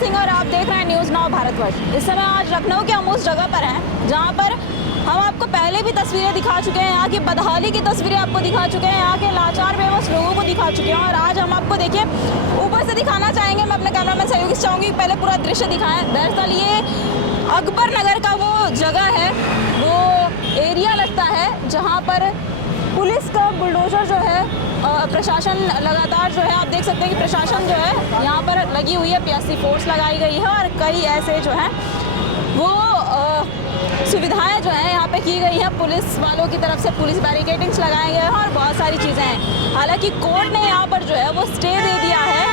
सिंह और आप देख रहे हैं न्यूज़ नाउ भारतवर्ष। इस समय आज लखनऊ के हम उस जगह पर हैं जहां पर हम आपको पहले भी तस्वीरें दिखा चुके हैं। यहाँ की बदहाली की तस्वीरें आपको दिखा चुके हैं, यहाँ के लाचार बेबस लोगों को दिखा चुके हैं और आज हम आपको देखिए ऊपर से दिखाना चाहेंगे। मैं अपने कैमरामैन सहयोगी से चाहूँगी पहले पूरा दृश्य दिखाएं। दरअसल ये अकबर नगर का वो जगह है, वो एरिया लगता है जहाँ पर पुलिस का बुलडोजर जो है, प्रशासन लगातार जो है, आप देख सकते हैं कि प्रशासन जो है यहाँ पर लगी हुई है, पीएससी फोर्स लगाई गई है और कई ऐसे जो हैं वो सुविधाएं जो है यहाँ पे की गई हैं। पुलिस वालों की तरफ से पुलिस बैरिकेडिंग्स लगाए गए हैं और बहुत सारी चीज़ें हैं। हालांकि कोर्ट ने यहाँ पर जो है वो स्टे दे दिया है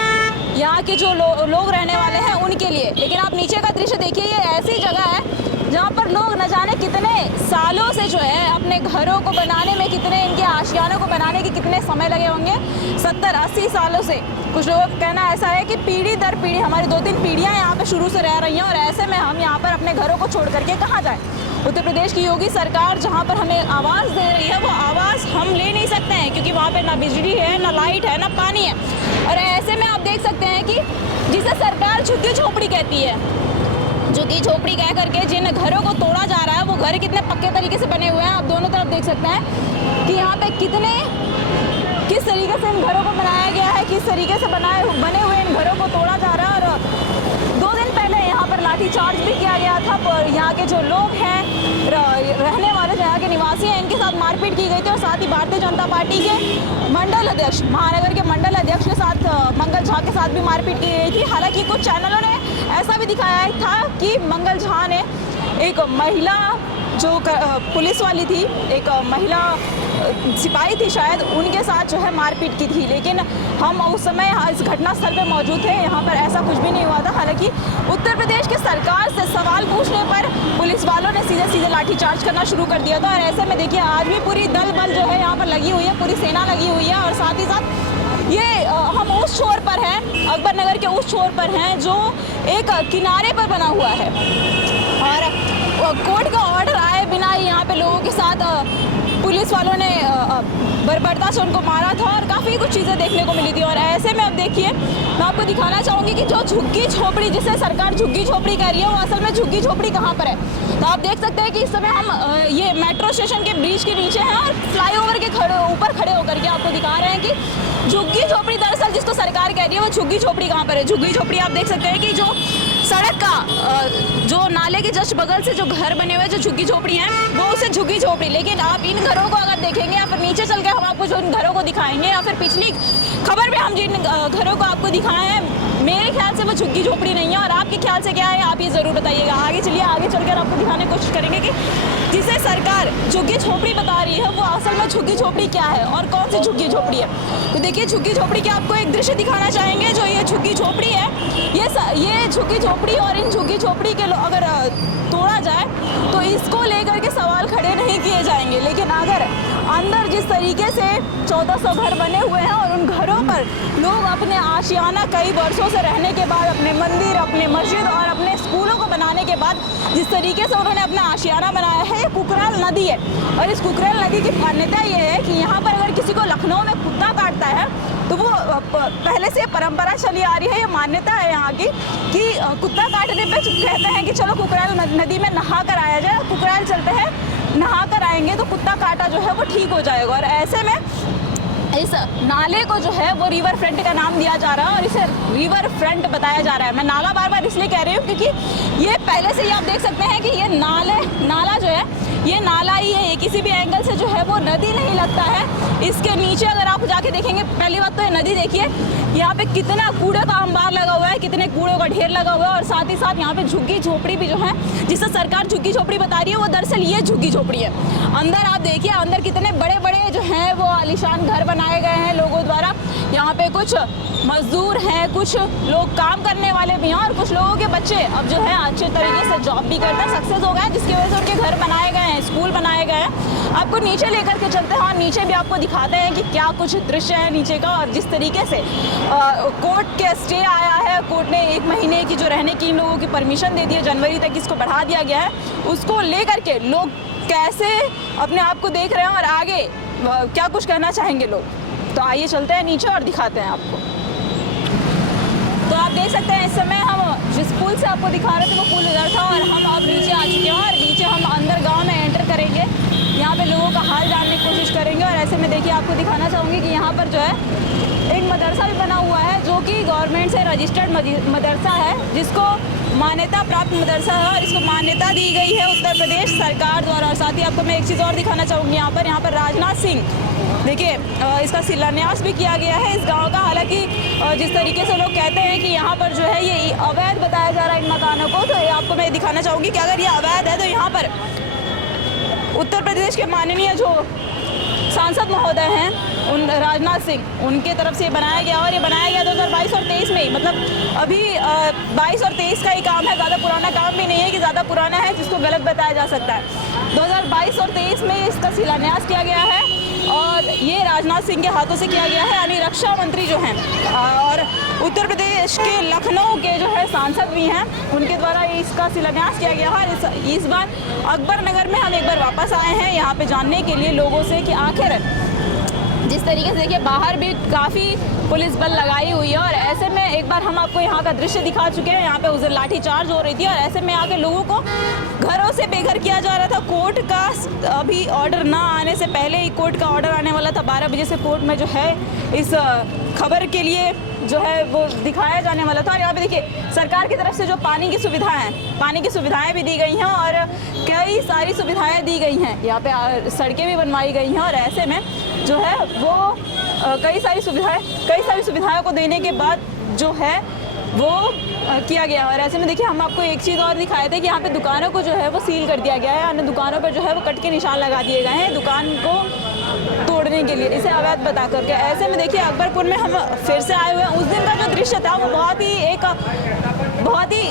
यहाँ के जो लोग रहने वाले हैं उनके लिए। लेकिन आप नीचे का दृश्य देखिए, ये ऐसी जगह है जहाँ पर लोग न जाने कितने सालों से जो है अपने घरों को बनाने में, कितने इनके आशियानों को बनाने के कितने समय लगे होंगे, 70-80 सालों से। कुछ लोगों का कहना ऐसा है कि पीढ़ी दर पीढ़ी हमारी 2-3 पीढ़ियाँ यहाँ पे शुरू से रह रही हैं और ऐसे में हम यहाँ पर अपने घरों को छोड़ करके कहाँ जाएँ। उत्तर प्रदेश की योगी सरकार जहाँ पर हमें आवाज़ दे रही है वो आवाज़ हम ले नहीं सकते हैं, क्योंकि वहाँ पर ना बिजली है, ना लाइट है, ना पानी है। और ऐसे में आप देख सकते हैं कि जिसे सरकार झुग्गी झोपड़ी कहती है, झुग्गी झोपड़ी कह करके जिन घरों को तोड़ा जा रहा है वो घर कितने पक्के तरीके से बने हुए हैं। आप दोनों तरफ देख सकते हैं कि यहाँ पे किस तरीके से इन घरों को बनाया गया है, किस तरीके से बने हुए इन घरों को तोड़ा जा रहा है। और 2 दिन पहले यहाँ पर लाठीचार्ज भी किया गया था, पर यहाँ के जो लोग हैं, रहने वाले जो यहाँ के निवासी हैं, इनके साथ मारपीट की गई थी और साथ ही भारतीय जनता पार्टी के मंडल अध्यक्ष, महानगर के मंडल अध्यक्ष के साथ, मंगल झा के साथ भी मारपीट की गई थी। हालांकि कुछ चैनलों ने ऐसा भी दिखाया था कि मंगल झा ने एक महिला जो पुलिस वाली थी, एक महिला सिपाही थी शायद, उनके साथ जो है मारपीट की थी। लेकिन हम उस समय इस घटना स्थल पर मौजूद थे, यहाँ पर ऐसा कुछ भी नहीं हुआ था। हालांकि उत्तर प्रदेश की सरकार से सवाल पूछने पर पुलिस वालों ने सीधे सीधे लाठीचार्ज करना शुरू कर दिया था। और ऐसे में देखिए आज भी पूरी दल बल जो है यहाँ पर लगी हुई है, पूरी सेना लगी हुई है। और साथ ही साथ ये हम उस छोर पर हैं, अकबर नगर के उस छोर पर हैं जो एक किनारे पर बना हुआ है और कोर्ट का ऑर्डर आए बिना ही यहाँ पे लोगों के साथ पुलिस वालों ने बर्बरता से उनको मारा था और काफ़ी कुछ चीज़ें देखने को मिली थी। और ऐसे में अब देखिए मैं आपको दिखाना चाहूँगी कि जो झुग्गी झोपड़ी, जिसे सरकार झुग्गी झोपड़ी कह रही है, वो असल में झुग्गी झोपड़ी कहाँ पर है। तो आप देख सकते हैं कि इस समय हम ये मेट्रो स्टेशन के ब्रिज के नीचे हैं और फ्लाईओवर के ऊपर खड़े होकर के आपको दिखा रहे हैं कि झुग्गी झोपड़ी दरअसल जिसको सरकार कह रही है वो झुग्गी झोपड़ी कहाँ पर है। झुग्गी झोपड़ी आप देख सकते हैं कि जो सड़क का जो नाले के जस्ट बगल से जो घर बने हुए जो झुग्गी झोपड़ी हैं वो उसे झुग्गी झोपड़ी। लेकिन आप इन घरों को अगर देखेंगे या फिर नीचे चल के हम आपको जो इन घरों को दिखाएंगे या फिर पिछली खबर में हम जिन घरों को आपको दिखाए हैं, मेरे ख्याल से वो झुग्गी झोपड़ी नहीं है। और आपके ख्याल से क्या है आप ये ज़रूर बताइएगा। आगे चलिए, आगे चलकर आपको दिखाने की कोशिश करेंगे कि जिसे सरकार झुग्गी झोपड़ी बता रही है वो असल में झुग्गी झोपड़ी क्या है और कौन सी झुग्गी झोपड़ी है। तो देखिए झुग्गी झोपड़ी के आपको एक दृश्य दिखाना चाहेंगे। जो ये झुग्गी झोपड़ी है, ये झुग्गी झोपड़ी और इन झुग्गी झोपड़ी के अगर तोड़ा जाए तो इसको लेकर के सवाल खड़े नहीं किए जाएंगे। लेकिन अगर अंदर जिस तरीके से 1400 घर बने हुए हैं और उन घरों पर लोग अपने आशियाना कई वर्षों से रहने के बाद, अपने मंदिर, अपने मस्जिद और अपने स्कूलों को बनाने के बाद जिस तरीके से उन्होंने अपना आशियाना बनाया है, ये कुकराल नदी है। और इस कुकराल नदी की मान्यता ये है कि यहाँ पर अगर किसी को लखनऊ में कुत्ता काटता है तो वो पहले से परंपरा चली आ रही है, ये मान्यता है यहाँ की कि कुत्ता काटने पे कहते हैं कि चलो कुकराल नदी में नहा कर आया जाए, कुकराल चलते हैं, नहा कर आएंगे तो कुत्ता काटा जो है वो ठीक हो जाएगा। और ऐसे में इस नाले को जो है वो रिवर फ्रंट का नाम दिया जा रहा है और इसे रिवर फ्रंट बताया जा रहा है। मैं नाला बार बार इसलिए कह रही हूँ क्योंकि ये पहले से ही आप देख सकते हैं कि ये नाला जो है ये नाला ही है, ये किसी भी एंगल से जो है वो नदी नहीं लगता है। इसके नीचे अगर आप जाके देखेंगे, पहली बात तो ये नदी देखिए, यहाँ पे कितना कूड़े का अंबार लगा हुआ है, कितने कूड़े का ढेर लगा हुआ है। और साथ ही साथ यहाँ पे झुग्गी झोपड़ी भी जो है, जिसे सरकार झुग्गी झोपड़ी बता रही है, वो दरअसल ये झुग्गी झोपड़ी है। अंदर आप देखिए, अंदर कितने बड़े बड़े जो हैं वो आलीशान घर बनाए गए हैं लोगों द्वारा। यहाँ पे कुछ मजदूर हैं, कुछ लोग काम करने वाले भी हैं और कुछ लोगों के बच्चे अब जो है अच्छे तरीके से जॉब भी करते हैं, सक्सेस हो गए हैं, जिसकी वजह से उनके घर बनाए गए हैं, स्कूल बनाए गए हैं। आपको नीचे लेकर के चलते हैं और नीचे भी आपको दिखाते हैं कि क्या कुछ दृश्य है नीचे का। और जिस तरीके से कोर्ट के स्टे आया है, कोर्ट ने 1 महीने की जो रहने की इन लोगों की परमिशन दे दी है, जनवरी तक इसको बढ़ा दिया गया है, उसको लेकर के लोग कैसे अपने आप को देख रहे हैं और आगे क्या कुछ कहना चाहेंगे लोग। तो आइए चलते हैं नीचे और दिखाते हैं आपको। तो आप देख सकते हैं इस समय हम जिस आपको दिखा रहे थे वो पुल उधर था और हम अब नीचे आ चुके हैं और नीचे हम अंदर गांव में एंटर करेंगे। यहाँ पे लोगों का हाल जानने की कोशिश करेंगे और ऐसे में देखिए आपको दिखाना चाहूँगी कि यहाँ पर जो है एक मदरसा भी बना हुआ है जो कि गवर्नमेंट से रजिस्टर्ड मदरसा है, जिसको मान्यता प्राप्त मदरसा है और इसको मान्यता दी गई है उत्तर प्रदेश सरकार द्वारा। और साथ ही आपको मैं एक चीज़ और दिखाना चाहूँगी, यहाँ पर राजनाथ सिंह, देखिए इसका शिलान्यास भी किया गया है इस गांव का। हालांकि जिस तरीके से लोग कहते हैं कि यहाँ पर जो है ये अवैध बताया जा रहा है इन मकानों को, तो ये आपको मैं दिखाना चाहूँगी कि अगर ये अवैध है तो यहाँ पर उत्तर प्रदेश के माननीय जो सांसद महोदय हैं उन राजनाथ सिंह, उनके तरफ से बनाया गया और ये बनाया गया 2022 और 23 में ही, मतलब अभी 22 और 23 का ही काम है, ज़्यादा पुराना काम भी नहीं है कि ज़्यादा पुराना है जिसको गलत बताया जा सकता है। 2022 और 23 में इसका शिलान्यास किया गया है और ये राजनाथ सिंह के हाथों से किया गया है, यानी रक्षा मंत्री जो हैं और उत्तर प्रदेश के लखनऊ के जो है सांसद भी हैं, उनके द्वारा इसका शिलान्यास किया गया है। इस बार अकबर नगर में हम एक बार वापस आए हैं यहाँ पे जानने के लिए लोगों से कि आखिर जिस तरीके से देखिए बाहर भी काफ़ी पुलिस बल लगाई हुई है और ऐसे में एक बार हम आपको यहाँ का दृश्य दिखा चुके हैं। यहाँ पे उस दिन लाठीचार्ज हो रही थी और ऐसे में आके लोगों को घरों से बेघर किया जा रहा था। कोर्ट का अभी ऑर्डर ना आने से पहले ही कोर्ट का ऑर्डर आने वाला था, 12 बजे से कोर्ट में जो है इस खबर के लिए जो है वो दिखाया जाने वाला था। और यहाँ पे देखिए सरकार की तरफ से जो पानी की सुविधाएं हैं, पानी की सुविधाएं भी दी गई हैं और कई सारी सुविधाएं दी गई हैं। यहाँ पे सड़कें भी बनवाई गई हैं और ऐसे में जो है वो कई सारी सुविधाएं को देने के बाद जो है वो किया गया। और ऐसे में देखिए हम आपको एक चीज़ और दिखाए थे कि यहाँ पे दुकानों को जो है वो सील कर दिया गया है, अन्य दुकानों पर जो है वो कट के निशान लगा दिए गए हैं दुकान को तोड़ने के लिए, इसे अवैध बता करके। ऐसे में देखिए अकबरपुर में हम फिर से आए हुए हैं। उस दिन का जो दृश्य था वो बहुत ही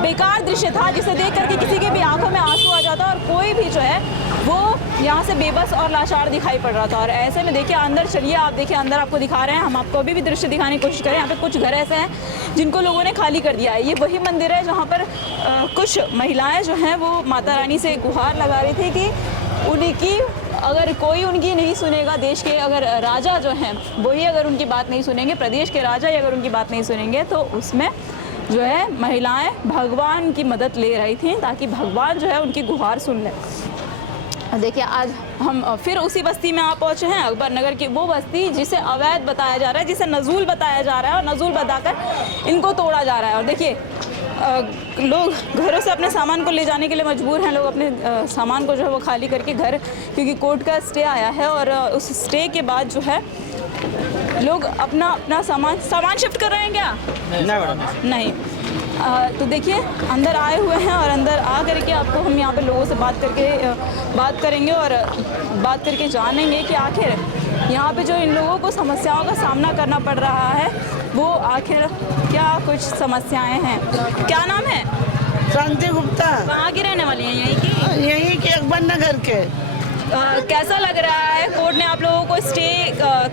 बेकार दृश्य था, जिसे देख करके किसी के भी आंखों में आंसू आ जाता और कोई भी जो है वो यहाँ से बेबस और लाचार दिखाई पड़ रहा था। और ऐसे में देखिए अंदर चलिए, आप देखिए अंदर आपको दिखा रहे हैं, हम आपको अभी भी दृश्य दिखाने की कोशिश करें। यहाँ पे कुछ घर ऐसे हैं जिनको लोगों ने खाली कर दिया है। ये वही मंदिर है जहाँ पर कुछ महिलाएं जो हैं वो माता रानी से गुहार लगा रही थी कि उनकी अगर कोई उनकी नहीं सुनेगा, देश के अगर राजा जो हैं वही अगर उनकी बात नहीं सुनेंगे, प्रदेश के राजा ही अगर उनकी बात नहीं सुनेंगे, तो उसमें जो है महिलाएं भगवान की मदद ले रही थी ताकि भगवान जो है उनकी गुहार सुन ले। देखिए आज हम फिर उसी बस्ती में आ पहुँचे हैं, अकबर नगर की वो बस्ती जिसे अवैध बताया जा रहा है, जिसे नजूल बताया जा रहा है और नजूल बताकर इनको तोड़ा जा रहा है। और देखिए लोग घरों से अपने सामान को ले जाने के लिए मजबूर हैं, लोग अपने सामान को जो है वो खाली करके घर, क्योंकि कोर्ट का स्टे आया है और उस स्टे के बाद जो है लोग अपना सामान शिफ्ट कर रहे हैं क्या? नहीं। तो देखिए अंदर आए हुए हैं और अंदर आ करके आपको हम यहाँ पे लोगों से बात करेंगे और बात करके जानेंगे कि आखिर यहाँ पे जो इन लोगों को समस्याओं का सामना करना पड़ रहा है वो आखिर क्या कुछ समस्याएं हैं। क्या नाम है? शांति गुप्ता। कहाँ की रहने वाली हैं? यहीं के अकबर नगर के। कैसा लग रहा है कोर्ट ने आप लोगों को स्टे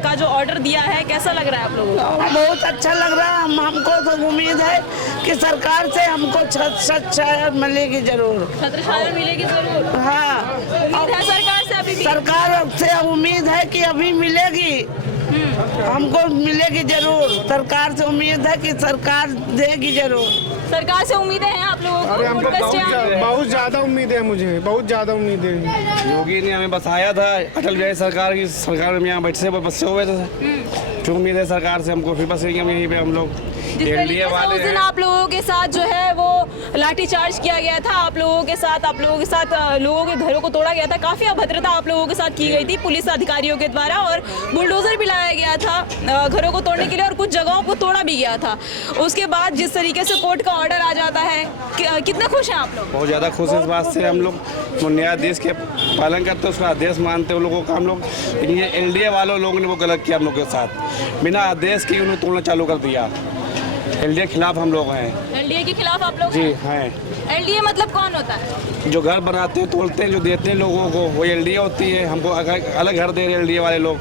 का जो ऑर्डर दिया है, कैसा लग रहा है आप लोगों को? बहुत अच्छा लग रहा है। हमको तो उम्मीद है कि सरकार से हमको छत छाया मिलेगी जरूर। छत्र छाया मिलेगी जरूर। हाँ, उम्मीद है सरकार से अभी भी? सरकार से उम्मीद है कि अभी मिलेगी, हमको मिलेगी जरूर। सरकार से उम्मीद है कि सरकार देगी जरूर। सरकार से उम्मीदें हैं आप लोगों को? अरे हमको बहुत ज़्यादा उम्मीद है, मुझे बहुत ज़्यादा उम्मीद है। योगी ने हमें बसाया था, अटल बिहारी सरकार में यहाँ बैठे बसे हुए थे। जो उम्मीद है सरकार से हमको फिर बसेंगे हम यहीं पे। हम लोग एनडीए वाले उस दिन आप लोगों के साथ जो है वो लाठीचार्ज किया गया था, आप लोगों के साथ लोगों के घरों को तोड़ा गया था, काफ़ी अभद्रता आप लोगों के साथ की गई थी पुलिस अधिकारियों के द्वारा और बुलडोजर भी लाया गया था घरों को तोड़ने के लिए और कुछ जगहों को तोड़ा भी गया था। उसके बाद जिस तरीके से कोर्ट का ऑर्डर आ जाता है, कितने खुश हैं आप लोग? बहुत ज़्यादा खुश है इस बात से। हम लोग न्यायाधीश के पालन करते हैं, उसका आदेश मानते हैं उन लोगों का हम लोग। लेकिन ये एनडीए वालों लोगों ने वो गलत किया हम लोग के साथ, बिना आदेश के उन्होंने तोड़ना चालू कर दिया। एलडीए के खिलाफ हम लोग हैं। एलडीए के खिलाफ आप लोग? जी हैं। एलडीए मतलब कौन होता है? जो घर बनाते हैं, तोड़ते हैं, जो देते हैं लोगों को, वो एलडीए होती है। हमको अलग घर दे रहे हैं एलडीए वाले लोग,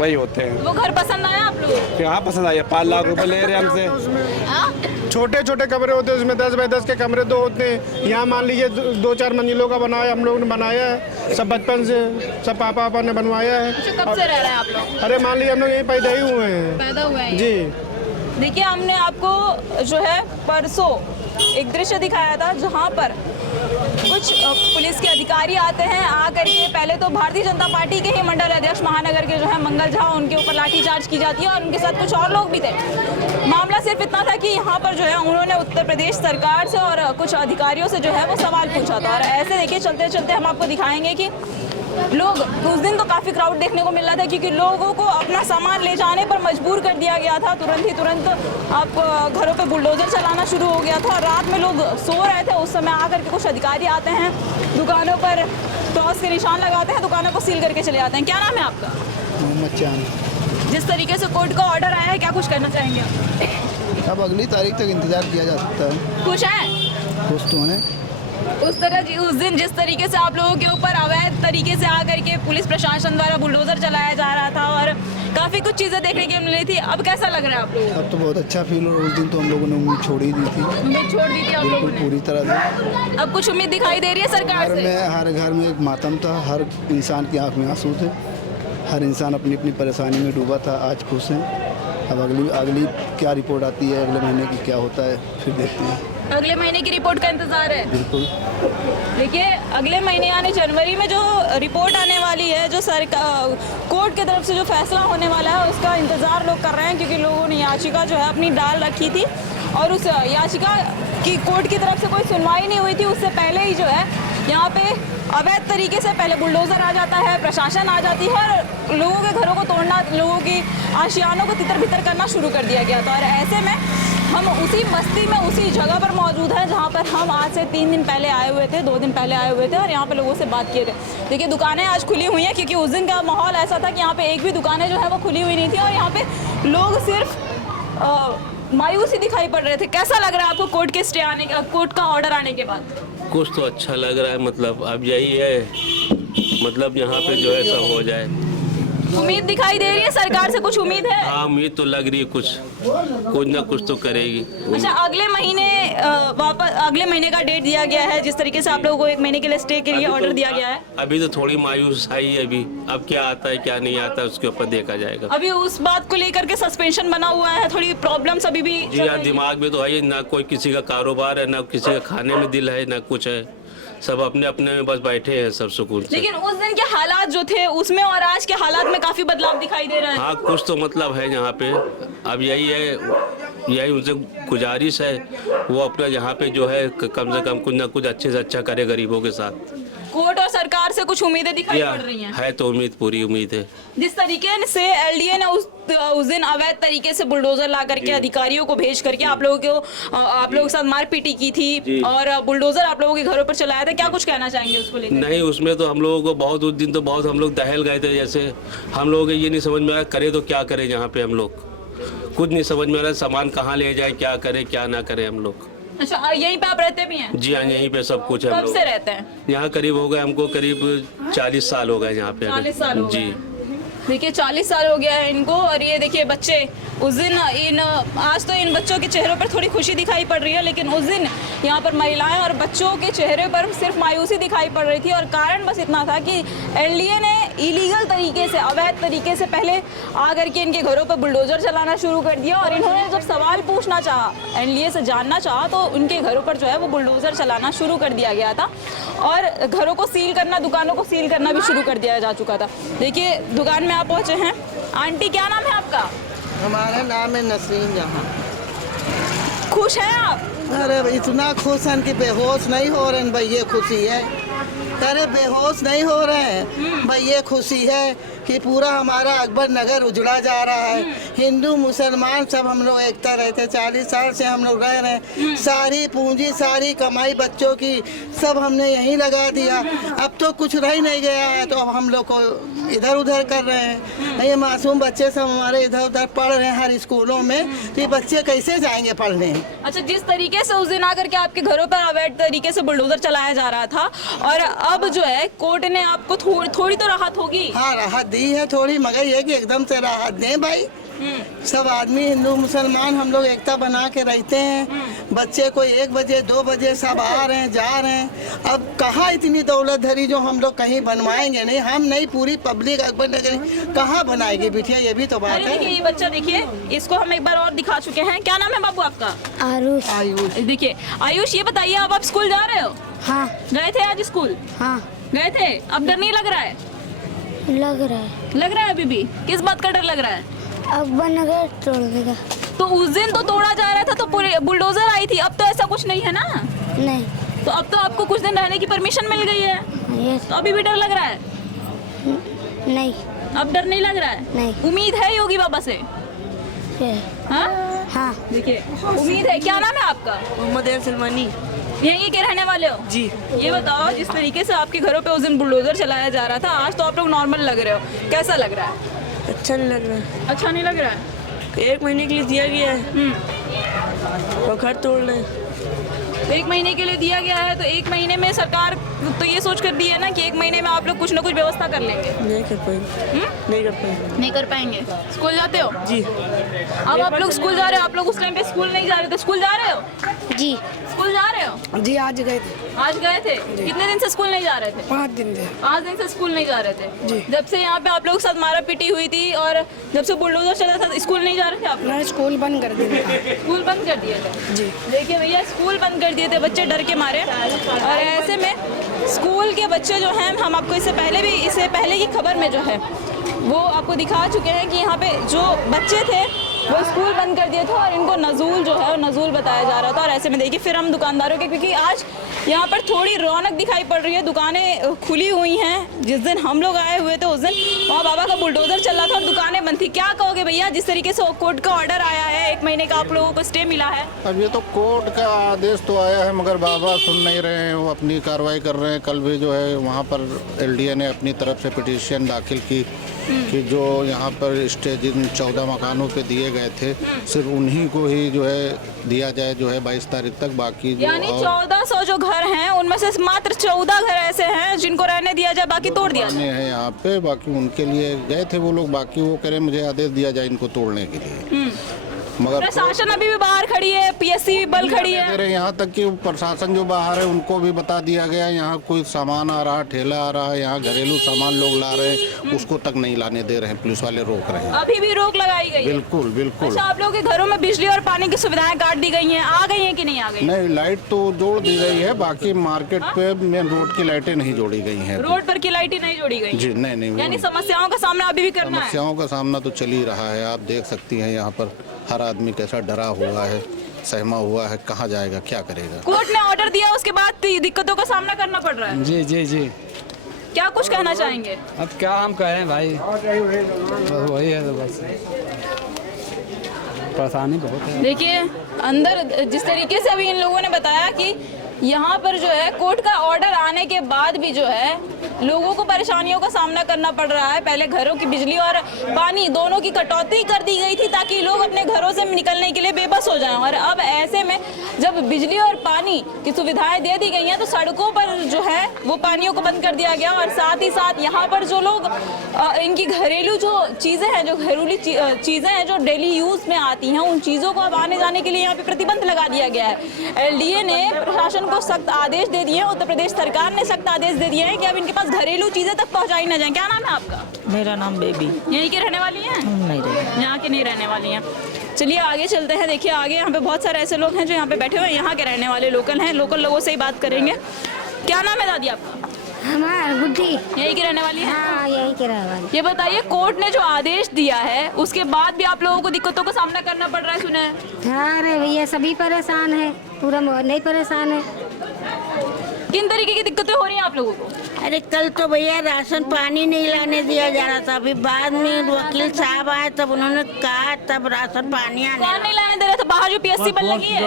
वही होते हैं। वो घर पसंद आया आप लोग? यहाँ पसंद आया, 5 लाख रुपए ले रहे हैं हमसे। छोटे छोटे कमरे होते हैं, उसमें 10 बाय 10 के कमरे 2 होते हैं। यहाँ मान लीजिए 2-4 मंजिलों का बनाया, हम लोग ने बनाया है, सब बचपन से सब पापा ने बनवाया है। कब से रह रहे हैं आप लोग? अरे मान लीजिए हम लोग यहीं पैदा ही हुए हैं। पैदा हुए हैं? जी। देखिए, हमने आपको जो है परसों एक दृश्य दिखाया था जहां पर कुछ पुलिस के अधिकारी आते हैं, आकर के पहले तो भारतीय जनता पार्टी के ही मंडल अध्यक्ष महानगर के जो है मंगल झा, उनके ऊपर लाठीचार्ज की जाती है और उनके साथ कुछ और लोग भी थे। मामला सिर्फ इतना था कि यहाँ पर जो है उन्होंने उत्तर प्रदेश सरकार से और कुछ अधिकारियों से जो है वो सवाल पूछा था। और ऐसे देखिए चलते चलते हम आपको दिखाएंगे कि लोग, उस दिन तो काफ़ी क्राउड देखने को मिल रहा था क्योंकि लोगों को अपना सामान ले जाने पर मजबूर कर दिया गया था। तुरंत आप घरों पे बुलडोजर चलाना शुरू हो गया था और रात में लोग सो रहे थे। उस समय आकर के कुछ अधिकारी आते हैं, दुकानों पर टॉस के निशान लगाते हैं, दुकानों को सील करके चले जाते हैं। क्या नाम है आपका? मोहम्मद चांद। जिस तरीके से कोर्ट का ऑर्डर आया है, क्या कुछ करना चाहेंगे आप? अब अगली तारीख तक इंतजार किया जा सकता है। खुश हैं? खुश तो हैं। उस दिन जिस तरीके से आप लोगों के ऊपर अवैध तरीके से आकर के पुलिस प्रशासन द्वारा बुलडोजर चलाया जा रहा था और काफ़ी कुछ चीज़ें देखने को मिली थी, अब कैसा लग रहा है आप लोगों को? अब तो बहुत अच्छा फील हो रहा है। उस दिन तो हम लोगों ने उम्मीद छोड़ ही दी थी, उम्मीद छोड़ दी थी आप लोगों बिल्कुल ने। पूरी तरह से। अब कुछ उम्मीद दिखाई दे रही है सरकार से? हर घर में एक मातम था, हर इंसान की आंख में आंसू थे, हर इंसान अपनी अपनी परेशानी में डूबा था। आज खुश हैं। अब अगली क्या रिपोर्ट आती है, अगले महीने की क्या होता है, फिर देखते हैं। अगले महीने की रिपोर्ट का इंतजार है? बिल्कुल। देखिए, अगले महीने यानी जनवरी में जो रिपोर्ट आने वाली है, जो सरकार कोर्ट की तरफ से जो फैसला होने वाला है, उसका इंतज़ार लोग कर रहे हैं क्योंकि लोगों ने याचिका जो है अपनी डाल रखी थी और उस याचिका की कोर्ट की तरफ से कोई सुनवाई नहीं हुई थी। उससे पहले ही जो है यहाँ पे अवैध तरीके से पहले बुलडोज़र आ जाता है, प्रशासन आ जाती है और लोगों के घरों को तोड़ना, लोगों की आशियानों को तितर बितर करना शुरू कर दिया गया था। और ऐसे में हम उसी मस्ती में उसी जगह पर मौजूद हैं जहाँ पर हम आज से 3 दिन पहले आए हुए थे, 2 दिन पहले आए हुए थे और यहाँ पे लोगों से बात किए थे। देखिए, दुकानें आज खुली हुई हैं क्योंकि उस दिन का माहौल ऐसा था कि यहाँ पे एक भी दुकानें जो है वो खुली हुई नहीं थी और यहाँ पे लोग सिर्फ मायूसी दिखाई पड़ रहे थे। कैसा लग रहा है आपको कोर्ट के स्टे आने का, कोर्ट का ऑर्डर आने के बाद? कुछ तो अच्छा लग रहा है, मतलब अब यही है, मतलब यहाँ पे जो है सब हो जाए। उम्मीद दिखाई दे रही है सरकार से? कुछ उम्मीद है? हाँ, उम्मीद तो लग रही है, कुछ ना कुछ तो करेगी। अच्छा, अगले महीने का डेट दिया गया है, जिस तरीके से आप लोगों को 1 महीने के लिए स्टे के लिए ऑर्डर दिया गया है। अभी तो थोड़ी मायूस आई है, अभी अब क्या आता है क्या नहीं आता उसके ऊपर देखा जाएगा। अभी उस बात को लेकर के सस्पेंशन बना हुआ है, थोड़ी प्रॉब्लम्स अभी भी जी हाँ, दिमाग में तो है ही, ना कोई किसी का कारोबार है, ना किसी का खाने में दिल है, ना कुछ है, सब अपने अपने में बस बैठे हैं सब सुकून से। लेकिन उस दिन के हालात जो थे उसमें और आज के हालात में काफी बदलाव दिखाई दे रहा है। हाँ, कुछ तो मतलब है यहाँ पे। अब यही है, यही उनसे गुजारिश है, वो अपना यहाँ पे जो है कम से कम कुछ ना कुछ अच्छे से अच्छा करे गरीबों के साथ। कोर्ट और सरकार से कुछ उम्मीदें दिखाई पड़ रही हैं? है तो उम्मीद, पूरी उम्मीद है। जिस तरीके से एलडीए ने उस दिन अवैध तरीके से बुलडोजर ला करके अधिकारियों को भेज करके आप लोगों के साथ मारपीटी की थी और बुलडोजर आप लोगों के घरों पर चलाया था, क्या कुछ कहना चाहेंगे उसको लेकर? नहीं, उसमें तो हम लोगों को बहुत, उस दिन तो बहुत हम लोग दहल गए थे। जैसे हम लोगों को ये नहीं समझ में आया करे तो क्या करें, यहाँ पे हम लोग खुद नहीं समझ में आ रहा सामान कहाँ ले जाए, क्या करें क्या ना करें हम लोग। अच्छा, यहीं पे आप रहते भी हैं? जी हाँ, यहीं पे सब कुछ है। कब से रहते हैं यहाँ? करीब हो गए हमको, करीब 40 साल हो गए यहाँ पे। 40 साल हो गए। जी देखिए, 40 साल हो गया है इनको। और ये देखिए बच्चे, उस दिन आज तो इन बच्चों के चेहरों पर थोड़ी खुशी दिखाई पड़ रही है, लेकिन उस दिन यहाँ पर महिलाएं और बच्चों के चेहरे पर सिर्फ मायूसी दिखाई पड़ रही थी। और कारण बस इतना था कि एलडीए ने इलीगल तरीके से, अवैध तरीके से पहले आकर के इनके घरों पर बुलडोजर चलाना शुरू कर दिया और इन्होंने जब सवाल पूछना चाहा, एलडीए से जानना चाहा, तो उनके घरों पर जो है वो बुलडोजर चलाना शुरू कर दिया गया था और घरों को सील करना, दुकानों को सील करना भी शुरू कर दिया जा चुका था। देखिए, दुकान में आप पहुंचे हैं। आंटी, क्या नाम है आपका? हमारा नाम है नसरीन जहां। खुश हैं आप? अरे इतना खुश हैं कि बेहोश नहीं हो रहे हैं भाई, ये खुशी है। अरे बेहोश नहीं हो रहे हैं भाई, ये खुशी है कि पूरा हमारा अकबर नगर उजड़ा जा रहा है। हिंदू मुसलमान सब हम लोग एकता रहते, 40 साल से हम लोग रह रहे हैं। सारी पूंजी, सारी कमाई बच्चों की सब हमने यहीं लगा दिया। अब तो कुछ रह नहीं गया है, तो अब हम लोग को इधर उधर कर रहे हैं। ये मासूम बच्चे सब हमारे इधर उधर पढ़ रहे हैं हर स्कूलों में, तो ये बच्चे कैसे जाएंगे पढ़ने? अच्छा, जिस तरीके से उस दिन आकर के आपके घरों पर अवैध तरीके से बुलडोजर चलाया जा रहा था और अब जो है कोर्ट ने आपको थोड़ी तो राहत होगी? हाँ, राहत दी है थोड़ी, मगर ये कि एकदम से राहत दें भाई। सब आदमी हिंदू मुसलमान हम लोग एकता बना के रहते हैं। बच्चे को 1 बजे 2 बजे सब आ रहे हैं जा रहे हैं। अब कहाँ इतनी दौलत धरी जो हम लोग कहीं बनवाएंगे नहीं, हम नहीं, पूरी पब्लिक अकबर नगर कहाँ बनाएगी बिटिया, ये भी तो बात अरे देखिए है। ये बच्चा देखिए, इसको हम एक बार और दिखा चुके हैं। क्या नाम है बाबू आपका? आरुष। आयुष, देखिए आयुष, ये बताइए आप स्कूल जा रहे हो? हाँ गए थे आज स्कूल? हाँ गए थे। अब डर नहीं लग रहा है? लग रहा है। लग रहा है अभी भी? किस बात का डर लग रहा है? अकबर नगर तोड़ देगा। तो उस दिन तो तोड़ा जा रहा था तो पूरे बुलडोजर आई थी, अब तो ऐसा कुछ नहीं है ना? नहीं। तो अब तो आपको कुछ दिन रहने की परमिशन मिल गई है, ये तो अभी भी डर लग रहा है? नहीं। अब डर नहीं लग रहा है? नहीं। उम्मीद है योगी बाबा से? ये हाँ हाँ। देखिए उम्मीद है। क्या नाम है आपका? मोहम्मद सलमानी। यहीं के रहने वाले हो? जी। ये बताओ, जिस तरीके से आपके घरों पे उस दिन बुलडोजर चलाया जा रहा था, आज तो आप लोग नॉर्मल लग रहे हो, कैसा लग रहा है? अच्छा नहीं लग रहा है। अच्छा नहीं लग रहा है? 1 महीने के लिए दिया गया है और घर तोड़ रहे हैं। 1 महीने के लिए दिया गया है, तो 1 महीने में सरकार तो ये सोच कर दी है ना कि 1 महीने में आप लोग कुछ ना कुछ व्यवस्था कर लेंगे। नहीं कर पाएंगे। नहीं कर पाएंगे। नहीं कर पाएंगे। स्कूल जाते हो? जी। अब आप लोग स्कूल जा रहे हो, आप लोग उस टाइम पे स्कूल नहीं जा रहे थे, स्कूल जा रहे हो? जी। स्कूल जा रहे हो? जी आज गए थे। आज गए थे? कितने दिन से स्कूल नहीं जा रहे थे? 5 दिन थे। 5 दिन से स्कूल नहीं जा रहे थे? जी। जब से यहाँ पे आप लोग के साथ मारा पीटी हुई थी और जब से बुलडोजर चला था, स्कूल नहीं जा रहे थे आप लोग? मैंने स्कूल बंद कर दिया। स्कूल बंद कर दिए थे? जी। देखिए भैया, स्कूल बंद कर दिए थे बच्चे डर के मारे, और ऐसे में स्कूल के बच्चे जो हैं, हम आपको इससे पहले की खबर में जो है वो आपको दिखा चुके हैं कि यहाँ पे जो बच्चे थे वो स्कूल बंद कर दिए थे और इनको नजूल जो है वो नजूल बताया जा रहा था। और ऐसे में देखिए फिर हम दुकानदारों के, क्योंकि आज यहाँ पर थोड़ी रौनक दिखाई पड़ रही है, दुकानें खुली हुई हैं। जिस दिन हम लोग आए हुए थे उस दिन वहाँ बाबा का बुलडोजर चल रहा था और दुकानें बंद थी। क्या कहोगे भैया, जिस तरीके से कोर्ट का ऑर्डर आया है, 1 महीने का आप लोगों को स्टे मिला है? अब ये तो कोर्ट का आदेश तो आया है, मगर बाबा सुन नहीं रहे हैं, वो अपनी कार्रवाई कर रहे हैं। कल भी जो है वहाँ पर एलडीए ने अपनी तरफ से पिटीशन दाखिल की कि जो यहाँ पर स्टे जिन 14 मकानों पे दिए गए थे, सिर्फ उन्हीं को ही जो है दिया जाए जो है 22 तारीख तक। बाकी जो यानी 1400 जो घर हैं उनमें से मात्र 14 घर ऐसे हैं जिनको रहने दिया जाए, बाकी तोड़ दिया जाए। हैं यहाँ पे, बाकी उनके लिए गए थे वो लोग, बाकी वो कह रहे मुझे आदेश दिया जाए इनको तोड़ने के लिए। मगर प्रशासन अभी भी बाहर खड़ी है, पीएससी बल खड़ी है। यहाँ तक कि प्रशासन जो बाहर है उनको भी बता दिया गया, यहाँ कोई सामान आ रहा, ठेला आ रहा है, यहाँ घरेलू सामान लोग ला रहे हैं, उसको तक नहीं लाने दे रहे हैं, पुलिस वाले रोक रहे हैं। अभी भी रोक लगाई गई है? बिल्कुल बिल्कुल। अच्छा, आप लोगों के घरों में बिजली और पानी की सुविधाएं काट दी गई हैं, आ गई हैं कि नहीं आ गई? नहीं, लाइट तो जोड़ दी गई है, बाकी मार्केट पे मेन रोड की लाइटें नहीं जोड़ी गई हैं। रोड पर की लाइटें नहीं जोड़ी गई? जी नहीं। यानी समस्याओं का सामना अभी भी करना है? समस्याओं का सामना तो चल ही रहा है, आप देख सकती हैं यहाँ पर हर आदमी कैसा डरा हुआ है, सहमा हुआ है, कहाँ जाएगा, क्या करेगा। कोर्ट ने ऑर्डर दिया, उसके बाद दिक्कतों का सामना करना पड़ रहा है। जी जी जी। क्या कुछ कहना चाहेंगे? अब क्या हम कहें भाई, बस वही है, तो बस परेशानी बहुत है। देखिए अंदर जिस तरीके से अभी इन लोगों ने बताया कि यहाँ पर जो है कोर्ट का ऑर्डर आने के बाद भी जो है लोगों को परेशानियों का सामना करना पड़ रहा है। पहले घरों की बिजली और पानी दोनों की कटौती कर दी गई थी ताकि लोग अपने घरों से निकलने के लिए बेबस हो जाएं, और अब ऐसे में जब बिजली और पानी की सुविधाएं दे दी गई हैं तो सड़कों पर जो है वो पानियों को बंद कर दिया गया। और साथ ही साथ यहाँ पर जो लोग इनकी घरेलू जो चीज़ें हैं, जो घरेलू चीज़ें हैं जो डेली यूज़ में आती हैं, उन चीज़ों को अब आने जाने के लिए यहाँ पे प्रतिबंध लगा दिया गया है। एलडीए ने प्रशासन को सख्त आदेश दे दिए हैं, उत्तर प्रदेश सरकार ने सख्त आदेश दे दिए हैं कि अब इनके पास घरेलू चीजें तक पहुंचाई ना जाए। क्या नाम है आपका? मेरा नाम बेबी। यहीं की रहने वाली हैं? नहीं रहे। यहाँ के नहीं रहने वाली हैं। चलिए आगे चलते हैं। देखिए आगे यहाँ पे बहुत सारे ऐसे लोग हैं जो यहाँ पे बैठे हुए हैं, यहाँ के रहने वाले लोकल हैं, लोकल लोगों से ही बात करेंगे। क्या नाम है दादी आपका? हमारा गुड्डी। यहीं की रहने वाली है? हाँ यही के रहने वाली। ये बताइए, कोर्ट ने जो आदेश दिया है उसके बाद भी आप लोगों को दिक्कतों का सामना करना पड़ रहा है, सुना है? हाँ अरे भैया सभी परेशान है, पूरा मोहल्ला ही परेशान है। किन तरीके की दिक्कतें हो रही हैं आप लोगों को? अरे कल तो भैया राशन पानी नहीं लाने दिया जा रहा था, अभी बाद में वकील साहब आए तब उन्होंने कहा तब राशन पानी आने कौन नहीं लाने दे रहा था? बाहर जो पीएससी बल लगी है,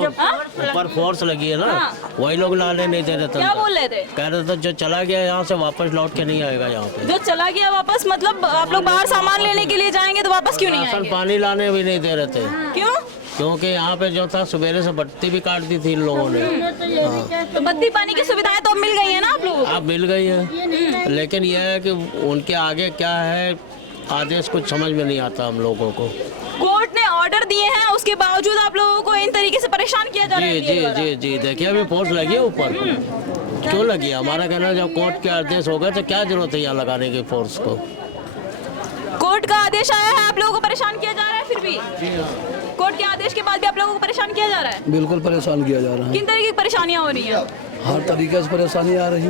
ऊपर फोर्स लगी है ना, वही लोग लाने नहीं दे रहे थे। क्या बोल रहे थे? कह रहे थे जो चला गया यहाँ से वापस लौट के नहीं आएगा यहाँ पे। जो चला गया वापस मतलब आप लोग बाहर सामान लेने के लिए जाएंगे तो वापस क्यों नहीं राशन आएंगे? पानी लाने भी नहीं दे रहे थे। क्यों? क्योंकि यहाँ पे जो था सवेरे से बत्ती भी काट दी थी इन लोगों ने। तो बत्ती पानी की सुविधाएं तो अब मिल गई है ना आप लोगों को? अब मिल गई है, लेकिन यह है कि उनके आगे क्या है आदेश कुछ समझ में नहीं आता हम लोगों को। कोर्ट ने ऑर्डर दिए हैं, उसके बावजूद आप लोगों को इन तरीके से परेशान किया जा रहा है जी जी जी जी देखिए अभी फोर्स लगी है ऊपर, क्यों लगी है? हमारा कहना है जब कोर्ट के आदेश हो गए तो क्या जरूरत है यहाँ लगाने की फोर्स को? कोर्ट का आदेश आया है, आप लोगों को परेशान किया जा रहा है, फिर भी कोर्ट के आदेश के बाद भी आप लोगों को परेशान किया जा रहा है? बिल्कुल परेशान किया जा रहा है। किन तरीके की परेशानियां हो रही हैं? हर तरीके से परेशानी आ रही,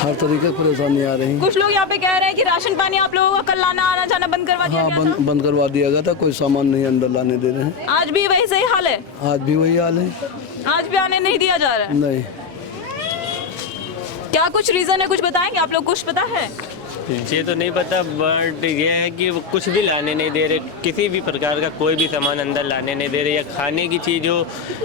हर तरीके से परेशानी आ रही। कुछ लोग यहाँ पे कह रहे हैं कि राशन पानी आप लोगों का कल लाना आना जाना बंद करवा दिया गया था। बंद करवा दिया गया था, कोई सामान नहीं अंदर लाने दे रहे हैं। आज भी वैसे ही हाल है? आज भी वही हाल है, आज भी आने नहीं दिया जा रहा है? नहीं। क्या कुछ रीजन है, कुछ बताएंगे आप लोग? कुछ पता है? ये तो नहीं पता, बट ये है कि वो कुछ भी लाने नहीं दे रहे, किसी भी प्रकार का कोई भी सामान अंदर लाने नहीं दे रहे, या खाने की चीज़ हो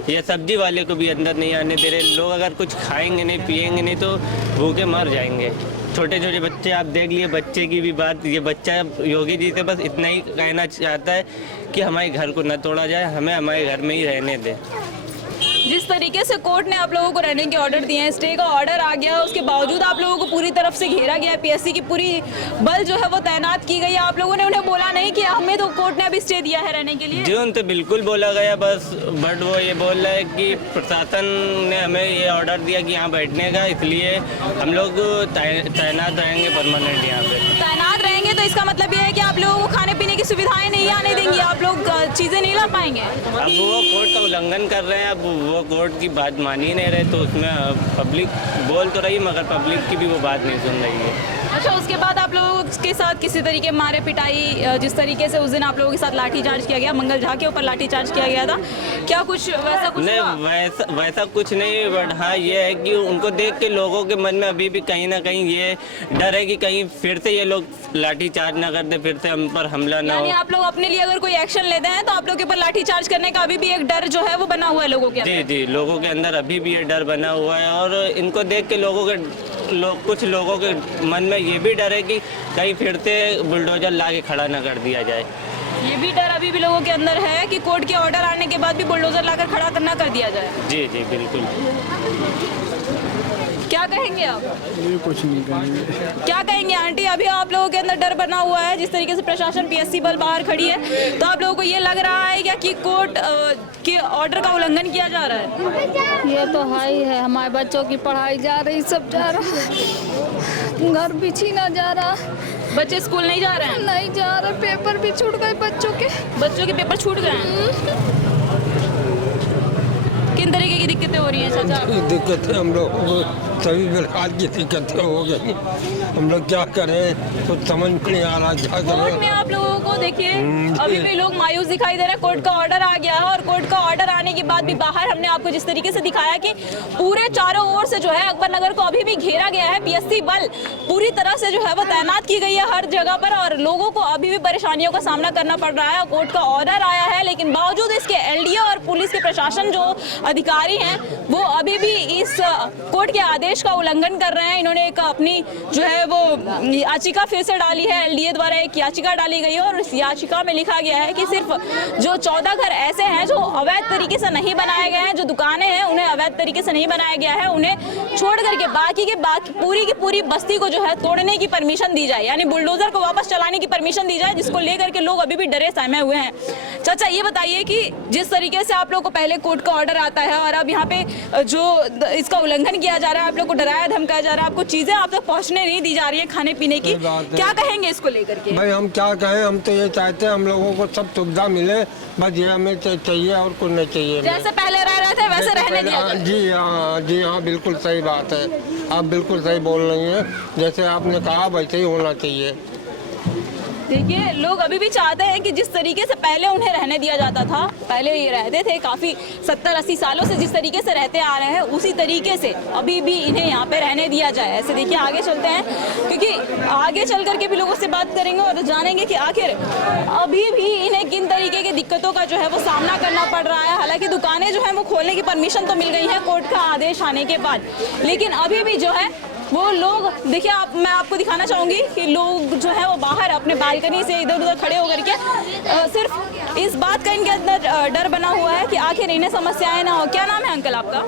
या सब्जी वाले को भी अंदर नहीं आने दे रहे। लोग अगर कुछ खाएंगे नहीं पिएंगे नहीं तो भूखे मर जाएंगे। छोटे छोटे बच्चे आप देख लिए, बच्चे की भी बात, ये बच्चा योगी जी से बस इतना ही कहना चाहता है कि हमारे घर को न तोड़ा जाए, हमें हमारे घर में ही रहने दें। जिस तरीके से कोर्ट ने आप लोगों को रहने के ऑर्डर दिए हैं, स्टे का ऑर्डर आ गया, उसके बावजूद आप लोगों को पूरी तरफ से घेरा गया है, पीएससी की पूरी बल जो है वो तैनात की गई है। आप लोगों ने उन्हें बोला नहीं कि हमें तो कोर्ट ने अभी स्टे दिया है रहने के लिए? जी उनसे बिल्कुल बोला गया बस, बट वो ये बोल रहा है कि प्रशासन ने हमें ये ऑर्डर दिया कि यहाँ बैठने का, इसलिए हम लोग तैनात रहेंगे परमानेंट यहाँ पे। तैनात रहेंगे तो इसका मतलब ये है कि आप लोगों को खाने पीने की सुविधाएं नहीं आने देंगी, आप लोग चीज़ें नहीं ला पाएंगे। अब वो कोर्ट का उल्लंघन कर रहे हैं, अब वो कोर्ट की बात मान ही नहीं रहे, तो उसमें पब्लिक बोल तो रही मगर पब्लिक की भी वो बात नहीं सुन रही है। अच्छा, उसके बाद आप लोगों के साथ किसी तरीके मारे पिटाई, जिस तरीके से उस दिन आप लोगों के साथ लाठीचार्ज किया गया, मंगल झा के ऊपर लाठीचार्ज किया गया था, क्या कुछ वैसा कुछ नहीं? वैसा कुछ नहीं, बट हाँ ये है कि उनको देख के लोगों के मन में अभी भी कहीं ना कहीं ये डर है कि कहीं फिर से ये लोग लाठीचार्ज ना कर दे, फिर से हम पर हमला ना हो। आप लोग अपने लिए अगर कोई एक्शन लेते हैं तो आप लोग के ऊपर लाठीचार्ज करने का अभी भी एक डर जो है वो बना हुआ है लोगों के अंदर? जी जी, लोगों के अंदर अभी भी ये डर बना हुआ है, और इनको देख के कुछ लोगों के मन में ये भी डर है कि कहीं फिर से बुलडोजर ला के खड़ा ना कर दिया जाए। ये भी डर अभी भी लोगों के अंदर है कि कोर्ट के ऑर्डर आने के बाद भी बुलडोजर लाकर खड़ा करना कर दिया जाए? जी जी बिल्कुल। क्या कहेंगे आप? ये कुछ नहीं कहेंगे। क्या कहेंगे आंटी? अभी आप लोगों के अंदर डर बना हुआ है, जिस तरीके से प्रशासन पीएससी बल बाहर खड़ी है, तो आप लोगों को ये लग रहा है क्या कि कोर्ट के ऑर्डर का उल्लंघन किया जा रहा है? ये तो है ही है, हमारे बच्चों की पढ़ाई जा रही, सब जा रहा, घर भी छीना जा रहा। बच्चे स्कूल नहीं जा रहे हैं? नहीं जा रहे, पेपर भी छूट गए बच्चों के पेपर छूट गए हैं। किन तरीके की दिक्कतें हो रही हैं चाचा? दिक्कतें हम लोग सभी प्रकार की दिक्कतें हो गई, हम लोग क्या करें कुछ समझ नहीं आ रहा क्या करें। कोर्ट में आप लोगों को देखिए अभी भी लोग मायूस दिखाई दे रहे हैं। कोर्ट का ऑर्डर आ गया है, और कोर्ट का ऑर्डर आने के बाद भी बाहर हमने आपको जिस तरीके से दिखाया कि पूरे चारों ओर से जो है अकबर नगर को अभी भी घेरा गया है, पीएससी बल पूरी तरह से जो है वो तैनात की गई है हर जगह पर, और लोगों को अभी भी परेशानियों का सामना करना पड़ रहा है। कोर्ट का ऑर्डर आया है, लेकिन बावजूद इसके एलडीए और पुलिस के प्रशासन जो अधिकारी हैं वो अभी भी इस कोर्ट के आदेश का उल्लंघन कर रहे हैं। इन्होंने एक अपनी जो है वो याचिका फिर से डाली है, एलडीए द्वारा एक याचिका डाली गई है, और इस याचिका में लिखा गया है कि सिर्फ जो 14 घर ऐसे हैं जो अवैध तरीके से नहीं बनाए गए हैं, जो दुकानें हैं उन्हें अवैध तरीके से नहीं बनाया गया है, उन्हें छोड़ करके बाकी पूरी की पूरी बस्ती को जो है तोड़ने की परमिशन दी जाए, यानी बुलडोजर को वापस चलाने की परमिशन दी जाए, जिसको लेकर के लोग अभी भी डरे सहमे हुए हैं। चाचा ये बताइए कि जिस तरीके से आप लोग को पहले कोर्ट का ऑर्डर आता है और अब यहाँ पे जो इसका उल्लंघन किया जा रहा है, आप लोग को डराया धमकाया जा रहा है, आपको चीजें आप तक पहुँचने नहीं दी जा रही है खाने पीने की, क्या कहेंगे इसको लेकर के? भाई हम क्या कहें, हम तो ये चाहते हैं हम लोगों को सब सुविधा मिले, बस ये हमें चाहिए और कुछ नहीं चाहिए। जैसे पहले रह रहे थे वैसे रहने दिया जाए। जी हाँ बिल्कुल सही बात है, आप बिल्कुल सही बोल रही हैं, जैसे आपने कहा वैसे ही होना चाहिए। देखिए लोग अभी भी चाहते हैं कि जिस तरीके से पहले उन्हें रहने दिया जाता था, पहले ये रहते थे काफ़ी 70-80 सालों से जिस तरीके से रहते आ रहे हैं, उसी तरीके से अभी भी इन्हें यहाँ पे रहने दिया जाए। ऐसे देखिए आगे चलते हैं, क्योंकि आगे चल करके भी लोगों से बात करेंगे और जानेंगे कि आखिर अभी भी इन्हें किन तरीके की दिक्कतों का जो है वो सामना करना पड़ रहा है। हालांकि दुकानें जो है वो खोलने की परमिशन तो मिल गई है कोर्ट का आदेश आने के बाद, लेकिन अभी भी जो है वो लोग देखिए, मैं आपको दिखाना चाहूँगी कि लोग जो है वो बाहर अपने बालकनी से इधर उधर खड़े होकर के सिर्फ इस बात का इनके अंदर डर बना हुआ है कि आखिर इन्हें समस्याएं ना हो। क्या नाम है अंकल आपका?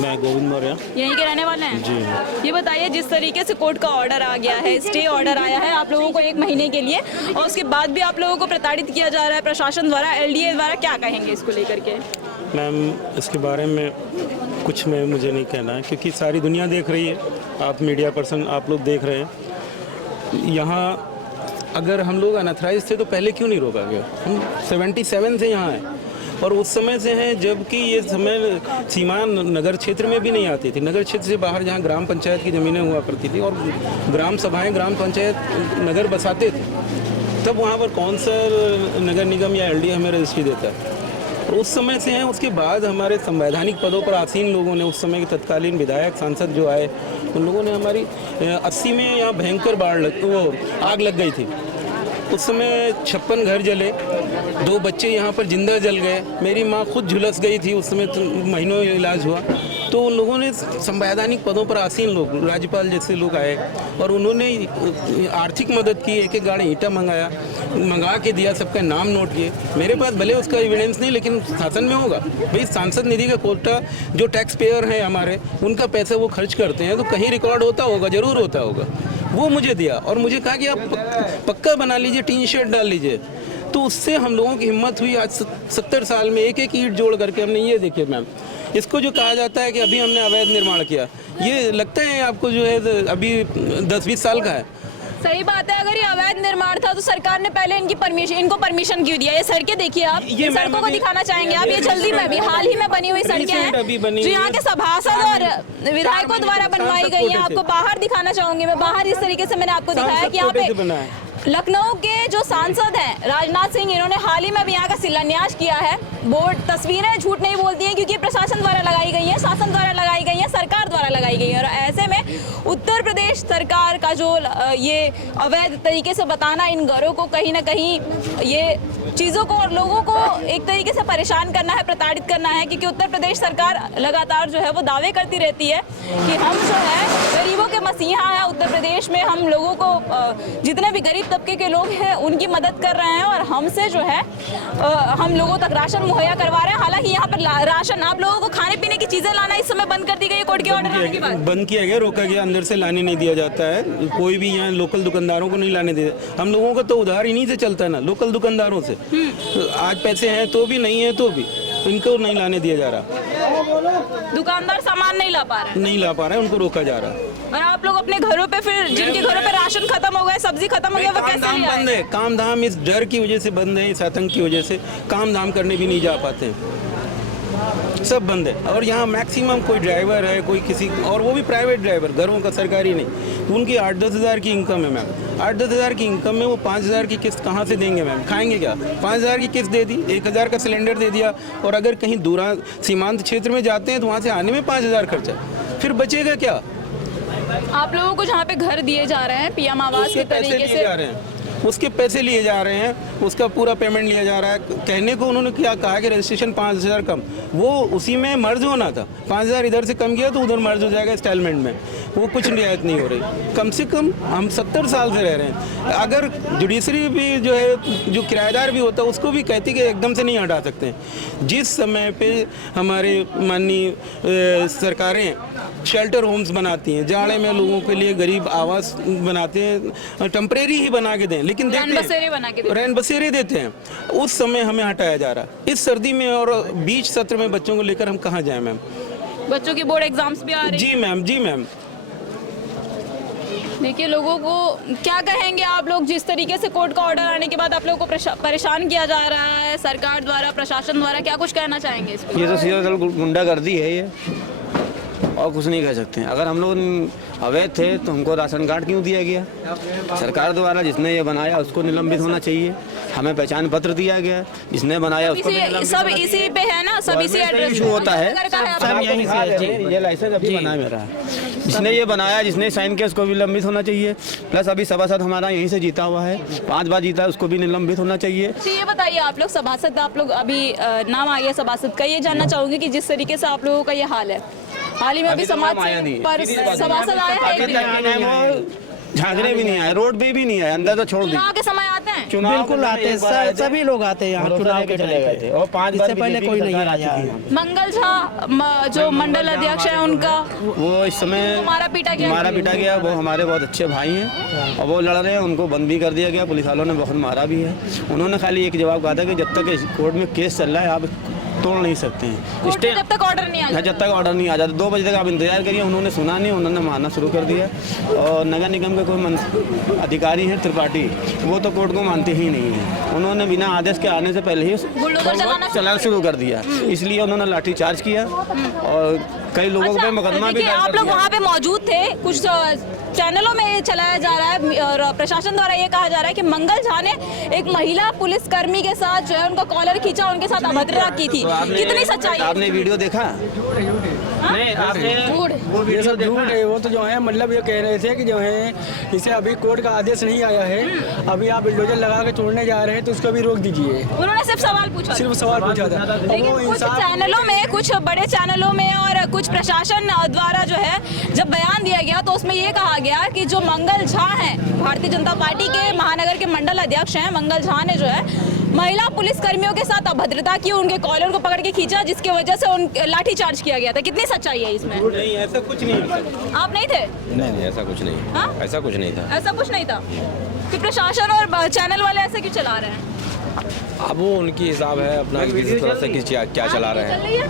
मैं गोविंद मौर्य। यहीं के रहने वाले हैं? जी। ये बताइए, जिस तरीके से कोर्ट का ऑर्डर आ गया है, स्टे ऑर्डर आया है आप लोगों को 1 महीने के लिए, और उसके बाद भी आप लोगों को प्रताड़ित किया जा रहा है प्रशासन द्वारा, LDA द्वारा, क्या कहेंगे इसको लेकर के? मैम, इसके बारे में कुछ मुझे नहीं कहना है, क्योंकि सारी दुनिया देख रही है, आप मीडिया पर्सन आप लोग देख रहे हैं। यहाँ अगर हम लोग अनऑथराइज थे तो पहले क्यों नहीं रोका गया? हम 77 से यहाँ हैं, और उस समय से हैं जबकि ये समय सीमा नगर क्षेत्र में भी नहीं आती थी। नगर क्षेत्र से बाहर जहाँ ग्राम पंचायत की ज़मीनें हुआ करती थी और ग्राम सभाएं ग्राम पंचायत नगर बसाते थे, तब वहाँ पर कौन सा नगर निगम या LDA हमें रजिस्ट्री देता है? और उस समय से हैं। उसके बाद हमारे संवैधानिक पदों पर आसीन लोगों ने, उस समय के तत्कालीन विधायक सांसद जो आए, उन लोगों ने हमारी 80 में यहाँ भयंकर आग लग गई थी। उस समय 56 घर जले, 2 बच्चे यहाँ पर जिंदा जल गए, मेरी माँ खुद झुलस गई थी, उस समय महीनों इलाज हुआ। तो उन लोगों ने संवैधानिक पदों पर आसीन लोग, राज्यपाल जैसे लोग आए और उन्होंने आर्थिक मदद की, 1-1 गाड़ी ईंटा मंगा के दिया, सबका नाम नोट किए। मेरे पास भले उसका एविडेंस नहीं, लेकिन शासन में होगा। भाई सांसद निधि का कोटा जो टैक्स पेयर हैं हमारे, उनका पैसा वो खर्च करते हैं, तो कहीं रिकॉर्ड होता होगा, ज़रूर होता होगा। वो मुझे दिया और मुझे कहा कि आप पक्का बना लीजिए, टीन शेड डाल लीजिए। तो उससे हम लोगों की हिम्मत हुई। आज 70 साल में 1-1 ईंट जोड़ करके हमने, ये देखिए मैम, इसको जो कहा जाता है कि अभी हमने अवैध निर्माण किया, ये लगता है आपको जो है अभी 10-20 साल का है। सही बात है। अगर ये अवैध निर्माण था तो सरकार ने पहले इनको परमिशन क्यों दिया? ये सड़कें देखिए आप, ये सड़कों को दिखाना चाहेंगे आप? ये जल्दी में भी हाल ही में बनी हुई सड़कें हैं जो यहाँ के सभासद और विधायकों द्वारा बनवाई गई हैं। आपको बाहर दिखाना चाहूंगी मैं। बाहर इस तरीके से मैंने आपको दिखाया कि यहाँ पे लखनऊ के जो सांसद हैं राजनाथ सिंह, इन्होंने हाल ही में भी यहाँ का शिलान्यास किया है। बोर्ड तस्वीरें झूठ नहीं बोलती हैं, क्योंकि प्रशासन द्वारा लगाई गई हैं, शासन द्वारा लगाई गई हैं, सरकार द्वारा लगाई गई है। और ऐसे में उत्तर प्रदेश सरकार का जो ये अवैध तरीके से बताना, इन घरों को कहीं ना कहीं ये चीज़ों को और लोगों को एक तरीके से परेशान करना है, प्रताड़ित करना है। क्योंकि उत्तर प्रदेश सरकार लगातार जो है वो दावे करती रहती है कि हम जो है गरीबों के मसीहा हैं। उत्तर प्रदेश में हम लोगों को, जितने भी गरीब तबके के लोग हैं, उनकी मदद कर रहे हैं और हमसे जो है हम लोगों तक राशन मुहैया करवा रहे हैं। हालांकि यहाँ पर राशन, आप लोगों को खाने पीने की चीज़ें लाना इस समय बंद कर दी गई है कोर्ट के ऑर्डर आने के बाद। बंद किया गया, रोका गया, अंदर से लाने नहीं दिया जाता है। कोई भी यहाँ लोकल दुकानदारों को नहीं लाने दिया। हम लोगों का तो उधार इन्हीं से चलता है ना, लोकल दुकानदारों से। आज पैसे हैं तो भी, नहीं है तो भी, इनको नहीं लाने दिया जा रहा। दुकानदार सामान नहीं ला पा रहे, उनको रोका जा रहा है। और आप लोग अपने घरों पे, फिर जिनके घरों पे राशन खत्म हो गए, सब्जी खत्म हो गया, वो कैसे ले आए? बंद है काम धाम, इस डर की वजह से बंद है, इस आतंक की वजह से काम धाम करने भी नहीं जा पाते हैं, सब बंद है। और यहाँ मैक्सिमम कोई ड्राइवर है, कोई किसी, और वो भी प्राइवेट ड्राइवर, घरों का, सरकारी नहीं। उनकी 8-10 हज़ार की इनकम है मैम। 8-10 हज़ार की इनकम में वो 5 हज़ार की किस्त कहाँ से देंगे मैम? खाएंगे क्या? 5 हज़ार की किस्त दे दी, 1 हज़ार का सिलेंडर दे दिया, और अगर कहीं दूरा सीमांत क्षेत्र में जाते हैं तो वहाँ से आने में 5 हज़ार खर्चा, फिर बचेगा क्या? आप लोगों को जहाँ पे घर दिए जा रहे हैं PM आवास के तरीके से, उसके पैसे लिए जा रहे हैं, उसका पूरा पेमेंट लिया जा रहा है। कहने को उन्होंने क्या कहा कि रजिस्ट्रेशन 5 हज़ार कम, वो उसी में मर्ज होना था। 5 हज़ार इधर से कम किया तो उधर मर्ज हो जाएगा इंस्टॉलमेंट में, वो कुछ रियायत नहीं हो रही। कम से कम हम 70 साल से रह रहे हैं। अगर जुडिशरी भी जो है, जो किराएदार भी होता है, उसको भी कहती कि एकदम से नहीं हटा सकते हैं। जिस समय पे हमारे माननीय सरकारें शेल्टर होम्स बनाती हैं, जाड़े में लोगों के लिए गरीब आवास बनाते हैं, टेम्परेरी ही बना के दें, लेकिन रैन बसेरे देते हैं, उस समय हमें हटाया जा रहा है। इस सर्दी में और बीच सत्र में बच्चों को लेकर हम कहाँ जाएं मैम? बच्चों की बोर्ड एग्जाम्स भी आ रही हैं। जी मैम। देखिए, लोगों को क्या कहेंगे आप लोग? जिस तरीके से कोर्ट का ऑर्डर आने के बाद आप लोगों को परेशान किया जा रहा है सरकार द्वारा, प्रशासन द्वारा, क्या कुछ कहना चाहेंगे इस पर? ये तो सीधा गुंडागर्दी है ये, और कुछ नहीं कह सकते हैं। अगर हम लोग अवैध थे तो हमको राशन कार्ड क्यों दिया गया? सरकार द्वारा जिसने ये बनाया उसको निलंबित होना चाहिए। हमें पहचान पत्र दिया गया, जिसने बनाया उसको सब इसी पे है ना, सब इसी एड्रेस इशू होता है, सब यहीं से है। ये लाइसेंस अभी बना मेरा, जिसने ये बनाया, जिसने साइन किया, उसको भी निलंबित होना चाहिए। प्लस अभी सभासद हमारा यहीं से जीता हुआ है, 5 बार जीता है, उसको भी निलंबित होना चाहिए। ये बताइए, आप लोग सभासद, आप लोग अभी नाम आ गया सभासद का, ये जानना चाहूँगी कि जिस तरीके से आप लोगों का ये हाल है, हाल ही में अभी समाज पर सभासद आया है एक झांकने भी नहीं आए, रोड पे भी नहीं आए, अंदर तो छोड़ दी। चुनाव के समय आते हैं, चुनाव बिल्कुल आते हैं, सभी लोग आते हैं यहाँ चुनाव के चले गए थे और 5 बार इससे पहले कोई नहीं आया। मंगल झा जो मंडल अध्यक्ष है उनका वो इस समय मारा पीटा गया। वो हमारे बहुत अच्छे भाई हैं और वो लड़ रहे हैं, उनको बंद भी कर दिया गया, पुलिस वालों ने बहुत मारा भी है। उन्होंने खाली एक जवाब कहा था कि जब तक कोर्ट में केस चल रहा है आप तोड़ नहीं सकते हैं, जब तक ऑर्डर नहीं आ जाता। जब तक ऑर्डर नहीं आ जाता 2 बजे तक आप इंतजार करिए। उन्होंने सुना नहीं, उन्होंने मारना शुरू कर दिया। और नगर निगम के कोई अधिकारी हैं त्रिपाठी, वो तो कोर्ट को मानते ही नहीं है, उन्होंने बिना आदेश के आने से पहले ही चलाना शुरू कर दिया, इसलिए उन्होंने लाठी चार्ज किया और कई लोगों पे मुकदमा भी। आप लोग वहाँ पे मौजूद थे, कुछ चैनलों में चलाया जा रहा है और प्रशासन द्वारा ये कहा जा रहा है कि मंगल झा ने एक महिला पुलिसकर्मी के साथ जो है उनका कॉलर खींचा, उनके साथ अभद्रता की थी। कितनी सच्चाई है? आपने वीडियो देखा? नहीं, आपने ये सब झूठ है। वो तो जो है मतलब ये कह रहे थे कि जो है इसे अभी कोर्ट का आदेश नहीं आया है, अभी आप बुलडोजर लगा के तोड़ने जा रहे हैं तो उसको भी रोक दीजिए। उन्होंने सिर्फ सवाल पूछा था। लेकिन कुछ चैनलों में, कुछ बड़े चैनलों में और कुछ प्रशासन द्वारा जो है जब बयान दिया गया तो उसमें ये कहा गया कि जो मंगल झा हैं, भारतीय जनता पार्टी के महानगर के मंडल अध्यक्ष हैं, मंगल झा ने जो है महिला पुलिसकर्मियों के साथ अभद्रता की, उनके कॉलर को पकड़ के खींचा, जिसकी वजह से उन लाठी चार्ज किया गया था। कितनी सच्चाई है इसमें? नहीं, ऐसा कुछ नहीं। आप नहीं थे? नहीं, ऐसा कुछ नहीं। हाँ? ऐसा कुछ नहीं था। ऐसा कुछ नहीं था। फिर प्रशासन और चैनल वाले ऐसे क्यों चला रहे हैं? अब वो उनकी हिसाब है अपना, किसी तरह से क्या चला रहे हैं।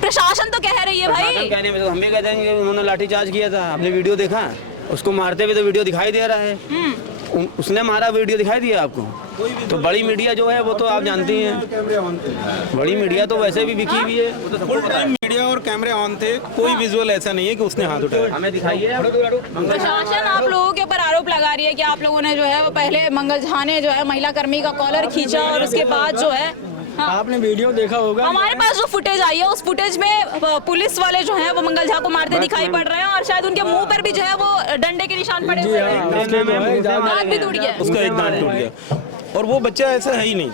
प्रशासन तो कह रही है भाई, कहने में तो हम भी कहते हैं कि उन्होंने लाठी चार्ज किया था। आपने वीडियो देखा? उसको मारते हुए तो वीडियो दिखाई दे रहा है, उसने मारा वीडियो दिखाई दिया आपको? तो बड़ी मीडिया जो है वो तो आप जानती हैं, बड़ी मीडिया तो वैसे भी बिकी हुई है। फुल टाइम मीडिया और कैमरे ऑन थे, कोई विजुअल ऐसा नहीं है कि उसने हाथ उठाया। हमें दिखाइए। प्रशासन आप लोगों के ऊपर आरोप लगा रही है कि आप लोगों ने जो है वो पहले मंगल झा ने जो है महिला कर्मी का कॉलर खींचा और उसके बाद जो है आपने वीडियो देखा होगा। हमारे पास जो फुटेज आई है उस फुटेज में पुलिस वाले जो हैं वो मंगल झा को मारते दिखाई पड़ रहे हैं और शायद उनके मुंह पर भी जो है वो डंडे के निशान पड़े हुए हैं, दांत भी टूट गया, उसका एक दांत टूट गया। और वो बच्चा ऐसा है ही नहीं,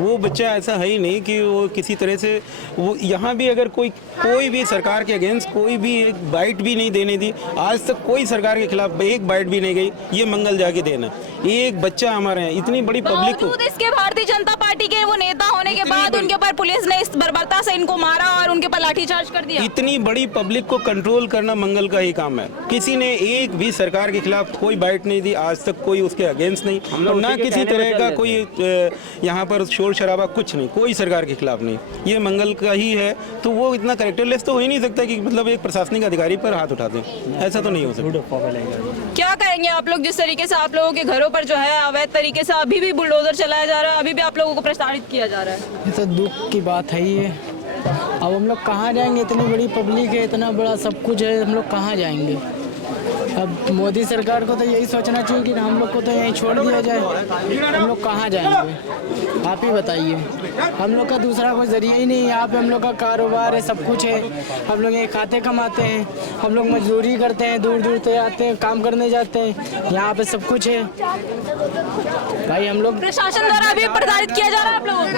वो बच्चा ऐसा है ही नहीं कि वो किसी तरह से वो यहाँ भी अगर कोई भी सरकार के अगेंस्ट कोई भी एक बाइट भी नहीं देने दी, आज तक कोई सरकार के खिलाफ एक बाइट भी नहीं गई। ये मंगल झा के देन है। एक बच्चा हमारे यहाँ इतनी बड़ी पब्लिक को, इसके भारतीय जनता पार्टी के वो नेता होने के बाद उनके ऊपर पुलिस ने इस बर्बरता से इनको मारा और उनके ऊपर लाठीचार्ज कर दिया। इतनी बड़ी पब्लिक को कंट्रोल करना मंगल का ही काम है। किसी ने एक भी सरकार के खिलाफ कोई बाइट नहीं दी, आज तक कोई उसके अगेंस्ट नहीं, और ना किसी तरह का कोई यहाँ पर शोर शराबा, कुछ नहीं, कोई सरकार के खिलाफ नहीं। ये मंगल का ही है, तो वो इतना कैरेक्टरलेस तो हो ही नहीं सकता कि मतलब एक प्रशासनिक अधिकारी पर हाथ उठा दें, ऐसा तो नहीं हो सकता। क्या कहेंगे आप लोग, जिस तरीके से आप लोगों के घरों पर जो है अवैध तरीके से अभी भी बुलडोजर चलाया जा रहा है, अभी भी आप लोगों को प्रताड़ित किया जा रहा है? ये तो दुख की बात है ही है। अब हम लोग कहाँ जाएंगे? इतनी बड़ी पब्लिक है, इतना बड़ा सब कुछ है, हम लोग कहाँ जाएंगे? अब मोदी सरकार को तो यही सोचना चाहिए कि हम लोग को तो यहीं छोड़ दिया जाए, हम लोग कहाँ जाएंगे? आप ही बताइए। हम लोग का दूसरा कोई जरिया ही नहीं है, यहाँ पे हम लोग का कारोबार है, सब कुछ है, हम लोग यहीं खाते कमाते हैं, हम लोग मजदूरी करते हैं, दूर दूर से आते हैं, काम करने जाते हैं, यहाँ पे सब कुछ है भाई। हम लोग प्रशासन द्वारा अभी प्रताड़ित किया जा रहा है आप लोगों को,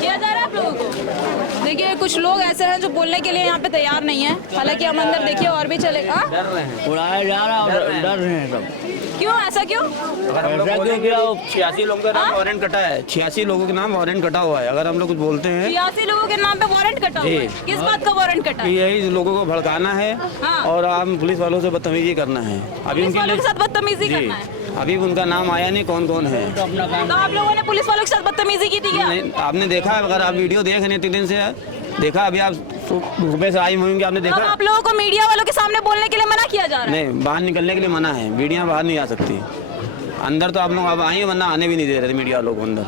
किया जा रहा है आप लोगों को। देखिए कुछ लोग ऐसे हैं जो बोलने के लिए यहाँ पे तैयार नहीं है, हालांकि हम अंदर देखिए और भी चलेगा। उड़ाया जा रहा है, डर रहे हैं सब। क्यों ऐसा क्यों? 86 लोगों का नाम वारंट कटा है, 86 लोगों के नाम वारंट कटा हुआ है। अगर हम लोग कुछ बोलते हैं 86 लोगों के नाम पे वारंट कटा हुआ है, किस बात का वारंट कटा है? यही लोगों को भड़काना है और आप पुलिस वालों से बदतमीजी करना है। अभी पुलिस वालों के साथ बदतमीजी करना है? अभी उनका नाम आया नहीं, कौन कौन है। तो आप लोगों ने पुलिस वालों के साथ बदतमीजी की थी क्या? नहीं, आपने देखा? अगर आप वीडियो देख रहे हैं 3 दिन से देखा, अभी आप सुबह से आई होंगे, आपने देखा? आप लोगों को मीडिया वालों के सामने बोलने के लिए मना किया जा रहा है? नहीं, बाहर निकलने के लिए मना है, मीडिया बाहर नहीं आ सकती। अंदर तो आप लोग अब आए, वरना आने भी नहीं दे रहे थे मीडिया लोग अंदर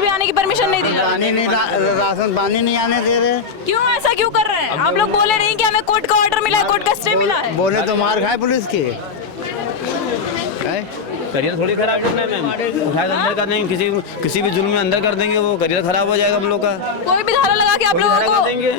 भी आने की परमिशन नहीं दी, राशन पानी नहीं आने दे रहे। क्यों ऐसा क्यों कर रहे हैं? आप लोग बोले नहीं कि हमें कोर्ट का ऑर्डर मिला है, कोर्ट का स्टे मिला है? बोले तो मार खाए पुलिस के। करियर थोड़ी खराब करना है मैम, शायद अंदर कर देंगे, किसी भी जुल्म में अंदर कर देंगे, वो करियर खराब हो जाएगा हम लोग का। कोई भी धारा लगा के आप लोगों को देंगे,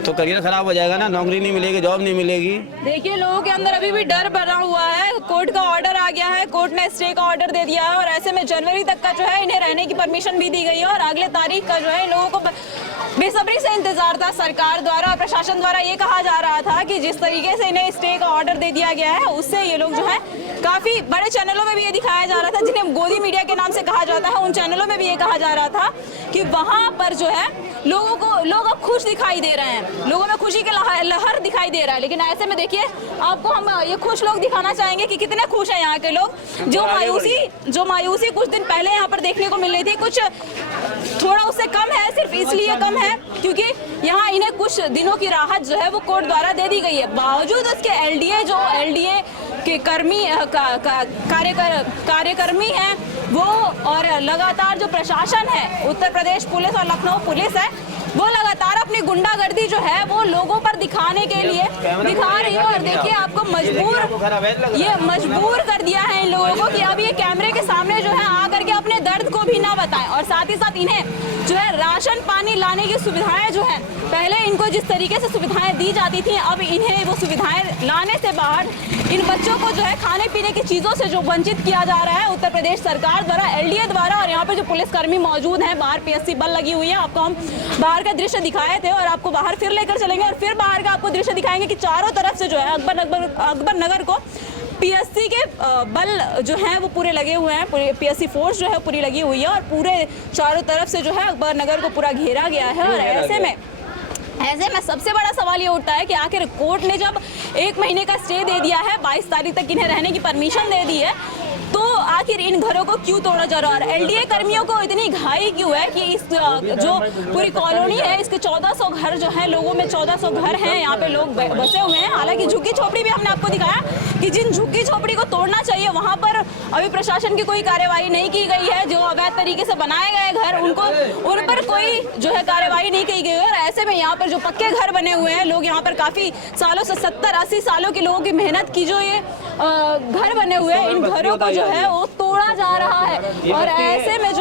तो करियर खराब हो जाएगा ना, नौकरी नहीं मिलेगी, जॉब नहीं मिलेगी। देखिए लोगों के अंदर अभी भी डर बना हुआ है। कोर्ट का ऑर्डर आ गया है, कोर्ट ने स्टे का ऑर्डर दे दिया है और ऐसे में जनवरी तक का जो है इन्हें रहने की परमिशन भी दी गई है और अगले तारीख का जो है इन लोगों को बेसब्री से इंतजार था। सरकार द्वारा और प्रशासन द्वारा ये कहा जा रहा था कि जिस तरीके से इन्हें स्टे का ऑर्डर दे दिया गया है उससे ये लोग जो है, काफी बड़े चैनलों में भी ये दिखाया जा रहा था जिन्हें गोदी मीडिया के नाम से कहा जाता है, उन चैनलों में भी ये कहा जा रहा था कि वहां पर जो है लोग अब खुश दिखाई दे रहे हैं, लोगों में खुशी की लहर दिखाई दे रहा है। लेकिन ऐसे में देखिए आपको हम ये खुश लोग दिखाना चाहेंगे कि कितने खुश हैं यहाँ के लोग। जो मायूसी कुछ दिन पहले यहाँ पर देखने को मिल रही थी, कुछ थोड़ा उससे कम है, सिर्फ इसलिए कम है क्योंकि यहाँ इन्हें कुछ दिनों की राहत जो है वो कोर्ट द्वारा दे दी गई है। बावजूद उसके एलडीए के कार्यकर्मी हैं वो और लगातार जो प्रशासन है, उत्तर प्रदेश पुलिस और लखनऊ पुलिस है, वो लगातार अपनी गुंडागर्दी जो है वो लोगों पर दिखाने के लिए दिखा रही है। और देखिए आपको मजबूर कर दिया है इन लोगों को कि अब ये कैमरे के सामने जो है आकर के अपने दर्द को भी ना बताएं। और साथ ही साथ इन्हें जो है राशन पानी लाने की सुविधाएं जो है, पहले इनको जिस तरीके से सुविधाएं दी जाती थी, अब इन्हें वो सुविधाएं लाने से बाहर इन बच्चों को जो है खाने पीने की चीज़ों से जो वंचित किया जा रहा है उत्तर प्रदेश सरकार द्वारा, एलडीए द्वारा। और यहाँ पे जो पुलिसकर्मी मौजूद हैं, बाहर पीएससी बल लगी हुई है, आपको हम बाहर का दृश्य दिखाए थे और आपको बाहर फिर लेकर चलेंगे और फिर बाहर का आपको दृश्य दिखाएंगे कि चारों तरफ से जो है अकबर नगर को पीएससी के बल जो हैं वो पूरे लगे हुए हैं, पीएससी फोर्स जो है पूरी लगी हुई है और पूरे चारों तरफ से जो है अकबर नगर को पूरा घेरा गया है। और ऐसे में सबसे बड़ा सवाल ये उठता है कि आखिर कोर्ट ने जब 1 महीने का स्टे दे दिया है, 22 तारीख तक इन्हें रहने की परमिशन दे दी है, तो आखिर इन घरों को क्यों तोड़ा जा रहा है? एलडीए कर्मियों को इतनी घाई क्यों है कि इस जो पूरी कॉलोनी है इसके 1400 घर जो है, लोगों में 1400 घर हैं, यहाँ पे लोग बसे हुए हैं। हालांकि झुग्गी झोपड़ी भी हमने आपको दिखाया कि जिन झुग्गी झोपड़ी को तोड़ना चाहिए वहाँ पर अभी प्रशासन की कोई कार्यवाही नहीं की गई है। जो अवैध तरीके से बनाए गए घर उन पर कोई जो है कार्यवाही नहीं की गई है। और ऐसे में यहाँ पर जो पक्के घर बने हुए हैं, लोग यहाँ पर काफी सालों से 70-80 सालों के लोगों की मेहनत की जो ये घर बने हुए हैं, इन घरों को जो है वो तोड़ा जा रहा है। और ऐसे में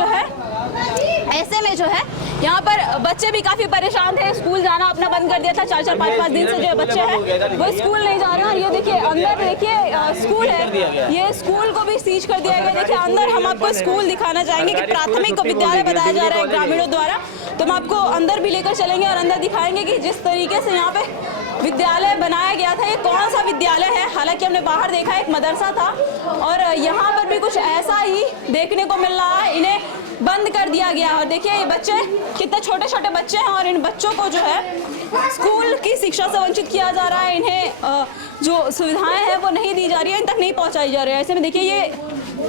जो है यहाँ पर बच्चे भी काफी परेशान थे, स्कूल जाना अपना बंद कर दिया था। 4-4, 5-5 दिन से जो बच्चे हैं वो स्कूल नहीं जा रहे हैं। और ये देखिए अंदर देखिए स्कूल है, ये स्कूल को भी सीज कर दिया गया। देखिए अंदर हम आपको स्कूल दिखाना चाहेंगे कि प्राथमिक विद्यालय बताया जा रहा है ग्रामीणों द्वारा, तो हम आपको अंदर भी लेकर चलेंगे और अंदर दिखाएंगे कि जिस तरीके से यहाँ पे विद्यालय बनाया गया था, ये कौन सा विद्यालय है। हालांकि हमने बाहर देखा एक मदरसा था और यहाँ पर भी कुछ ऐसा ही देखने को मिल रहा है, इन्हें बंद कर दिया गया। और देखिए ये बच्चे कितने छोटे छोटे बच्चे हैं और इन बच्चों को जो है स्कूल की शिक्षा से वंचित किया जा रहा है, इन्हें जो सुविधाएं हैं वो नहीं दी जा रही है, इन तक नहीं पहुंचाई जा रही है। ऐसे में देखिए ये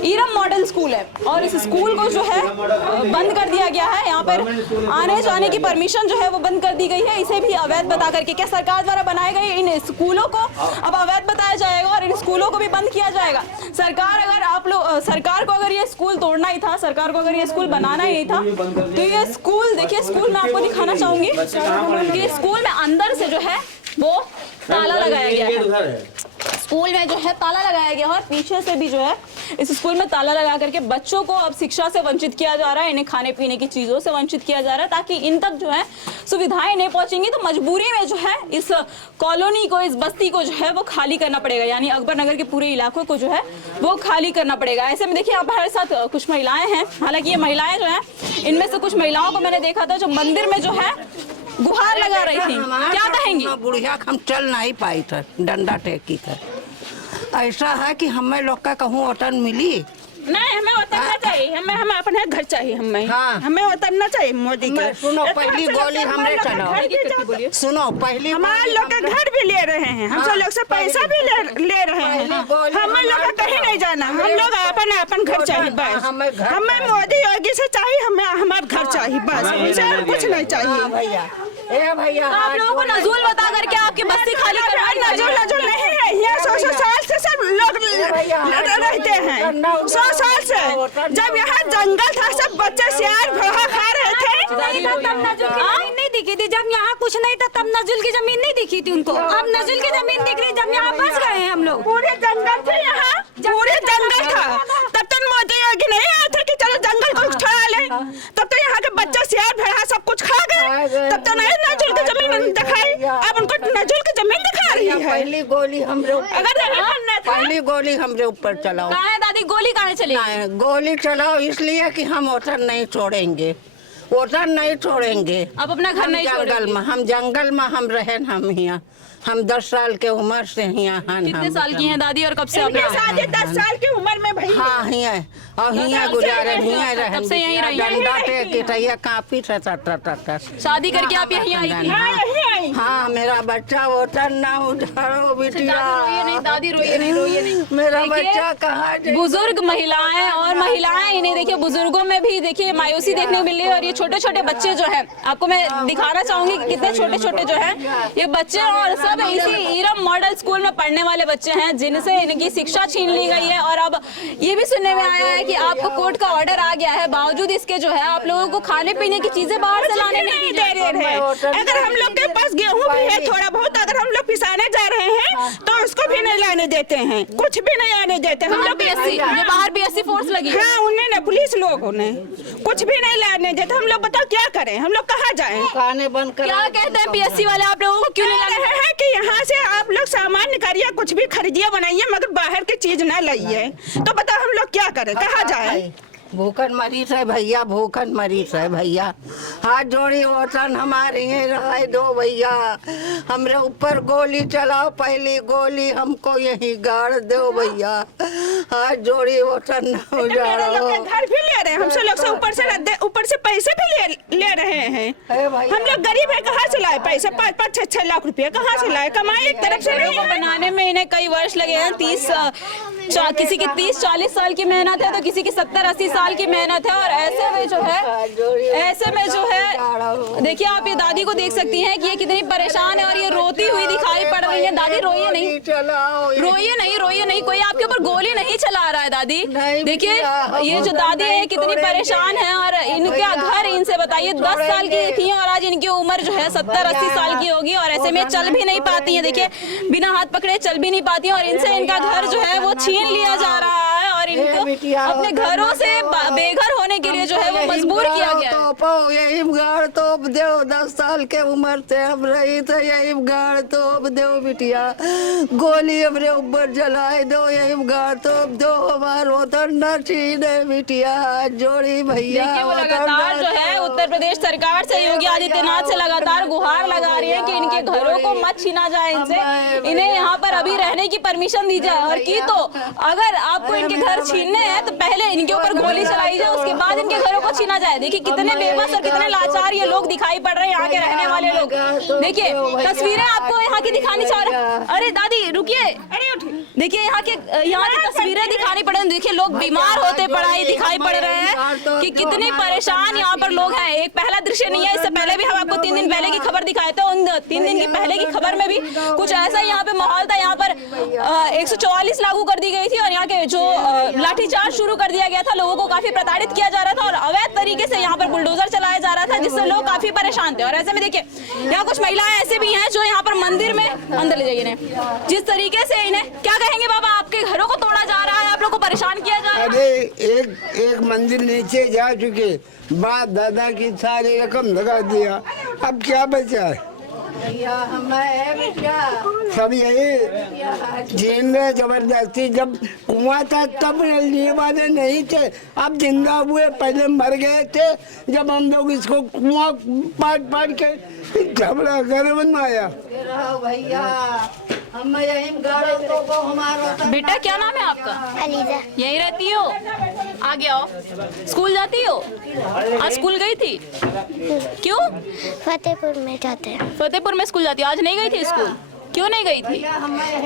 ईरम मॉडल स्कूल है और इस स्कूल को जो है बंद कर दिया गया है। यहाँ पर आने जाने की परमिशन जो है वो बंद कर दी गई है, इसे भी अवैध बता करके। क्या सरकार द्वारा बनाए गए इन स्कूलों को अब अवैध बताया जाएगा और इन स्कूलों को भी बंद किया जाएगा? सरकार को अगर ये स्कूल तोड़ना ही था, सरकार को अगर ये स्कूल बनाना ही नहीं था, तो ये स्कूल देखिए, स्कूल में आपको दिखाना चाहूंगी कि स्कूल में अंदर से जो है वो ताला लगाया गया है। स्कूल में जो है ताला लगाया गया और पीछे से भी जो है इस स्कूल में ताला लगा करके बच्चों को अब शिक्षा से वंचित किया जा रहा है, इन्हें खाने पीने की चीज़ों से वंचित किया जा रहा है ताकि इन तक जो है सुविधाएं नहीं पहुंचेंगी। तो मजबूरी में जो है इस कॉलोनी को, इस बस्ती को जो है वो खाली करना पड़ेगा, यानी अकबर नगर के पूरे इलाकों को जो है वो खाली करना पड़ेगा। ऐसे में देखिए अब हमारे साथ कुछ महिलाएं हैं। हालांकि ये महिलाएं जो हैं, इनमें से कुछ महिलाओं को मैंने देखा था जो मंदिर में जो है गुहार लगा रही थी। क्या कहेंगी? बुढ़िया हम चल नहीं पाई था, डंडा टेकी था। ऐसा है कि हमें लोग का कहूँ वतन मिली नहीं, हमें वतन ना चाहिए, हमें अपने घर चाहिए, हमें वतन ना चाहिए मोदी का। सुनो पहली गोली हमने चलाओ, सुनो पहली हमारे लोग का घर भी ले रहे हैं, हम सब लोग से पैसा भी ले रहे हैं, हमें लोग का कहीं नहीं जाना, हम लोग अपन घर चाहिए बस। हमें मोदी योगी से चाहिए, हमें हमारा घर चाहिए बस, उनसे कुछ नहीं चाहिए। भैया आप लोगों को नजूल बता करके आपकी बस्ती खाली करवाई? नजूल नहीं है, यहाँ 100 साल से सब लोग रहते हैं, 100 साल से। जब यहाँ जंगल था सब बच्चे सियार घोड़ा खा रहे थे, तब नजुल की जमीन नहीं दिखी थी। जब यहाँ कुछ नहीं था तब नजुल की जमीन नहीं दिखी थी उनको, अब नजुल की जमीन दिख रही जब यहाँ बस गए हैं हम लोग। पूरे जंगल थे यहाँ, पूरे जंगल था, तब तक मोदी योगी नहीं आया था कि चलो जंगल को उठा ले, तब तो यहाँ के बच्चे सियार भेड़ा सब कुछ खा गए, तब तो नहीं नजुल की जमीन दिखाई। पहली गोली हमरे पहली गोली हमरे ऊपर चलाओ। कहाँ है दादी, गोली कहाँ चली? गोली चलाओ इसलिए कि हम वतन नहीं छोड़ेंगे, वतन नहीं छोड़ेंगे। अब अपना घर नहीं जंगल में, हम जंगल में हम रहे, हम यहाँ, हम 10 साल के उम्र से यहाँ। कितने साल की हैं दादी और कब से आप? 10 साल की उम्र में भाई। हाँ यहाँ और यहाँ गुजारे, यहाँ रहे, कब से यहीं रही? डंडा टेक काफी था। शादी करके आप यहीं आई थी? हाँ मेरा बच्चा वतन ना उजाड़ो बिटिया। रोइए नहीं दादी, रोइए नहीं, रोइए नहीं। मेरा बच्चा कहाँ? बुजुर्ग महिलाएं और महिलाएं इन्हें देखिए, बुजुर्गों में भी देखिए मायूसी देखने को मिल रही है। और ये छोटे छोटे बच्चे जो है, आपको मैं दिखाना चाहूंगी कि कितने छोटे छोटे जो है ये बच्चे, और सब इसी इरम मॉडल स्कूल में पढ़ने वाले बच्चे हैं जिनसे इनकी शिक्षा छीन ली गई है। और अब ये भी सुनने में आया है कि आपको कोर्ट का ऑर्डर आ गया है, बावजूद इसके जो है आप लोगों को खाने पीने की चीजें बाहर से लाने नहीं दे रहे हैं। अगर हम लोग के पास गेहूं भी है थोड़ा बहुत, अगर हम लोग पिसाने जा रहे हैं तो उसको भी नहीं लाने देते हैं, कुछ भी नहीं आने देते। हम लोग बाहर BSC फोर्स लगी, हाँ उन्हें ना पुलिस लोगों ने कुछ भी नहीं लाने देते। हम लोग बताओ क्या करें, हम लोग कहाँ जाएं? खाने बंद कर। क्या कहते हैं PSC वाले आप लोगों को क्यों नहीं ला रहे हैं? कि यहाँ से आप लोग सामान करिए, कुछ भी खरीदिए बनाइए, मगर बाहर की चीज ना लाइए। तो बताओ हम लोग क्या करें, कहाँ जाए? भूखन मरीज है भैया, भूखन मरीज है भैया। हाथ जोड़ी वतन हमारे रह दो भैया, हमरे ऊपर गोली चलाओ, पहली गोली हमको यही गाड़ दो भैया। हाथ जोड़ी वतन न उजाड़ो। घर भी ले रहे हैं हमसे लोग से, ऊपर से पैसे भी ले रहे हैं। हम लोग गरीब है, कहाँ से लाए पैसे? 5-5, 6-6 लाख रुपए कहाँ से लाए? कमाई एक तरफ से नहीं बनाने में इन्हें कई वर्ष लगे हैं। किसी की 30-40 साल की मेहनत है तो किसी की 70-80 साल की मेहनत है। और ऐसे में जो है देखिए, आप ये दादी को देख सकती हैं कि ये कितनी परेशान है और ये रोती हुई दिखाई पड़ रही है। दादी रोइए नहीं, रोइए नहीं, रोइए नहीं, कोई आपके ऊपर गोली नहीं चला रहा है दादी। देखिए ये जो दादी है कितनी परेशान है। और इनका घर, इनसे बताइए 10 साल की थी और आज इनकी उम्र जो है 70-80 साल की होगी और ऐसे में चल भी नहीं पाती है। देखिए बिना हाथ पकड़े चल भी नहीं पाती है और इनसे इनका घर जो है वो छीन लिया जा रहा है और इनको अपने घरों से बेघर होने के लिए जो है वो मजबूर किया गया है। यही गाड़ तोप दो, 10 साल के उम्र से हम रही थे, यही गाड़ तोप दो बिटिया, गोली हमरे ऊपर जलाए दो, यही गाड़ तोप दो, हमारा वतन न छीने बिटिया। जोड़ी भैया वो लगातार जो है उत्तर प्रदेश सरकार से, योगी आदित्यनाथ से लगातार गुहार लगा रही है कि इनके घरों को मत छीना जाए इनसे, इन्हें यहाँ पर अभी रहने की परमिशन दी जाए। और की तो अगर आपको इनके घर छीनने हैं तो पहले इनके ऊपर गोली चलाई जाए, उसके बाद इनके घरों को छीना जाए। देखिए कितने बेबस और कितने लाचार ये लोग दिखाई पड़ रहे हैं, यहाँ के रहने वाले लोग। देखिए तस्वीरें आपको यहाँ की दिखानी चाह रहे हैं। अरे दादी रुकिए, देखिए यहाँ की तस्वीरें दिखानी पड़ रही। देखिए लोग बीमार होते पड़ाई दिखाई पड़ रहे हैं कि कितने परेशान यहाँ पर लोग हैं। एक पहला दृश्य नहीं है, इससे पहले भी हम आपको 3 दिन पहले की खबर दिखाए थे। उन 3 दिन की पहले की खबर में भी कुछ ऐसा यहाँ पे माहौल था। यहाँ पर 144 लागू कर दी गई थी और यहाँ के जो लाठीचार्ज शुरू कर दिया गया था, लोगों को काफी प्रताड़ित किया जा रहा था और अवैध तरीके से यहाँ पर बुलडोजर चलाया जा रहा था, जिससे लोग काफी परेशान थे। और ऐसे में देखिए यहाँ कुछ महिलाएं ऐसे भी हैं जो यहाँ पर मंदिर में, अंदर ले जाइए इन्हें, जिस तरीके से इन्हें, क्या कहेंगे बाबा, आपके घरों को तोड़ा जा रहा है, आप लोग को परेशान किया जा रहा है। अरे एक मंदिर नीचे जा चुके, बाप दादा की सारी रकम लगा दिया, अब क्या बचा है? सब यही झेल रहे जबरदस्ती। जब कुआं था तब लिए वाले नहीं थे, अब जिंदा हुए, पहले मर गए थे जब हम लोग इसको कुआं पाट के झगड़ा घर बनवाया। भैया हम यही गाड़ी तो हमारा। बेटा क्या नाम है आपका? अलीजा। यहीं रहती हो? आगे आओ। स्कूल जाती हो? आज स्कूल गई थी? क्यों? फतेहपुर में जाते हैं। फतेहपुर में स्कूल जाती हो? आज नहीं गई थी स्कूल? क्यों नहीं गई थी?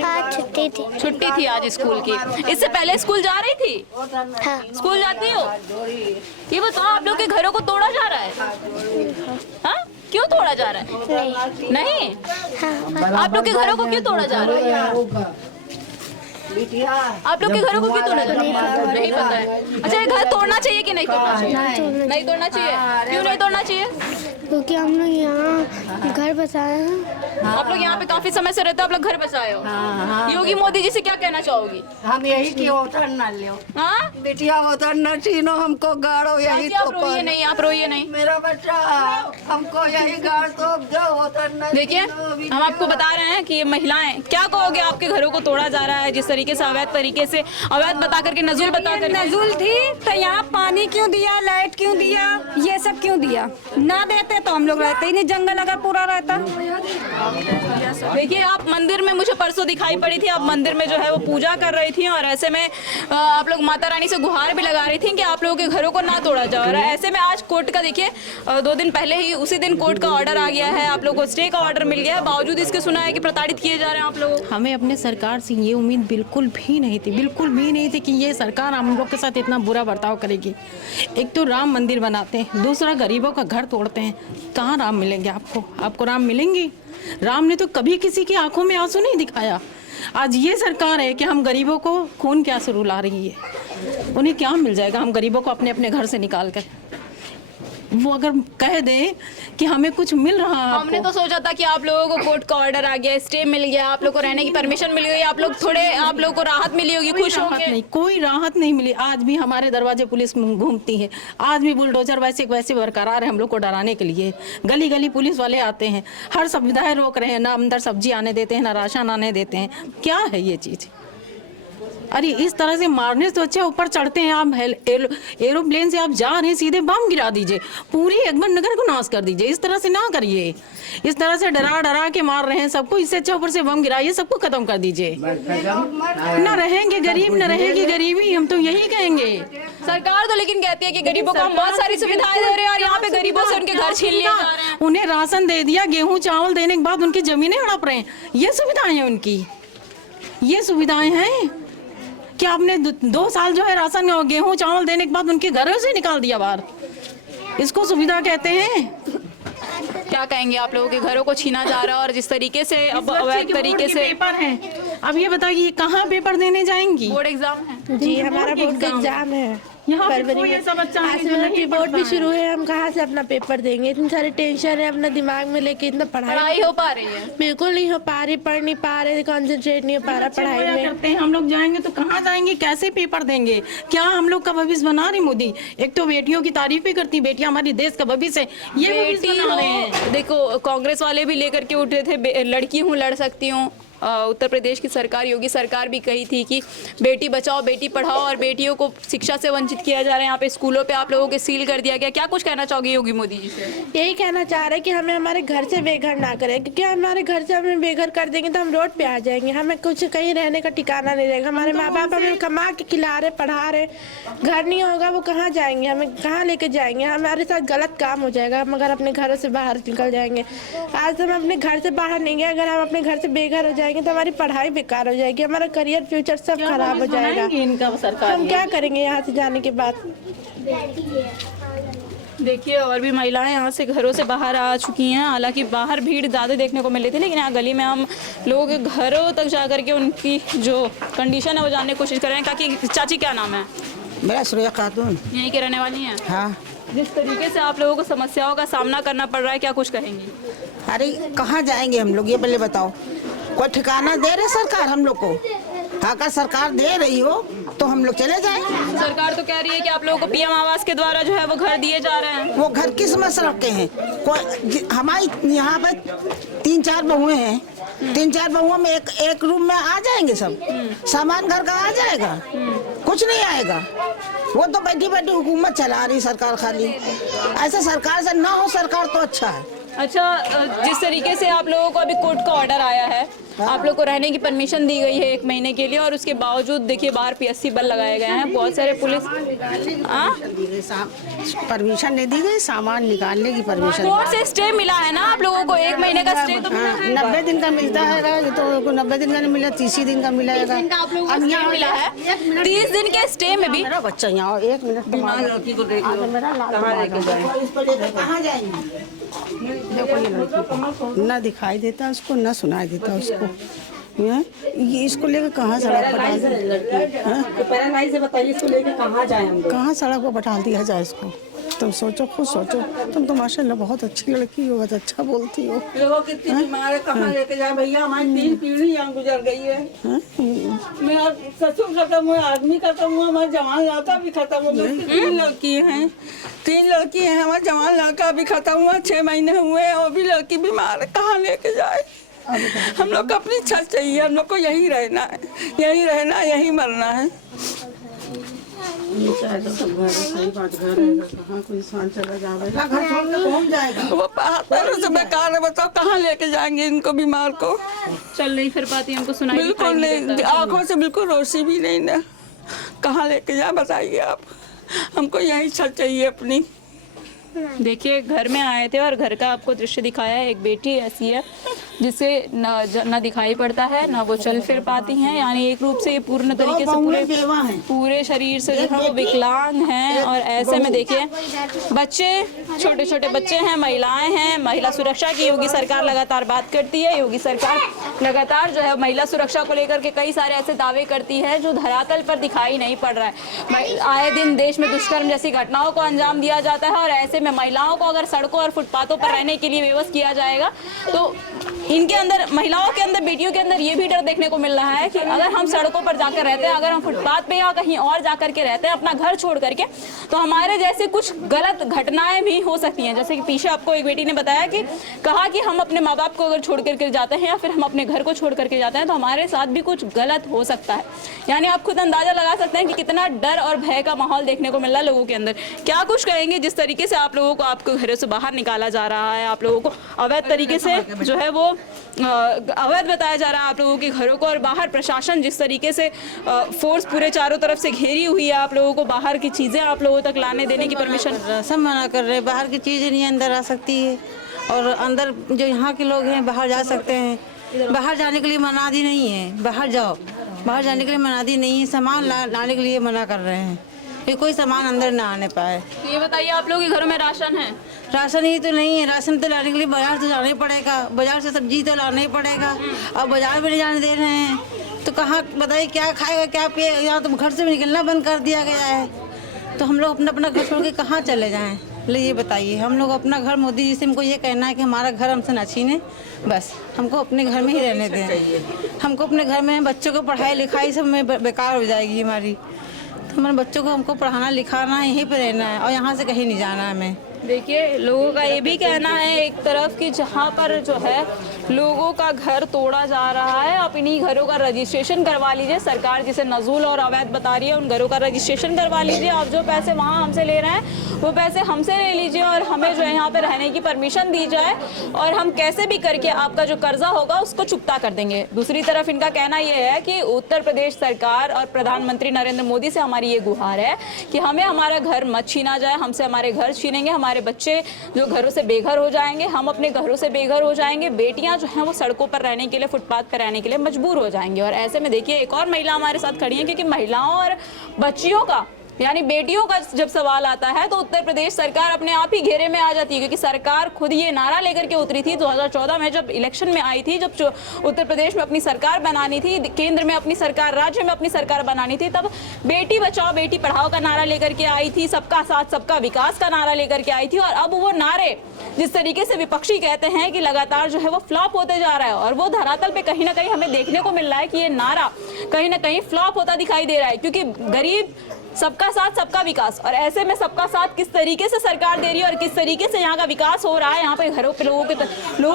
आज छुट्टी थी। छुट्टी थी आज स्कूल की। इससे पहले स्कूल जा रही थी? हाँ। स्कूल जाती हो? ये बताओ, आप लोग के घरों को तोड़ा जा रहा है? हाँ? क्यों तोड़ा जा रहा है? नहीं। हाँ। आप लोग के घरों को क्यों तोड़ा जा रहा है? आप लोग के घरों को क्यों तोड़ा जा रहा है? नहीं पता है। अच्छा ये घर तोड़ तोड़ना चाहिए कि नहीं तोड़ना चाहिए? नहीं तोड़ना चाहिए। क्यों नहीं तोड़ना चाहिए? क्योंकि हम लोग यहाँ घर बसाए हैं। आप लोग यहाँ पे काफी समय से रहते हो, आप लोग घर बसाए हो। योगी मोदी जी से क्या कहना चाहोगी? हम यही कि उतर न लियो। हाँ बिटिया उतर न छीनो, हमको गाड़ो यही तो। आप रोइए नहीं, आप रोइए नहीं। मेरा बच्चा हमको यही गाड़ तो जो उतर न। देखिए हम आपको बता रहे हैं कि ये महिलाएं, क्या कहोगे? आपके घरों को तोड़ा जा रहा है जिस तरीके से, अवैध तरीके से, अवैध बता करके, नजुल बता करके। नजुल थी तो यहाँ पानी क्यों दिया, लाइट क्यों दिया, ये सब क्यों दिया? ना देते तो हम लोग रहते ही नहीं, जंगल अगर पूरा रहता। देखिए आप मंदिर में, मुझे परसों दिखाई पड़ी थी, आप मंदिर में जो है वो पूजा कर रही थी और ऐसे में आप लोग माता रानी से गुहार भी लगा रही थी कि आप लोगों के घरों को ना तोड़ा जाए। और ऐसे में आज कोर्ट का, देखिए 2 दिन पहले ही उसी दिन कोर्ट का ऑर्डर आ गया है, आप लोगों को स्टे का ऑर्डर मिल गया है, बावजूद इसके सुना है कि प्रताड़ित किए जा रहे हैं आप लोग। हमें अपने सरकार से ये उम्मीद बिल्कुल भी नहीं थी, बिल्कुल भी नहीं थी कि ये सरकार हम लोग के साथ इतना बुरा बर्ताव करेगी। एक तो राम मंदिर बनाते हैं, दूसरा गरीबों का घर तोड़ते हैं। कहाँ राम मिलेंगे आपको? आपको राम मिलेंगे? राम ने तो कभी किसी की आंखों में आंसू नहीं दिखाया। आज ये सरकार है कि हम गरीबों को खून के आंसू रुला रही है। उन्हें क्या मिल जाएगा? हम गरीबों को अपने अपने घर से निकाल कर, वो अगर कह दे कि हमें कुछ मिल रहा है। हमने तो सोचा था कि आप लोगों को कोर्ट का ऑर्डर आ गया, स्टे मिल गया, आप लोग को रहने की परमिशन मिल गई, आप लोग थोड़े, आप लोगों को राहत मिली होगी, खुश होंगे। नहीं, कोई राहत नहीं मिली। आज भी हमारे दरवाजे पुलिस घूमती है, आज भी बुलडोजर वैसे बरकरार है हम लोग को डराने के लिए। गली गली पुलिस वाले आते हैं, हर सुविधाएं रोक रहे हैं, ना अंदर सब्जी आने देते हैं, ना राशन आने देते हैं। क्या है ये चीज़? अरे इस तरह से मारने से अच्छा ऊपर चढ़ते हैं आप, एरोप्लेन से आप जा रहे हैं, सीधे बम गिरा दीजिए, पूरी अकबर नगर को नाश कर दीजिए। इस तरह से ना करिए, इस तरह से डरा डरा के मार रहे हैं सबको, इससे अच्छा ऊपर से बम गिराइए, सबको खत्म कर दीजिए। ना रहेंगे गरीब, ना रहेगी गरीबी, हम तो यही कहेंगे। सरकार तो लेकिन कहती है कि गरीबों को हम बहुत सारी सुविधाएं दे रहे हैं और यहाँ पे गरीबों से उनके घर छीन लिए जा रहे हैं। उन्हें राशन दे दिया, गेहूँ चावल देने के बाद उनकी जमीनें हड़प रहे हैं। ये सुविधाएं हैं उनकी, ये सुविधाएं हैं कि आपने 2 साल जो है राशन गेहूं चावल देने के बाद उनके घरों से निकाल दिया बाहर। इसको सुविधा कहते हैं? क्या कहेंगे? आप लोगों के घरों को छीना जा रहा है और जिस तरीके से अब अवैध तरीके से पेपर है। अब ये बताइए कहाँ पेपर देने जाएंगी? बोर्ड एग्जाम है जी, हमारा बोर्ड का एग्जाम है यहाँ फरवरी में। आज बोर्ड भी शुरू है, हम कहाँ से अपना पेपर देंगे? इतनी सारी टेंशन है अपना दिमाग में लेके, इतना पढ़ाई हो पा रही है? बिल्कुल नहीं हो पा रही, पढ़ नहीं पा रहे, कंसंट्रेट नहीं हो पा रहा पढ़ाई में। करते हैं हम लोग, जाएंगे तो कहाँ जाएंगे, कैसे पेपर देंगे? क्या हम लोग का भविष्य बना रही मोदी? एक तो बेटियों की तारीफ भी करती, बेटियां हमारी देश का भविष्य है, ये बेटी बना रहे हैं। देखो कांग्रेस वाले भी लेकर के उठे थे, लड़की हूँ लड़ सकती हूँ। उत्तर प्रदेश की सरकार, योगी सरकार भी कही थी कि बेटी बचाओ बेटी पढ़ाओ, और बेटियों को शिक्षा से वंचित किया जा रहा है। यहाँ पे स्कूलों पे आप लोगों के सील कर दिया गया। क्या कुछ कहना चाहोगे योगी मोदी जी से? यही कहना चाह रहे हैं कि हमें हमारे घर से बेघर ना करें, क्योंकि हमारे घर से हमें बेघर कर देंगे तो हम रोड पे आ जाएंगे, हमें कुछ कहीं रहने का ठिकाना नहीं रहेगा। हमारे माँ बाप हमें कमा के खिला रहे, पढ़ा रहे, घर नहीं होगा वो कहाँ जाएंगे, हमें कहाँ लेके जाएंगे? हमारे साथ गलत काम हो जाएगा हम अगर अपने घरों से बाहर निकल जाएंगे। आज हम अपने घर से बाहर नहीं गए, अगर हम अपने घर से बेघर हो जाएंगे तो हमारी पढ़ाई बेकार हो जाएगी, हमारा करियर फ्यूचर सब खराब हो जाएगा। हम क्या करेंगे यहाँ से जाने के बाद? देखिए और भी महिलाएं यहाँ से घरों से बाहर आ चुकी हैं। हालांकि बाहर भीड़ ज़्यादा देखने को मिल रही थी, लेकिन यहाँ गली में हम लोगों के घरों तक जा करके उनकी जो कंडीशन है वो जानने की कोशिश कर रहे हैं। काकी चाची क्या नाम है? मेरा सुरेखा खातून। यहीं के रहने वाली हैं? हाँ। जिस तरीके से आप लोगों को समस्याओं का सामना करना पड़ रहा है, क्या कुछ कहेंगी? अरे कहाँ जाएंगे हम लोग, ये पहले बताओ। कोई ठिकाना दे रहे सरकार हम लोग को? अगर सरकार दे रही हो तो हम लोग चले जाएं। सरकार तो कह रही है कि आप लोगों को पीएम आवास के द्वारा जो है वो घर दिए जा रहे हैं। वो घर किस मसरफ के हैं? हमारी यहाँ पे 3-4 बहुएं हैं, 3-4 बहुओं में एक रूम में आ जाएंगे सब, सामान घर का आ जाएगा, कुछ नहीं आएगा। वो तो बैठी बैठी हुकूमत चला रही सरकार खाली। ऐसा सरकार से ना हो सरकार तो अच्छा है। अच्छा, जिस तरीके से आप लोगों को अभी कोर्ट का ऑर्डर आया है, आप लोग को रहने की परमिशन दी गई है 1 महीने के लिए, और उसके बावजूद देखिए बाहर PSC बल लगाए गए हैं, बहुत सारे पुलिस। परमिशन नहीं दी गई, सामान निकालने की परमिशन। कोर्ट से स्टे मिला है ना आप लोगों को? 1 महीने का स्टे तो मिला है। 90 दिन का मिलता है, ये तो 90 दिन का नहीं मिला, 30 दिन का मिलेगा। अब यहाँ मिला है 30 दिन के स्टे में भी। मेरा बच्चा यहाँ 1 मिनट लड़की को देख लो, कहाँ जाएंगे? देखो ये लड़की ना दिखाई देता उसको, ना सुनाई देता उसको, ये इसको लेकर कहाँ सड़क पर डाल पैरालाइज है, बताइए इसको लेकर कहाँ जाए हम? कहाँ सड़क पर बैठा दिया जाए इसको? तुम सोचो, खुद सोचो। तुम तो माशाल्लाह बहुत अच्छी लड़की हो, बहुत अच्छा बोलती हो। लोगों कितनी बीमार है, कहाँ लेके जाए भैया? हमारी 3 पीढ़ी यहाँ गुजर गई है। मेरा ससुर खत्म हुआ, आदमी खत्म हुआ, हमारा जवान लड़का भी खत्म हो गया। 3 लड़की हैं, 3 लड़की हैं, हमारा जवान लड़का भी खत्म हुआ, 6 महीने हुए, और भी लड़की बीमार है, कहाँ लेके जाए? हम लोग को अपनी छत चाहिए, हम लोग को यहीं रहना है, यहीं रहना, यहीं मरना है। सब घर सही बात, घर है, कहाँ कोई इंसान चला जाएगा, घर छोड़ के पहुंच जाएगा। वो पैरों से बेकार है, बताओ कहाँ लेके जाएंगे इनको बीमार को? चल नहीं फिर पाती, हमको सुनाई बिल्कुल नहीं, आँखों से बिल्कुल रोशनी भी नहीं ना, कहाँ लेके जाए बताइए आप? हमको यही छत चाहिए अपनी। देखिए घर में आए थे और घर का आपको दृश्य दिखाया है। एक बेटी ऐसी है जिसे न दिखाई पड़ता है, ना वो चल फिर पाती हैं, यानी एक रूप से ये पूर्ण तरीके से पूरे शरीर से जो है वो विकलांग हैं। और ऐसे में देखिए बच्चे, छोटे छोटे बच्चे हैं, महिलाएं हैं। महिला सुरक्षा की योगी सरकार लगातार बात करती है। योगी सरकार लगातार जो है महिला सुरक्षा को लेकर के कई सारे ऐसे दावे करती है जो धरातल पर दिखाई नहीं पड़ रहा है। आए दिन देश में दुष्कर्म जैसी घटनाओं को अंजाम दिया जाता है और ऐसे में महिलाओं को अगर सड़कों और फुटपाथों पर रहने के लिए व्यवस्था किया जाएगा तो इनके अंदर, महिलाओं के अंदर, बेटियों के अंदर ये भी डर देखने को मिल रहा है कि अगर हम सड़कों पर जाकर रहते हैं, अगर हम फुटपाथ पे या कहीं और जाकर के रहते हैं अपना घर छोड़ करके, तो हमारे जैसे कुछ गलत घटनाएं भी हो सकती हैं। जैसे कि पीछे आपको एक बेटी ने बताया कि कहा कि हम अपने माँ बाप को अगर छोड़ करके जाते हैं या फिर हम अपने घर को छोड़ करके जाते हैं तो हमारे साथ भी कुछ गलत हो सकता है। यानी आप खुद अंदाजा लगा सकते हैं कि कितना डर और भय का माहौल देखने को मिल रहा है लोगों के अंदर। क्या कुछ कहेंगे जिस तरीके से आप लोगों को आपके घरों से बाहर निकाला जा रहा है, आप लोगों को अवैध तरीके से जो है वो अवैध बताया जा रहा है आप लोगों के घरों को, और बाहर प्रशासन जिस तरीके से फोर्स पूरे चारों तरफ से घेरी हुई है, आप लोगों को बाहर की चीज़ें आप लोगों तक लाने देने की परमिशन सब मना कर रहे हैं। बाहर की चीज़ें नहीं अंदर आ सकती है और अंदर जो यहाँ के लोग हैं बाहर जा सकते हैं। बाहर जाने के लिए मनादी नहीं है, बाहर जाओ, बाहर जाने के लिए मनादी नहीं है। सामान लाने के लिए मना कर रहे हैं कि कोई सामान अंदर ना आने पाए। ये बताइए आप लोगों के घरों में राशन है? राशन ही तो नहीं है, राशन तो लाने के लिए बाजार से जाना ही पड़ेगा, बाजार से सब्जी तो लाना ही पड़ेगा। अब बाजार में नहीं जाने दे रहे हैं तो कहाँ बताइए क्या खाएगा क्या पिए? यहाँ तो घर से भी निकलना बंद कर दिया गया है, तो हम लोग अपना अपना घर छोड़ के कहाँ चले जाएँ? ये बताइए, हम लोग अपना घर, मोदी जी से हमको ये कहना है कि हमारा घर हमसे न छीने, बस हमको अपने घर में ही रहने दें। हमको अपने घर में बच्चों को पढ़ाई लिखाई सब में बेकार हो जाएगी हमारी, तो हमारे बच्चों को हमको पढ़ाना लिखाना यहीं पर रहना है और यहाँ से कहीं नहीं जाना है हमें। देखिए लोगों का ये भी कहना है एक तरफ कि जहाँ पर जो है लोगों का घर तोड़ा जा रहा है, आप इन्हीं घरों का रजिस्ट्रेशन करवा लीजिए। सरकार जिसे नजूल और अवैध बता रही है उन घरों का रजिस्ट्रेशन करवा लीजिए। आप जो पैसे वहाँ हमसे ले रहे हैं वो पैसे हमसे ले लीजिए और हमें जो है यहाँ पे रहने की परमिशन दी जाए और हम कैसे भी करके आपका जो कर्जा होगा उसको चुकता कर देंगे। दूसरी तरफ इनका कहना ये है कि उत्तर प्रदेश सरकार और प्रधानमंत्री नरेंद्र मोदी से हमारी ये गुहार है कि हमें हमारा घर मत छीना जाए, हमसे हमारे घर छीनेंगे, हमारे बच्चे जो घरों से बेघर हो जाएंगे, हम अपने घरों से बेघर हो जाएंगे, बेटियां जो हैं वो सड़कों पर रहने के लिए, फुटपाथ पर रहने के लिए मजबूर हो जाएंगी। और ऐसे में देखिए एक और महिला हमारे साथ खड़ी है, क्योंकि महिलाओं और बच्चियों का यानी बेटियों का जब सवाल आता है तो उत्तर प्रदेश सरकार अपने आप ही घेरे में आ जाती है, क्योंकि सरकार खुद ये नारा लेकर के उतरी थी 2014 में जब इलेक्शन में आई थी, जब उत्तर प्रदेश में अपनी सरकार बनानी थी, केंद्र में अपनी सरकार, राज्य में अपनी सरकार बनानी थी, तब बेटी बचाओ बेटी पढ़ाओ का नारा लेकर के आई थी, सबका साथ सबका विकास का नारा लेकर के आई थी। और अब वो नारे जिस तरीके से विपक्षी कहते हैं कि लगातार जो है वो फ्लॉप होते जा रहा है और वो धरातल पे कहीं ना कहीं हमें देखने को मिल रहा है कि ये नारा कहीं ना कहीं फ्लॉप होता दिखाई दे रहा है, क्योंकि गरीब सबका साथ सबका विकास, और ऐसे में सबका साथ किस तरीके से सरकार दे रही है और किस तरीके से यहाँ का विकास हो रहा है, यहाँ पे घरों पे लोगों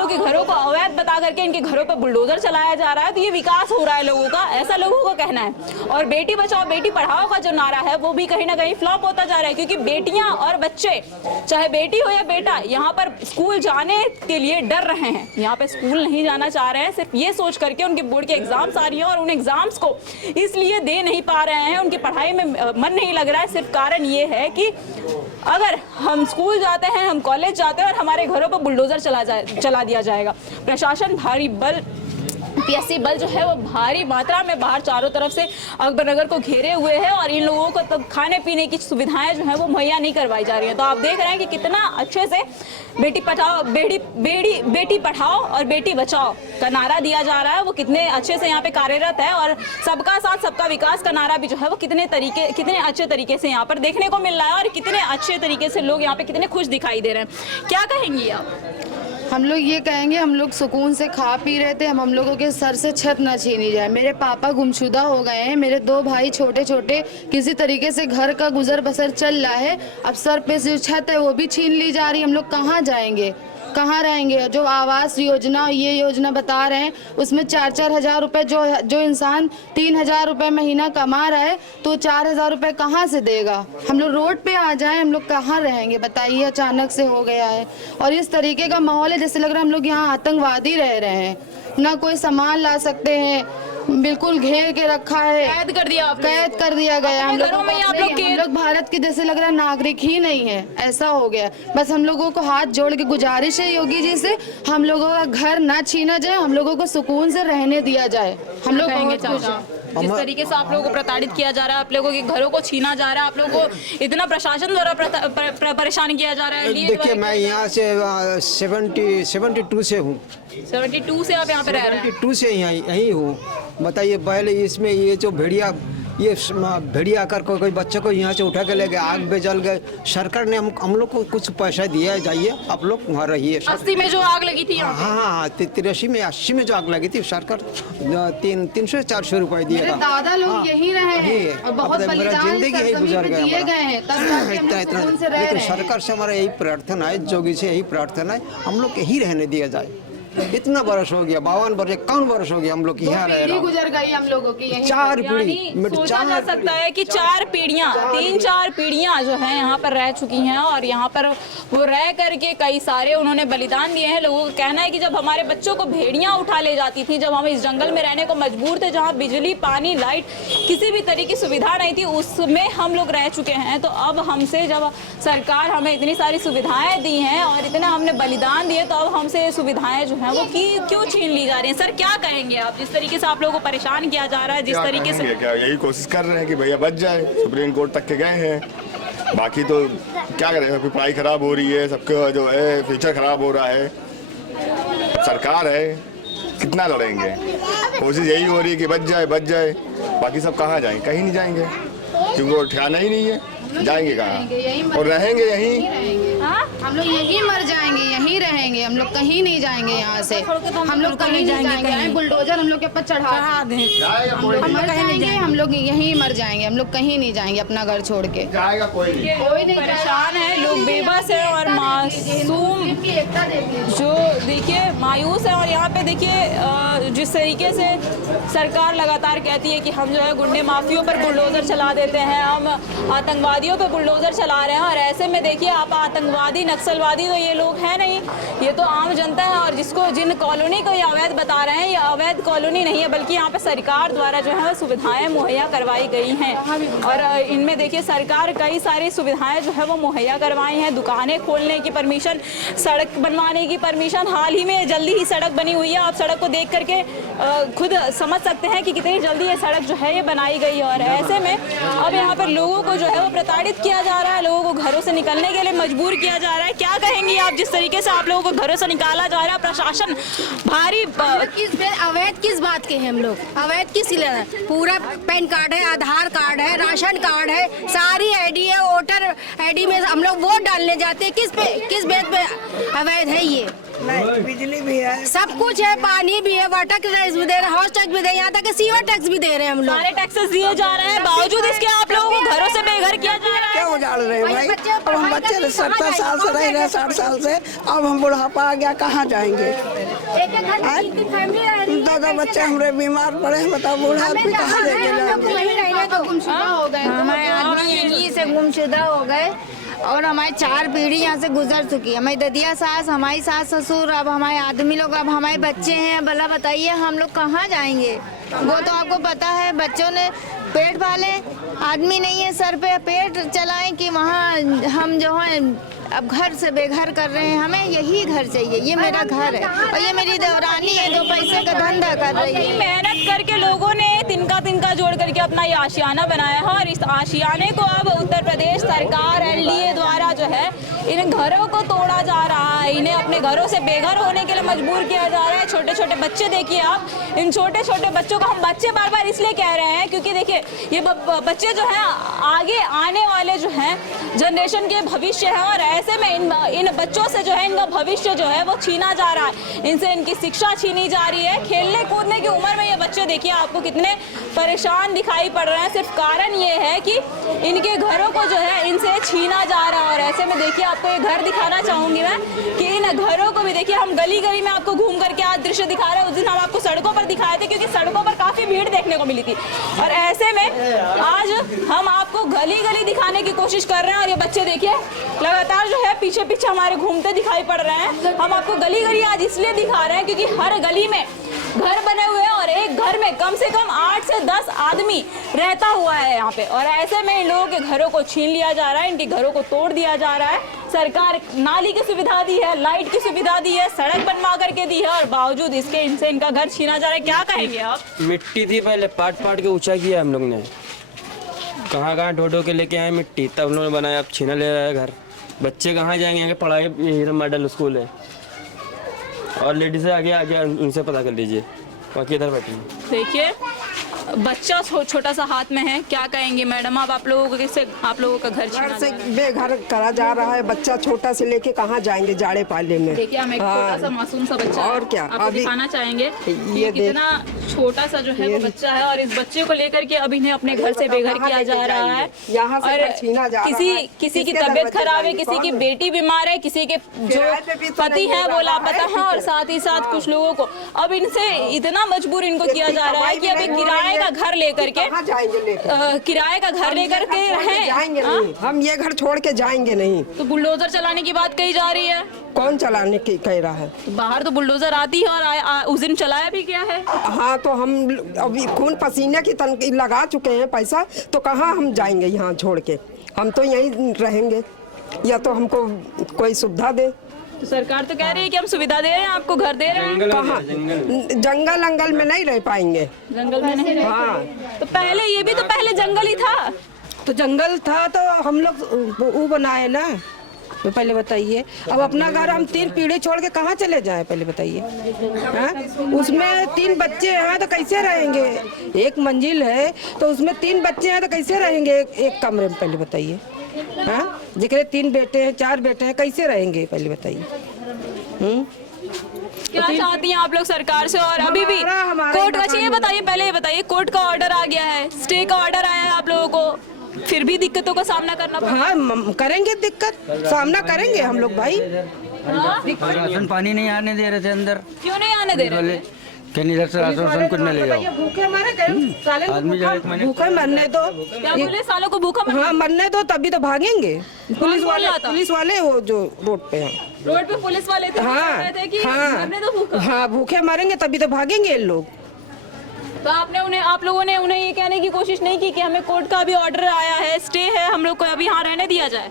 के घरों को अवैध बता करके इनके घरों पे बुलडोजर चलाया जा रहा है, तो ये विकास हो रहा है लोगों का, ऐसा लोगों को कहना है। और बेटी बचाओ बेटी पढ़ाओ का जो नारा है वो भी कहीं ना कहीं फ्लॉप होता जा रहा है, क्योंकि बेटियां और बच्चे, चाहे बेटी हो या बेटा, यहाँ पर स्कूल जाने के लिए डर रहे हैं, यहाँ पे स्कूल नहीं जाना चाह रहे हैं, सिर्फ ये सोच करके उनके बोर्ड के एग्जाम्स आ रही है और उन एग्जाम्स को इसलिए दे नहीं पा रहे हैं, उनकी पढ़ाई में नहीं लग रहा है। सिर्फ कारण ये है कि अगर हम स्कूल जाते हैं, हम कॉलेज जाते हैं और हमारे घरों पर बुलडोजर चला दिया जाएगा, प्रशासन भारी बल सीआरपीएफ बल जो है वो भारी मात्रा में बाहर चारों तरफ से अकबरनगर को घेरे हुए हैं और इन लोगों को तब खाने पीने की सुविधाएं जो है वो मुहैया नहीं करवाई जा रही हैं। तो आप देख रहे हैं कि कितना अच्छे से बेटी पढ़ाओ और बेटी बचाओ का नारा दिया जा रहा है, वो कितने अच्छे से यहाँ पे कार्यरत है। और सबका साथ सबका विकास का नारा भी जो है वो कितने अच्छे तरीके से यहाँ पर देखने को मिल रहा है और कितने अच्छे तरीके से लोग यहाँ पे कितने खुश दिखाई दे रहे हैं। क्या कहेंगी आप? हम लोग ये कहेंगे, हम लोग सुकून से खा पी रहे थे, हम लोगों के सर से छत ना छीनी जाए। मेरे पापा गुमशुदा हो गए हैं, मेरे 2 भाई छोटे छोटे, किसी तरीके से घर का गुजर बसर चल रहा है। अब सर पे जो छत है वो भी छीन ली जा रही है। हम लोग कहाँ जाएंगे, कहाँ रहेंगे? जो आवास योजना, ये योजना बता रहे हैं, उसमें 4-4 हज़ार रुपये जो इंसान 3 हज़ार रुपये महीना कमा रहा है तो 4 हज़ार रुपये कहाँ से देगा? हम लोग रोड पे आ जाएं, हम लोग कहाँ रहेंगे बताइए? अचानक से हो गया है और इस तरीके का माहौल है जैसे लग रहा है हम लोग यहाँ आतंकवादी रह रहे हैं। ना कोई सामान ला सकते हैं, बिल्कुल घेर के रखा है, कैद कर दिया गया। हम लोग भारत के जैसे लग रहा है नागरिक ही नहीं है, ऐसा हो गया। बस हम लोगों को हाथ जोड़ के गुजारिश है योगी जी से, हम लोगों का घर ना छीना जाए, हम लोगों को सुकून से रहने दिया जाए। हम लोग जिस तरीके से आप लोगों को प्रताड़ित किया जा रहा है, आप लोगों के घरों को छीना जा रहा है, आप लोगों को इतना प्रशासन द्वारा परेशान किया जा रहा है। देखिए मैं यहाँ से 72 से हूँ। 72 से आप यहाँ पे रह रहे हैं? 72 से यहीं हूँ। बताइए पहले इसमें ये जो भेड़िया आकर कोई बच्चे को यहाँ से उठा के ले गए, आग में जल गए। सरकार ने हम लोग को कुछ पैसा दिया है, जाइए आप लोग वहाँ रहिए। 80 में जो आग लगी थी? हाँ, 83 में 80 में जो आग लगी थी, सरकार 300-400 रुपए दिया था। दादा लोग यहीं रहे हैं और बहुत जिंदगी यही गुजर गए। लेकिन सरकार से हमारा यही प्रार्थना है, जोगी से यही प्रार्थना है, हम लोग यही रहने दिया जाए। इतना बरस हो गया, 52 वर्ष 51 वर्ष हो गया हम लोग यहाँ रह रहे हैं। गुजर गई हम लोगों की, 4 पीढ़ी। सोचा जा सकता है कि 4 पीढ़ियां, 3-4 पीढ़ियां जो है यहाँ पर रह चुकी हैं और यहाँ पर वो रह करके कई सारे उन्होंने बलिदान दिए हैं। लोगों का कहना है कि जब हमारे बच्चों को भेड़ियां उठा ले जाती थी, जब हम इस जंगल में रहने को मजबूर थे, जहाँ बिजली, पानी, लाइट, किसी भी तरह की सुविधा नहीं थी, उसमें हम लोग रह चुके हैं। तो अब हमसे जब सरकार हमें इतनी सारी सुविधाएं दी हैं और इतना हमने बलिदान दिए, तो अब हमसे ये सुविधाएं जो है वो क्यों छीन ली जा रही हैं? सर क्या कहेंगे आप, जिस तरीके से आप लोगों को परेशान किया जा रहा है, जिस तरीके से? क्या यही कोशिश कर रहे हैं कि भैया बच जाए, सुप्रीम कोर्ट तक के गए हैं, बाकी तो क्या करें, सबकी पढ़ाई खराब हो रही है, सबका जो है फ्यूचर खराब हो रहा है। सरकार है, कितना लड़ेंगे? कोशिश यही हो रही है कि बच जाए, बाकी सब कहाँ जाएंगे? कहीं नहीं जाएंगे, क्योंकि वो ठिकाना ही नहीं है, जाएंगे कहाँ? और रहेंगे यहीं। हम लोग यहीं मर जाएंगे, यहीं रहेंगे, हम लोग कहीं नहीं जाएंगे यहाँ से। हम लोग कहीं जाएंगे, बुलडोजर हम लोग के ऊपर चढ़ा दें, हम मर जाएंगे, हम लोग यहीं मर जाएंगे, हम लोग कहीं नहीं जाएंगे अपना घर छोड़ के। जाएगा कोई नहीं परेशान है, लोग बेबस है और मासूम जो देखिए मायूस है। और यहाँ पे देखिए जिस तरीके से सरकार लगातार कहती है कि हम जो है गुंडे माफियों पर बुलडोजर चला देते हैं, हम आतंकवादियों पर बुलडोजर चला रहे हैं, और ऐसे में देखिए आप आतंकवादी, नक्सलवादी तो ये लोग हैं नहीं, ये तो आम जनता है। और जिन कॉलोनी को ये अवैध बता रहे हैं, ये अवैध कॉलोनी नहीं है, बल्कि यहाँ पे सरकार द्वारा जो है सुविधाएं मुहैया करवाई गई हैं। और इनमें देखिए सरकार कई सारी सुविधाएं जो है वो मुहैया करवाई हैं, दुकानें खोलने की परमिशन, सड़क बनवाने की परमिशन। हाल ही में जल्दी ही सड़क बनी हुई है, आप सड़क को देख करके खुद समझ सकते हैं कि कितनी जल्दी ये सड़क जो है ये बनाई गई है। और ऐसे में अब यहाँ पर लोगों को जो है वो प्रताड़ित किया जा रहा है, लोगों को घरों से निकलने के लिए मजबूर किया जा रहा है। क्या कहेंगी आप, जिस तरीके से आप लोगों को घरों से निकाला जा रहा है, प्रशासन भारी अवैध किस बात के हैं? हम लोग अवैध किस लिए? पूरा पैन कार्ड है, आधार कार्ड है, राशन कार्ड है, सारी आईडी है, वोटर आईडी में हम लोग वोट डालने जाते हैं। किस बेस पे अवैध है ये? बिजली भी है, सब कुछ है, पानी भी है, वाटर टैक्स भी दे रहे हैं, हाउस टैक्स भी दे रहे हैं, यहाँ तक सीवर टैक्स भी दे रहे हैं। हम लोग सारे टैक्सेस दिए जा रहे हैं, बावजूद इसके आप लोगों को घरों से बेघर किया जा रहा है। क्या उजाड़ रहे हैं भाई? अब हम बच्चे 70 साल से रह रहे, 60 साल से, अब हम बुढ़ापा आ गया, कहाँ जाएंगे? 2 बच्चे हमारे बीमार पड़े हैं, बताओ बूढ़ा आदमी कहाँ लेके जाएंगे? हमारे आदमी यहीं से गुमशुदा हो गए और हमारी 4 पीढ़ी यहाँ से गुजर चुकी है। हमारी ददिया सास, हमारी सास ससुर, अब हमारे आदमी लोग, अब हमारे बच्चे हैं। भला बताइए हम लोग कहाँ जाएंगे? वो तो आपको पता है, बच्चों ने पेट पाले, आदमी नहीं है सर पे, पेट चलाएं कि वहाँ हम जो है अब घर से बेघर कर रहे हैं। हमें यही घर चाहिए, ये मेरा घर है और ये मेरी देवरानी है जो पैसे का धंधा कर रही है। मेहनत करके लोगों ने तिनका तिनका जोड़ करके अपना ये आशियाना बनाया है और इस आशियाने को अब उत्तर प्रदेश सरकार एनडीए द्वारा जो है इन घरों को तोड़ा जा रहा है। इन्हें अपने घरों से बेघर होने के लिए मजबूर किया जा रहा है। छोटे छोटे बच्चे देखिए आप, इन छोटे छोटे बच्चों को हम बच्चे बार बार इसलिए कह रहे हैं क्योंकि देखिए ये बच्चे जो हैं आगे आने वाले जो हैं जनरेशन के भविष्य है और ऐसे में इन बच्चों से जो है इनका भविष्य जो है वो छीना जा रहा है। इनसे इनकी शिक्षा छीनी जा रही है। खेलने कूदने की उम्र में ये बच्चे देखिए आपको कितने परेशान दिखाई पड़ रहे हैं। सिर्फ कारण ये है कि इनके घरों को जो है इनसे छीना जा रहा है और ऐसे में देखिए आपको ये घर दिखाना चाहूंगी मैं कि इन घरों को भी देखिए हम गली गली में आपको घूम करके आज दृश्य दिखा रहे हैं। उस दिन हम आपको सड़कों पर दिखाए थे क्योंकि सड़कों पर काफी भीड़ देखने को मिली थी और ऐसे में आज हम आपको गली गली दिखाने की कोशिश कर रहे हैं और ये बच्चे देखिए लगातार जो है पीछे पीछे हमारे घूमते दिखाई पड़ रहे हैं। हम आपको गली गली आज इसलिए दिखा रहे हैं क्योंकि हर गली में घर बने हुए हैं और एक घर में कम से कम 8 से 10 आदमी रहता हुआ है यहाँ पे और ऐसे में इन लोगों के घरों को छीन लिया जा रहा है, इनके घरों को तोड़ दिया जा रहा है। सरकार नाली की सुविधा दी है, लाइट की सुविधा दी है, सड़क बनवा करके दी है और बावजूद इसके इनसे इनका घर छीना जा रहा है। क्या कहेंगे आप? मिट्टी थी पहले पाट पाट के ऊंचा किया हम लोग ने, कहाँ कहाँ ढो ढो के लेके आए मिट्टी, तब उन्होंने बनाया। अब छीना ले रहा है घर। बच्चे कहाँ जाएंगे, यहाँ के पढ़ाई हीरा मॉडल स्कूल है और लेडीज आगे आगे उनसे पता कर लीजिए, बाकी इधर बैठे हैं। देखिए बच्चा छोटा सा हाथ में है, क्या कहेंगे मैडम आप लोगों को कैसे आप लोगों का घर घर से बेघर करा जा रहा है। बच्चा छोटा से लेके कहाँ जाएंगे जाड़े पाले में। देखिए हम एक छोटा सा मासूम सा बच्चा और क्या आपको दिखाना चाहेंगे कि कितना छोटा सा जो है वो बच्चा है और इस बच्चे को लेकर के अब इन्हें अपने घर से बेघर किया जा रहा है। यहाँ से और छीना जा रहा है। किसी की तबीयत खराब है, किसी की बेटी बीमार है, किसी के जो पति है वो लापता है और साथ ही साथ कुछ लोगों को अब इनसे इतना मजबूर इनको किया जा रहा है कि अभी किराए का घर लेकर के किराए का घर लेकर के जाएंगे नहीं, हम ये घर छोड़ के जाएंगे नहीं। तो बुलडोजर चलाने की बात कही जा रही है। कौन चलाने की कह रहा है? तो बाहर तो बुलडोजर आती है और उस दिन चलाया भी क्या है। हाँ तो हम अभी खून पसीने की लगा चुके हैं पैसा, तो कहाँ हम जाएंगे यहाँ छोड़ के। हम तो यहीं रहेंगे या तो हमको कोई सुविधा दे। तो सरकार तो कह रही है कि हम सुविधा दे रहे हैं, आपको घर दे रहे हैं। कहाँ? जंगल अंगल में नहीं रह पाएंगे। जंगल में नहीं? हाँ तो पहले ये भी तो पहले जंगल ही था। तो जंगल था तो हम लोग वो बनाए ना। तो पहले बताइए, अब अपना घर हम 3 पीढ़ी छोड़ के कहाँ चले जाएं? पहले बताइए। उसमें 3 बच्चे हैं तो कैसे रहेंगे? एक मंजिल है तो उसमें 3 बच्चे हैं तो कैसे रहेंगे एक कमरे में? पहले बताइए। हाँ, जिसके 3 बेटे हैं 4 बेटे हैं कैसे रहेंगे? पहले बताइए। क्या चाहती हैं आप लोग सरकार से? और अभी भी कोर्ट का चाहिए, बताइए पहले ये बताइए। कोर्ट का ऑर्डर आ गया है, स्टे का ऑर्डर आया है आप लोगों को, फिर भी दिक्कतों का सामना करना पड़ा। हाँ करेंगे, दिक्कत सामना करेंगे हम लोग भाई। राशन पानी नहीं आने दे रहे थे अंदर। क्यों नहीं आने दे रहे? कहीं इधर से राशन कुछ न ले जाओ। भूखे मरे गए आदमी, भूखे मरने दो। क्या बोले? सालों को भूखा हाँ मरने दो तभी तो भागेंगे। पुलिस वाले वो जो रोड पे हैं, रोड पे पुलिस वाले थे। हाँ भूखे मरेंगे तभी तो भागेंगे लोग। तो आप लोगों ने उन्हें ये कहने की कोशिश नहीं की कि हमें कोर्ट का भी ऑर्डर आया है, स्टे है, हम लोग को अभी यहाँ रहने दिया जाए?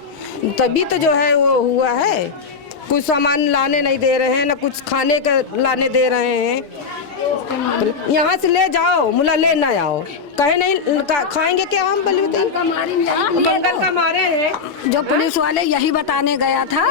तभी तो जो है वो हुआ है। कुछ सामान लाने नहीं दे रहे हैं, ना कुछ खाने का लाने दे रहे हैं। यहाँ से ले जाओ, मुला ले ना आओ, कहे नहीं खाएंगे क्या हम? बोले कंगल का मारे हैं। जो पुलिस वाले यही बताने गया था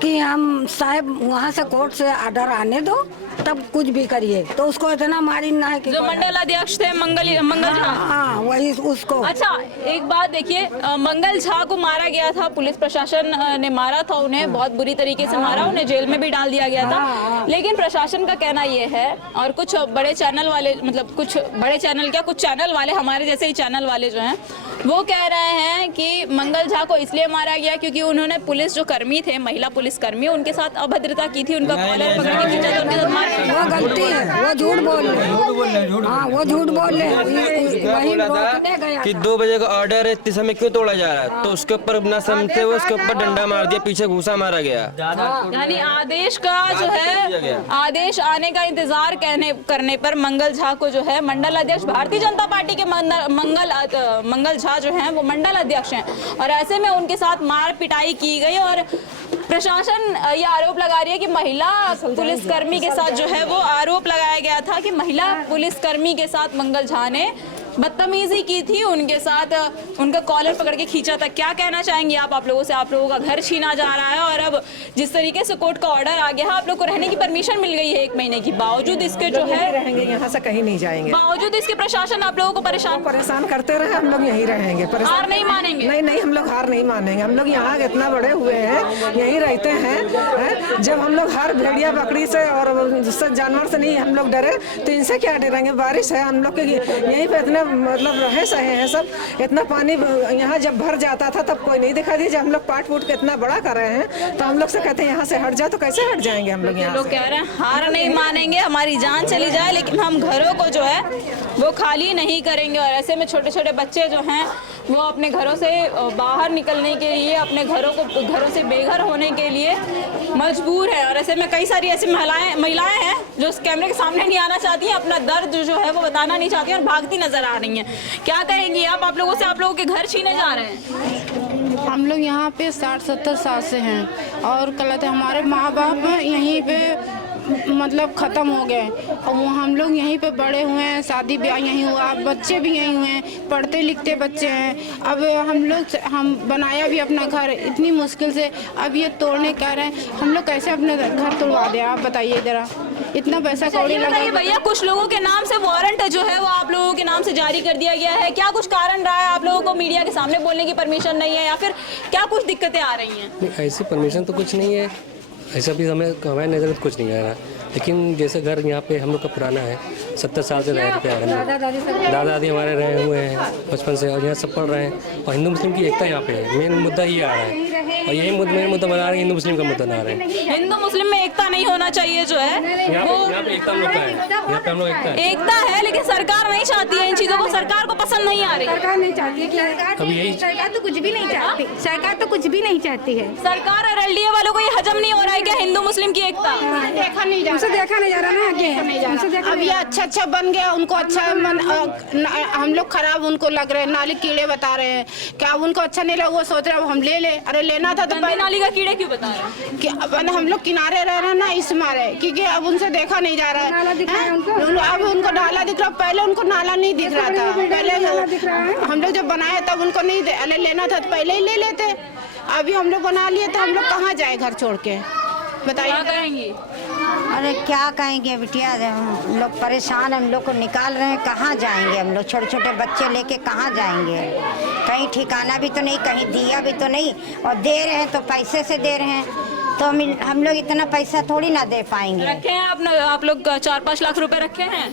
कि हम साहब वहाँ से कोर्ट से ऑर्डर आने दो तब कुछ भी करिए, तो उसको इतना मारना है कि जो मंडल अध्यक्ष थे मंगल झा। हाँ वही उसको। अच्छा एक बात देखिए, मंगल झा को मारा गया था, पुलिस प्रशासन ने मारा था उन्हें, बहुत बुरी तरीके से मारा, उन्हें जेल में भी डाल दिया गया था। लेकिन प्रशासन का कहना ये है और कुछ बड़े चैनल वाले, मतलब कुछ बड़े चैनल क्या, कुछ चैनल वाले, हमारे जैसे ही चैनल वाले जो हैं, वो कह रहे हैं कि मंगल झा को इसलिए मारा गया क्योंकि उन्होंने पुलिस जो कर्मी थे, महिला पुलिस कर्मी, उनके साथ अभद्रता की थी, उनका कॉलर पकड़ के खींचा था, उनके साथ मार। वो गलती है, वो झूठ बोल रहे हैं। हाँ वो झूठ बोल रहे हैं। कि 2 बजे का ऑर्डर है, इतने समय क्यों तोड़ा जा रहा है? तो उसके ऊपर ना समझते हुए उसके ऊपर डंडा मार दिया, पीछे घूसा मारा गया। यानी आदेश का जो है, आदेश आने का इंतजार करने पर मंगल झा को जो है, मंडल अध्यक्ष भारतीय जनता पार्टी के मंगल झा जो हैं वो मंडल अध्यक्ष हैं और ऐसे में उनके साथ मार पिटाई की गई और प्रशासन ये आरोप लगा रही है कि महिला पुलिसकर्मी के साथ जो है वो आरोप लगाया गया था कि महिला पुलिसकर्मी के साथ मंगल झा ने बदतमीजी की थी, उनके साथ उनका कॉलर पकड़ के खींचा था। क्या कहना चाहेंगे आप लोगों से? आप लोगों का घर छीना जा रहा है और अब जिस तरीके से कोर्ट का ऑर्डर आ गया है, आप लोग को रहने की परमिशन मिल गई है 1 महीने की, बावजूद इसके जो है रहेंगे, यहाँ से कहीं नहीं जाएंगे। बावजूद इसके प्रशासन आप लोगों को परेशान करते रहे, हम लोग यहीं रहेंगे। हार नहीं मानेंगे? नहीं, हम लोग हार नहीं मानेंगे। हम लोग यहाँ इतना बड़े हुए हैं, यहीं रहते हैं। जब हम लोग हर भेड़िया बकरी से और जानवर से नहीं हम लोग डरे, तो इनसे क्या डरेंगे? बारिश है, हम लोग के यहीं पे इतना मतलब रहे सहे हैं सब। इतना पानी यहाँ जब भर जाता था तब कोई नहीं दिखा दिया। जब हम लोग पाट फूट के इतना बड़ा कर रहे हैं तो हम लोग से कहते हैं यहाँ से हट जाओ, तो कैसे हट जाएंगे हम लोग? यहाँ लोग कह रहे हैं हार नहीं मानेंगे, हमारी जान चली जाए लेकिन हम घरों को जो है वो खाली नहीं करेंगे। और ऐसे में छोटे छोटे बच्चे जो हैं वो अपने घरों से बाहर निकलने के लिए, अपने घरों से बेघर होने के लिए मजबूर है। और ऐसे में कई सारी ऐसी महिलाएं हैं जो उस कैमरे के सामने नहीं आना चाहती हैं, अपना दर्द जो है वो बताना नहीं चाहती और भागती नजर आ रही हैं। क्या कहेंगी आप लोगों से? आप लोगों के घर छीने जा रहे हैं। हम लोग यहाँ पे 60-70 साल से हैं और गलत है, हमारे माँ बाप यहीं पे मतलब ख़त्म हो गए और वो हम लोग यहीं पे बड़े हुए हैं, शादी ब्याह यहीं हुआ, बच्चे भी यहीं हुए हैं, पढ़ते लिखते बच्चे हैं। अब हम बनाया भी अपना घर इतनी मुश्किल से, अब ये तोड़ने कह रहे हैं। हम लोग कैसे अपने घर तोड़वा दें? आप बताइए ज़रा, इतना पैसा कौड़ी लगा। भैया कुछ लोगों के नाम से वारंट जो है वो आप लोगों के नाम से जारी कर दिया गया है, क्या कुछ कारण रहा है? आप लोगों को मीडिया के सामने बोलने की परमिशन नहीं है या फिर क्या कुछ दिक्कतें आ रही हैं? ऐसी परमिशन तो कुछ नहीं है, ऐसा भी हमारे नज़र में कुछ नहीं आ रहा। लेकिन जैसे घर यहाँ पे हम लोग का पुराना है, 70 साल से रह रहे हैं, दादा दादी हमारे रहे हुए हैं बचपन से और यहाँ सब पढ़ रहे हैं। और हिंदू मुस्लिम की एकता यहाँ पे है, मेन मुद्दा ही आ रहा है और यही मेन मुद्दा बना रहे हैं, हिंदू मुस्लिम का मुद्दा बना रहे हैं। हिंदू मुस्लिम में एकता नहीं होना चाहिए जो है वो एकता हम लोग का है, यहाँ पे हम लोग एकता है, लेकिन सरकार नहीं चाहती है इन चीज़ों को, सरकार को पसंद नहीं आ रही। सरकार नहीं चाहती है, सरकार तो कुछ भी नहीं चाहती, सरकार तो कुछ भी नहीं चाहती है। सरकार और एलडीए वालों को ये हजम नहीं हो रहा है क्या हिंदू मुस्लिम की एकता? देखा नहीं जा रहा ना आगे। अब ये अच्छा बन गया, उनको अच्छा हम लोग खराब उनको लग रहे हैं, नाली कीड़े बता रहे हैं। क्या उनको अच्छा नहीं लगा? वो सोच रहे अब हम ले ले, अरे लेना था तो नाली का कीड़े क्यों बता रहे हैं? कि अब हम लोग किनारे रह रहे हैं ना इस मारे, क्योंकि अब उनसे देखा नहीं जा रहा है। अब उनको नाला दिख रहा, पहले उनको नाला नहीं दिख रहा था। पहले हम लोग जब बनाए तब उनको नहीं लेना था तो पहले ही ले लेते। अभी हम लोग बना लिए तो हम लोग कहाँ जाए घर छोड़ के? बताइए। क्या कहेंगी? अरे क्या कहेंगे बिटिया, हम लोग परेशान, हम लोग को निकाल रहे हैं, कहाँ जाएंगे हम लोग? छोटे छोटे बच्चे लेके कहाँ जाएंगे? कहीं ठिकाना भी तो नहीं, कहीं दिया भी तो नहीं, और दे रहे हैं तो पैसे से दे रहे हैं, तो हम लोग इतना पैसा थोड़ी ना दे पाएंगे। रखे हैं आप लोग 4-5 लाख रुपए रखे हैं?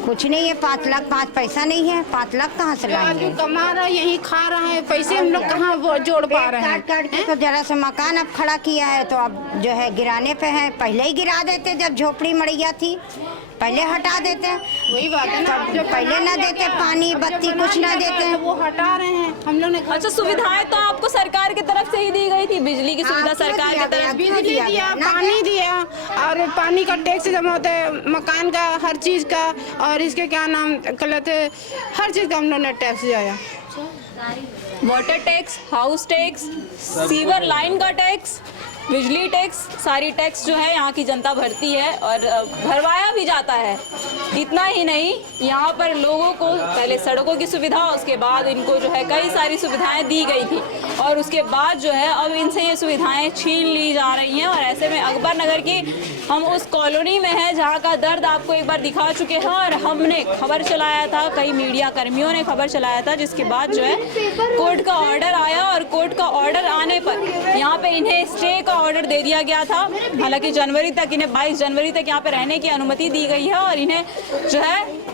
कुछ नहीं है, 5 लाख 5 पैसा नहीं है, 5 लाख कहाँ से लाएंगे? कमा रहा है, यहीं खा रहा है, पैसे हम लोग कहाँ जोड़ पा रहे हैं? काट के तो जरा सा मकान अब खड़ा किया है तो अब जो है गिराने पे है। पहले ही गिरा देते जब झोपड़ी मड़िया थी, पहले हटा देते। वही बात है ना, जो पहले ना देते, पानी बत्ती कुछ ना देते, वो हटा रहे हैं हम लोग ने। अच्छा, सुविधाएं तो आपको सरकार की तरफ से ही दी गई थी, बिजली की सुविधा सरकार की तरफ, बिजली दिया, पानी दिया, और पानी का टैक्स जमा होता है, मकान का, हर चीज का, और इसके क्या नाम गलत है, हर चीज का हम लोग ने टैक्स दिया। Water tax, house tax, sewer line का टैक्स, बिजली टैक्स, सारी टैक्स जो है यहाँ की जनता भरती है और भरवाया भी जाता है। इतना ही नहीं, यहाँ पर लोगों को पहले सड़कों की सुविधा, उसके बाद इनको जो है कई सारी सुविधाएं दी गई थी और उसके बाद जो है अब इनसे ये सुविधाएं छीन ली जा रही हैं। और ऐसे में अकबर नगर की हम उस कॉलोनी में हैं जहाँ का दर्द आपको एक बार दिखा चुके हैं और हमने खबर चलाया था, कई मीडिया कर्मियों ने खबर चलाया था, जिसके बाद जो है कोर्ट का ऑर्डर आया और कोर्ट का ऑर्डर आने पर यहाँ पे इन्हें स्टे का ऑर्डर दे दिया गया था। हालांकि जनवरी तक, इन्हें 22 जनवरी तक यहाँ पे रहने की अनुमति दी गई है और इन्हें जो है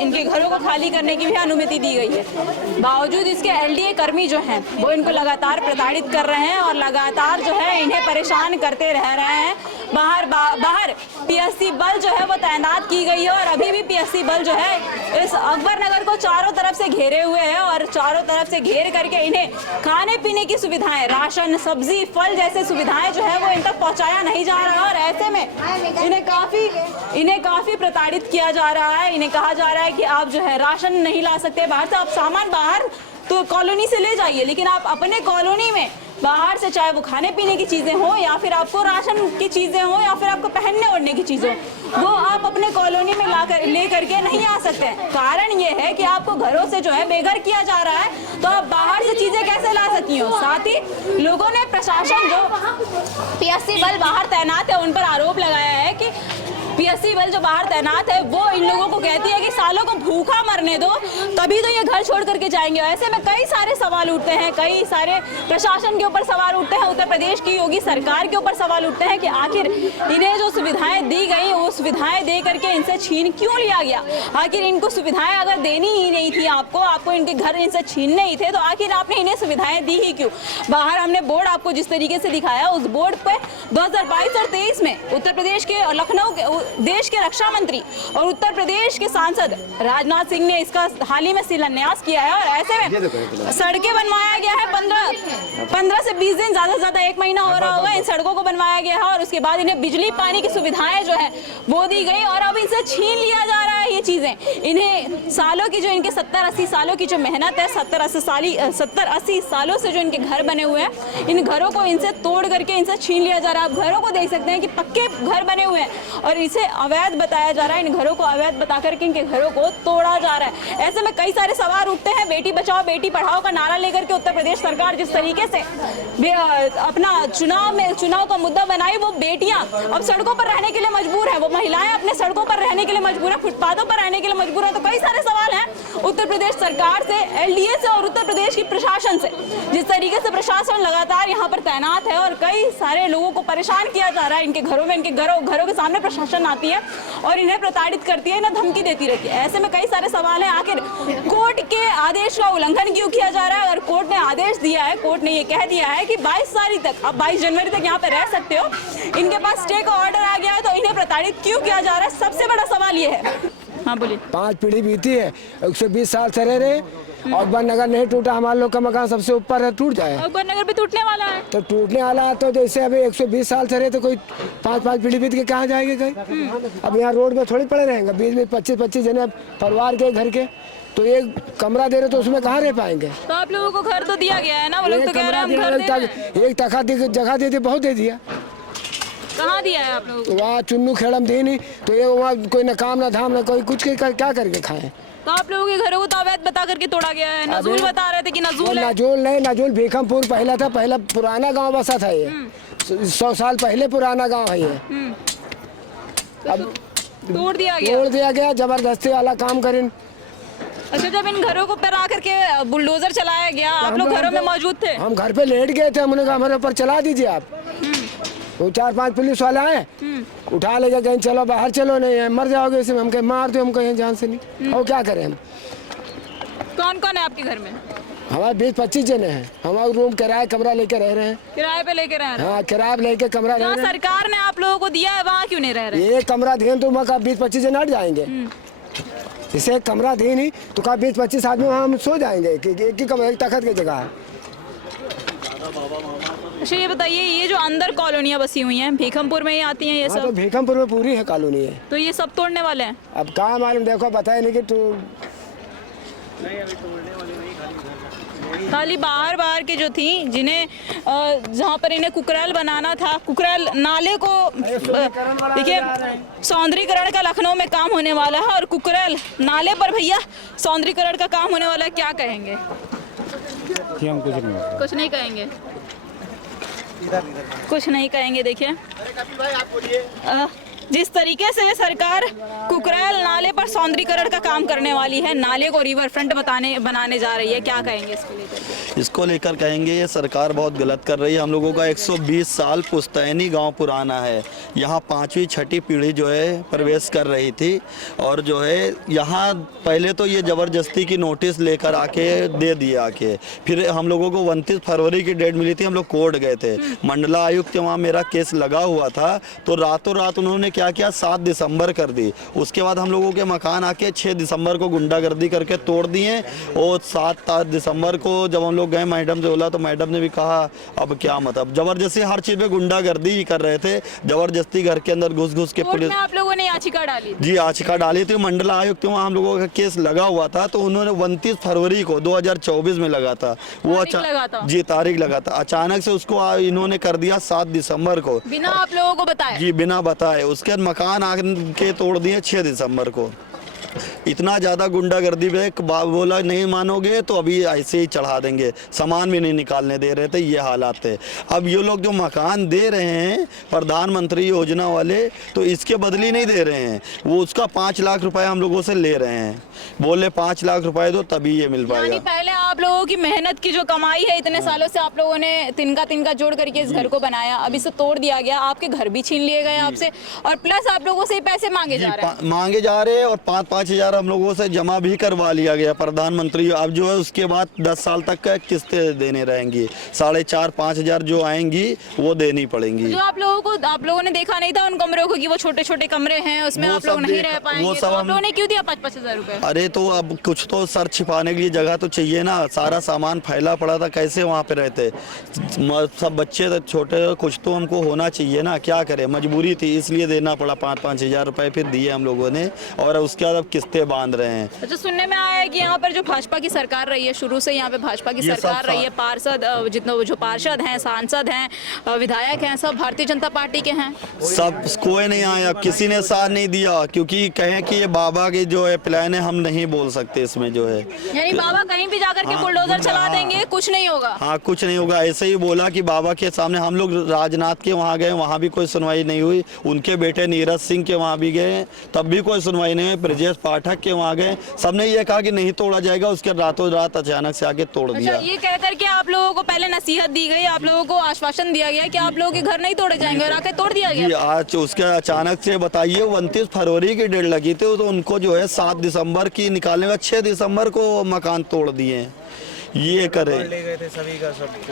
इनके घरों को खाली करने की भी अनुमति दी गई है। बावजूद इसके एलडीए कर्मी जो हैं वो इनको लगातार प्रताड़ित कर रहे हैं और लगातार जो है इन्हें परेशान करते रह रहे हैं। बाहर पीएससी बल जो है वो तैनात की गई है और अभी भी पीएससी बल जो है इस अकबर नगर को चारों तरफ से घेरे हुए हैं और चारों तरफ से घेर करके इन्हें खाने पीने की सुविधाएं, राशन, सब्जी, फल जैसे सुविधाएं जो है वो इन तक पहुंचाया नहीं जा रहा और ऐसे में इन्हें काफी प्रताड़ित किया जा रहा है। इन्हें कहा जा रहा है कि आप जो है राशन नहीं ला सकते बाहर से, आप सामान बाहर तो कॉलोनी से ले जाइए, लेकिन आप अपने कॉलोनी में बाहर से, चाहे वो खाने पीने की चीजें हो या फिर आपको राशन की चीजें हो या फिर आपको पहनने ओढ़ने की चीजें हो, वो आप अपने कॉलोनी में ले करके नहीं आ सकते। कारण ये है कि आपको घरों से जो है बेघर किया जा रहा है, तो आप बाहर से चीजें कैसे ला सकती हो। साथ ही लोगों ने प्रशासन जो पीएससी बल बाहर तैनात है उन पर आरोप लगाया है कि पीएससी बल जो बाहर तैनात है वो इन लोगों को कहती है कि सालों को भूखा मरने दो, तभी तो ये घर छोड़ करके जाएंगे। ऐसे में कई सारे सवाल उठते हैं, कई सारे प्रशासन के ऊपर सवाल उठते हैं, उत्तर प्रदेश की योगी सरकार के ऊपर सवाल उठते हैं कि आखिर इन्हें जो सुविधाएं दी गई वो सुविधाएं दे करके इनसे छीन क्यों लिया गया। आखिर इनको सुविधाएं अगर देनी ही नहीं थी, आपको इनके घर इनसे छीनने ही थे, तो आखिर आपने इन्हें सुविधाएं दी ही क्यों। बाहर हमने बोर्ड आपको जिस तरीके से दिखाया, उस बोर्ड पे 2022 और 23 में उत्तर प्रदेश के और लखनऊ के देश के रक्षा मंत्री और उत्तर प्रदेश के सांसद राजनाथ सिंह ने इसका हाल ही में शिलान्यास किया है। और ऐसे में सड़कें बनवाया गया है, 15 से 20 दिन, ज्यादा से ज्यादा 1 महीना हो रहा होगा इन सड़कों को बनवाया गया है। और उसके बाद इन्हें बिजली पानी की सुविधाएं जो है वो दी गई और अब इनसे छीन लिया जा रहा है ये चीजें। इन्हें सालों की जो इनके 70-80 सालों की जो मेहनत है, 70-80 सालों से जो इनके घर बने हुए हैं, इन घरों को इनसे तोड़ करके इनसे छीन लिया जा रहा है। आप घरों को देख सकते हैं कि पक्के घर बने हुए हैं और इसे अवैध बताया जा रहा है। इन घरों को अवैध बता करके इनके घरों को तोड़ा जा रहा है। ऐसे में कई सारे सवाल उठते हैं। बेटी बचाओ बेटी पढ़ाओ का नारा लेकर के उत्तर प्रदेश सरकार जिस तरीके से अपना चुनाव का मुद्दा बनाई, वो बेटियां अब सड़कों पर रहने के लिए मजबूर है, वो महिलाएं अपने सड़कों पर रहने के लिए मजबूर है, फुटपाथों पर रहने के लिए मजबूर है। तो कई सारे सवाल हैं उत्तर प्रदेश सरकार से, एलडीए से और उत्तर प्रदेश की प्रशासन से। जिस तरीके से प्रशासन लगातार यहाँ पर तैनात है और कई सारे लोगों को परेशान किया जा रहा है इनके घरों में, इनके घरों के सामने प्रशासन आती है और इन्हें प्रताड़ित करती है, इन्हें धमकी देती रहती है। ऐसे में कई सारे सवाल हैं, आखिर कोर्ट के आदेश का उल्लंघन क्यों किया जा रहा है। अगर कोर्ट ने आदेश दिया है, कोर्ट ने ये कह दिया है कि 22 तारीख तक, आप 22 जनवरी तक यहाँ पे रह सकते हो, इनके पास स्टे का ऑर्डर आ गया है, तो इन्हें प्रताड़ित क्यों किया जा रहा है। सबसे बड़ा सवाल ये है। हाँ बोलिए। 5 पीढ़ी बीती है, 120 साल से रह रहे, अकबर नगर नहीं टूटा, हमारे लोग का मकान सबसे ऊपर है, टूट जाए। अकबर नगर भी टूटने वाला है, तो टूटने वाला है, तो जैसे अभी 120 साल से रहे तो कोई 5 पीढ़ी बीत के कहाँ जाएंगे कहीं। अब यहाँ रोड में थोड़ी पड़े रहेंगे, बीच में 25 जने परिवार के घर के, तो एक कमरा दे रहे तो उसमें कहाँ रह पाएंगे। तो आप लोगों को घर तो दिया गया है ना, वो लोग तो कह रहे हैं हम घर दे रहे हैं। एक तखा जगह दे दी, बहुत दे दिया। कहाँ दिया है आप लोगों को? वहाँ चुन्नू खेड़म दी नहीं, तो ये वहाँ कोई न काम न धाम न कोई कुछ क्या करके खाए। तो आप लोगों के घरों को तो अवैध बता करके तोड़ा गया है। नजूल बता रहे थे कि नजूल है। नजूल नहीं, नजूल भीखमपुर पहला था, पहला पुराना गांव बसा था ये, 100 साल पहले पुराना गांव है ये। अब तोड़ दिया गया, जबरदस्ती वाला काम करें। अच्छा, जब इन घरों को पर आकर के बुलडोजर चलाया गया, आप लोग घरों में मौजूद थे? हम घर पे लेट गए थे, हमने कहा हमारे ऊपर चला दीजिए आप। वो 4-5 पुलिस वाले आए, उठा ले गए, कहीं चलो बाहर चलो, नहीं मर जाओगे इसमें। हम कहीं मार दो, हम कहीं जान से नहीं। और क्या करें हम। कौन कौन है आपके घर में? हमारे 20-25 जने हैं। हमारा रूम किराए कमरा लेके रह रहे हैं। किराए पे लेके रह रहे हैं? हाँ, किराए पे लेके कमरा रह रहे हैं। सरकार ने आप लोगों को दिया है, वहाँ क्यों नहीं रह रहे? ये कमरा दें तो वहाँ 20-25 जने हट जाएंगे। इसे कमरा दे नहीं तो कहा 20-25 आदमी वहाँ हम सो जाएंगे कि कमरा, एक तखत की जगह है। अच्छा, ये बताइए, ये जो अंदर कॉलोनियाँ बसी हुई हैं भीखमपुर में ही आती हैं ये सब? तो भीखमपुर में पूरी है कॉलोनी है। तो ये सब तोड़ने वाले हैं? अब कहाँ मालूम, देखो बताए नहीं कि तू खाली बाहर की जो थी, जिन्हें जहाँ पर इन्हें कुकरेल बनाना था, कुकरेल नाले को देखिए सौंदर्यीकरण का लखनऊ में काम होने वाला है और कुकरेल नाले पर भैया सौंदर्यीकरण का काम होने वाला है। क्या कहेंगे? हम कुछ नहीं कहेंगे, कुछ नहीं कहेंगे। देखिए जिस तरीके से सरकार कुकरेल नाले पर सौंदर्यीकरण का काम करने वाली है, नाले को रिवर फ्रंट बनाने जा रही है, क्या कहेंगे इसको लेकर? इसको लेकर कहेंगे ये सरकार बहुत गलत कर रही है। हम लोगों का 120 साल पुश्तैनी गांव पुराना है, यहाँ 5वीं 6ठी पीढ़ी जो है प्रवेश कर रही थी और जो है यहाँ पहले तो ये ज़बरदस्ती की नोटिस लेकर आके दे दिए आके, फिर हम लोगों को 29 फरवरी की डेट मिली थी, हम लोग कोर्ट गए थे, मंडला आयुक्त वहाँ मेरा केस लगा हुआ था, तो रातों रात उन्होंने क्या किया 7 दिसंबर कर दी। उसके बाद हम लोगों के मकान आके 6 दिसंबर को गुंडागर्दी करके तोड़ दिए और 7 दिसंबर को जब हम लोग लोग गए, मैडम से बोला तो मैडम ने भी कहा अब क्या मतलब, जबरदस्ती हर चीज़ में गुंडागर्दी ही कर रहे थे, जबरदस्ती घर के अंदर घुस घुस के कोर्ट पुलिस। में आप लोगों ने याचिका डाली? जी याचिका डाली थी, मंडल आयुक्त वहाँ हम लोगों का केस लगा हुआ था, तो उन्होंने 29 फरवरी को 2024 में लगा था वो जी तारीख लगा था। अचानक से उसको इन्होंने कर दिया 7 दिसंबर को, बिना आप लोगों को बताए। जी बिना बताए। उसके बाद मकान आके तोड़ दिए 6 दिसंबर को। इतना ज़्यादा गुंडागर्दी पे बोला नहीं मानोगे तो अभी ऐसे ही चढ़ा देंगे, सामान भी नहीं निकालने दे रहे थे, ये हालात थे। अब ये लोग जो मकान दे रहे हैं प्रधानमंत्री योजना वाले, तो इसके बदली नहीं दे रहे हैं, वो उसका 5 लाख रुपए हम लोगों से ले रहे हैं, बोले 5 लाख रुपए दो तभी ये मिल पाएगा। पहले आप लोगों की मेहनत की जो कमाई है, इतने सालों से आप लोगों ने तिनका जोड़ करके इस घर को बनाया, अब इसे तोड़ दिया गया, आपके घर भी छीन लिए गए आपसे, और प्लस आप लोगों से पैसे मांगे जा रहे हैं और 5-5 हज़ार हम लोगों से जमा भी करवा लिया गया प्रधानमंत्री। अब जो है उसके बाद 10 साल तक का किस्तें देने रहेंगी, 4.5-5 हज़ार जो आएंगी वो देनी पड़ेंगी। जो आप लोगों ने देखा नहीं था उन कमरों को कि वो छोटे कमरे हैं, उसमें आप लोग नहीं रह पाएंगे, वो सब आप लोगों ने क्यों दिया 5-5 हज़ार रुपए? अरे तो अब कुछ तो सर छिपाने के लिए जगह तो चाहिए ना, सारा सामान फैला पड़ा था, कैसे वहाँ पे रहते सब बच्चे छोटे, कुछ तो हमको होना चाहिए ना, क्या करें, मजबूरी थी इसलिए देना पड़ा 5-5 हज़ार रुपए फिर दिए हम लोगों ने, और उसके बाद अब किस्तें बांध रहे हैं। अच्छा, सुनने में आया है कि यहाँ पर जो भाजपा की सरकार रही है, शुरू से यहाँ पे भाजपा की सरकार रही है, पार्षद जितने जो पार्षद हैं, सांसद हैं, विधायक हैं, सब भारतीय जनता पार्टी के हैं। सब कोई नहीं आया, किसी ने साथ नहीं दिया, क्योंकि कहें कि ये बाबा के जो है प्लान है, हम नहीं बोल सकते इसमें जो है, यानी बाबा कहीं भी जाकर के बुलडोजर चला देंगे, कुछ नहीं होगा। हाँ कुछ नहीं होगा, ऐसे ही बोला कि बाबा के सामने हम लोग राजनाथ के वहाँ गए, वहाँ भी कोई सुनवाई नहीं हुई, उनके बेटे नीरज सिंह के वहाँ भी गए, तब भी कोई सुनवाई नहीं हुई, ब्रजेश पाठक के वहाँ गए, सबने ये कहा कि नहीं तोड़ा जाएगा, उसके रातों रात अचानक से आके तोड़ दिया। ये कहकर के आप लोगों को पहले नसीहत दी गई, आप लोगों को आश्वासन दिया गया कि आप लोगों के घर नहीं तोड़े जाएंगे, और आके तोड़ दिया गया। आज उसके अचानक से बताइए 29 फरवरी की डेट लगी थी, तो उनको जो है 7 दिसंबर की निकालने का 6 दिसंबर को मकान तोड़ दिए। ये करे ले गए थे सभी का,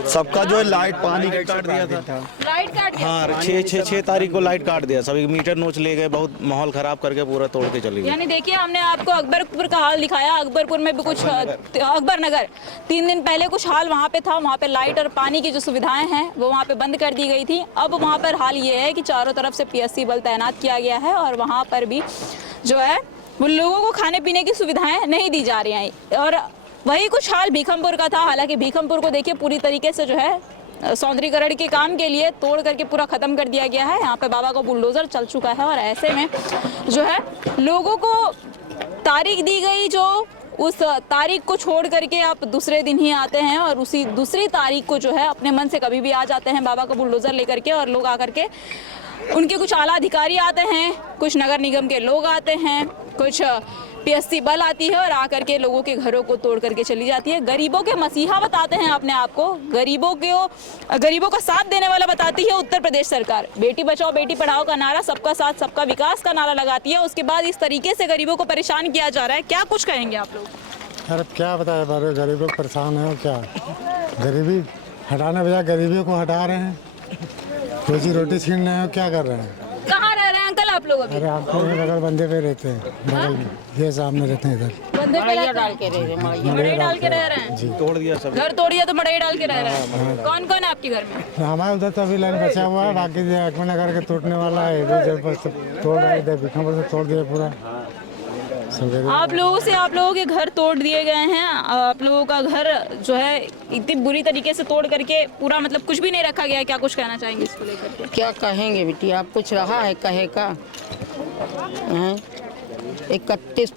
सबका जो है लाइट पानी काट दिया था, लाइट काट दिया। हाँ 6 तारीख को लाइट काट दिया, सभी मीटर नोच ले गए, बहुत माहौल खराब करके पूरा तोड़ के चले गए। यानी देखिए, हमने आपको अकबरपुर का हाल दिखाया, अकबरपुर में भी कुछ, अकबर नगर 3 दिन पहले कुछ हाल वहाँ पे था, वहाँ पे लाइट और पानी की जो सुविधाएं हैं वो वहाँ पे बंद कर दी गई थी। अब वहाँ पर हाल ये है कि चारों तरफ से PSC बल तैनात किया गया है, और वहाँ पर भी जो है वो लोगों को खाने पीने की सुविधाएं नहीं दी जा रही हैं। और वही कुछ हाल भीखमपुर का था, हालांकि भीखमपुर को देखिए पूरी तरीके से जो है सौंदर्यीकरण के काम के लिए तोड़ करके पूरा ख़त्म कर दिया गया है। यहाँ पे बाबा का बुलडोज़र चल चुका है, और ऐसे में जो है लोगों को तारीख दी गई, जो उस तारीख को छोड़ करके आप दूसरे दिन ही आते हैं, और उसी दूसरी तारीख को जो है अपने मन से कभी भी आ जाते हैं बाबा का बुलडोज़र लेकर के, और लोग आकर के उनके कुछ आला अधिकारी आते हैं, कुछ नगर निगम के लोग आते हैं, कुछ PSC बल आती है और आकर के लोगों के घरों को तोड़ करके चली जाती है। गरीबों के मसीहा बताते हैं अपने आप को, गरीबों का साथ देने वाला बताती है उत्तर प्रदेश सरकार। बेटी बचाओ बेटी पढ़ाओ का नारा, सबका साथ सबका विकास का नारा लगाती है, उसके बाद इस तरीके से गरीबों को परेशान किया जा रहा है। क्या कुछ कहेंगे आप लोग? अरे क्या बताए, बारे गरीबों परेशान है, क्या गरीबी हटाने बजाय गरीबी को हटा रहे हैं, रोजी रोटी छीन रहे हैं, क्या कर रहे हैं? कहाँ रह रहे हैं अंकल आप लोग अभी? अरे आप तो बगल बंदे पे रहते हैं, बगल में ये सामने रहते हैं, इधर बंदे पे डाल के रह रहे हैं, मड़ई डाल के रह रहे हैं। जी तोड़ दिया सब, घर तोड़ दिया तो मड़ई डाल के रह रहे हैं। कौन कौन है आपके घर में? हमारे उधर तो अभी लाइन बचा हुआ है, बाकी अकबर के टूटने वाला है, इधर तोड़ रहा है, इधर भीखमपुर से तोड़ दिया पूरा। आप लोगों के घर तोड़ दिए गए हैं, आप लोगों का घर जो है इतनी बुरी तरीके से तोड़ करके पूरा, मतलब कुछ भी नहीं रखा गया है। क्या कुछ कहना चाहेंगे इसको लेकर के? क्या कहेंगे बेटी, आप कुछ रहा है कहे का? 29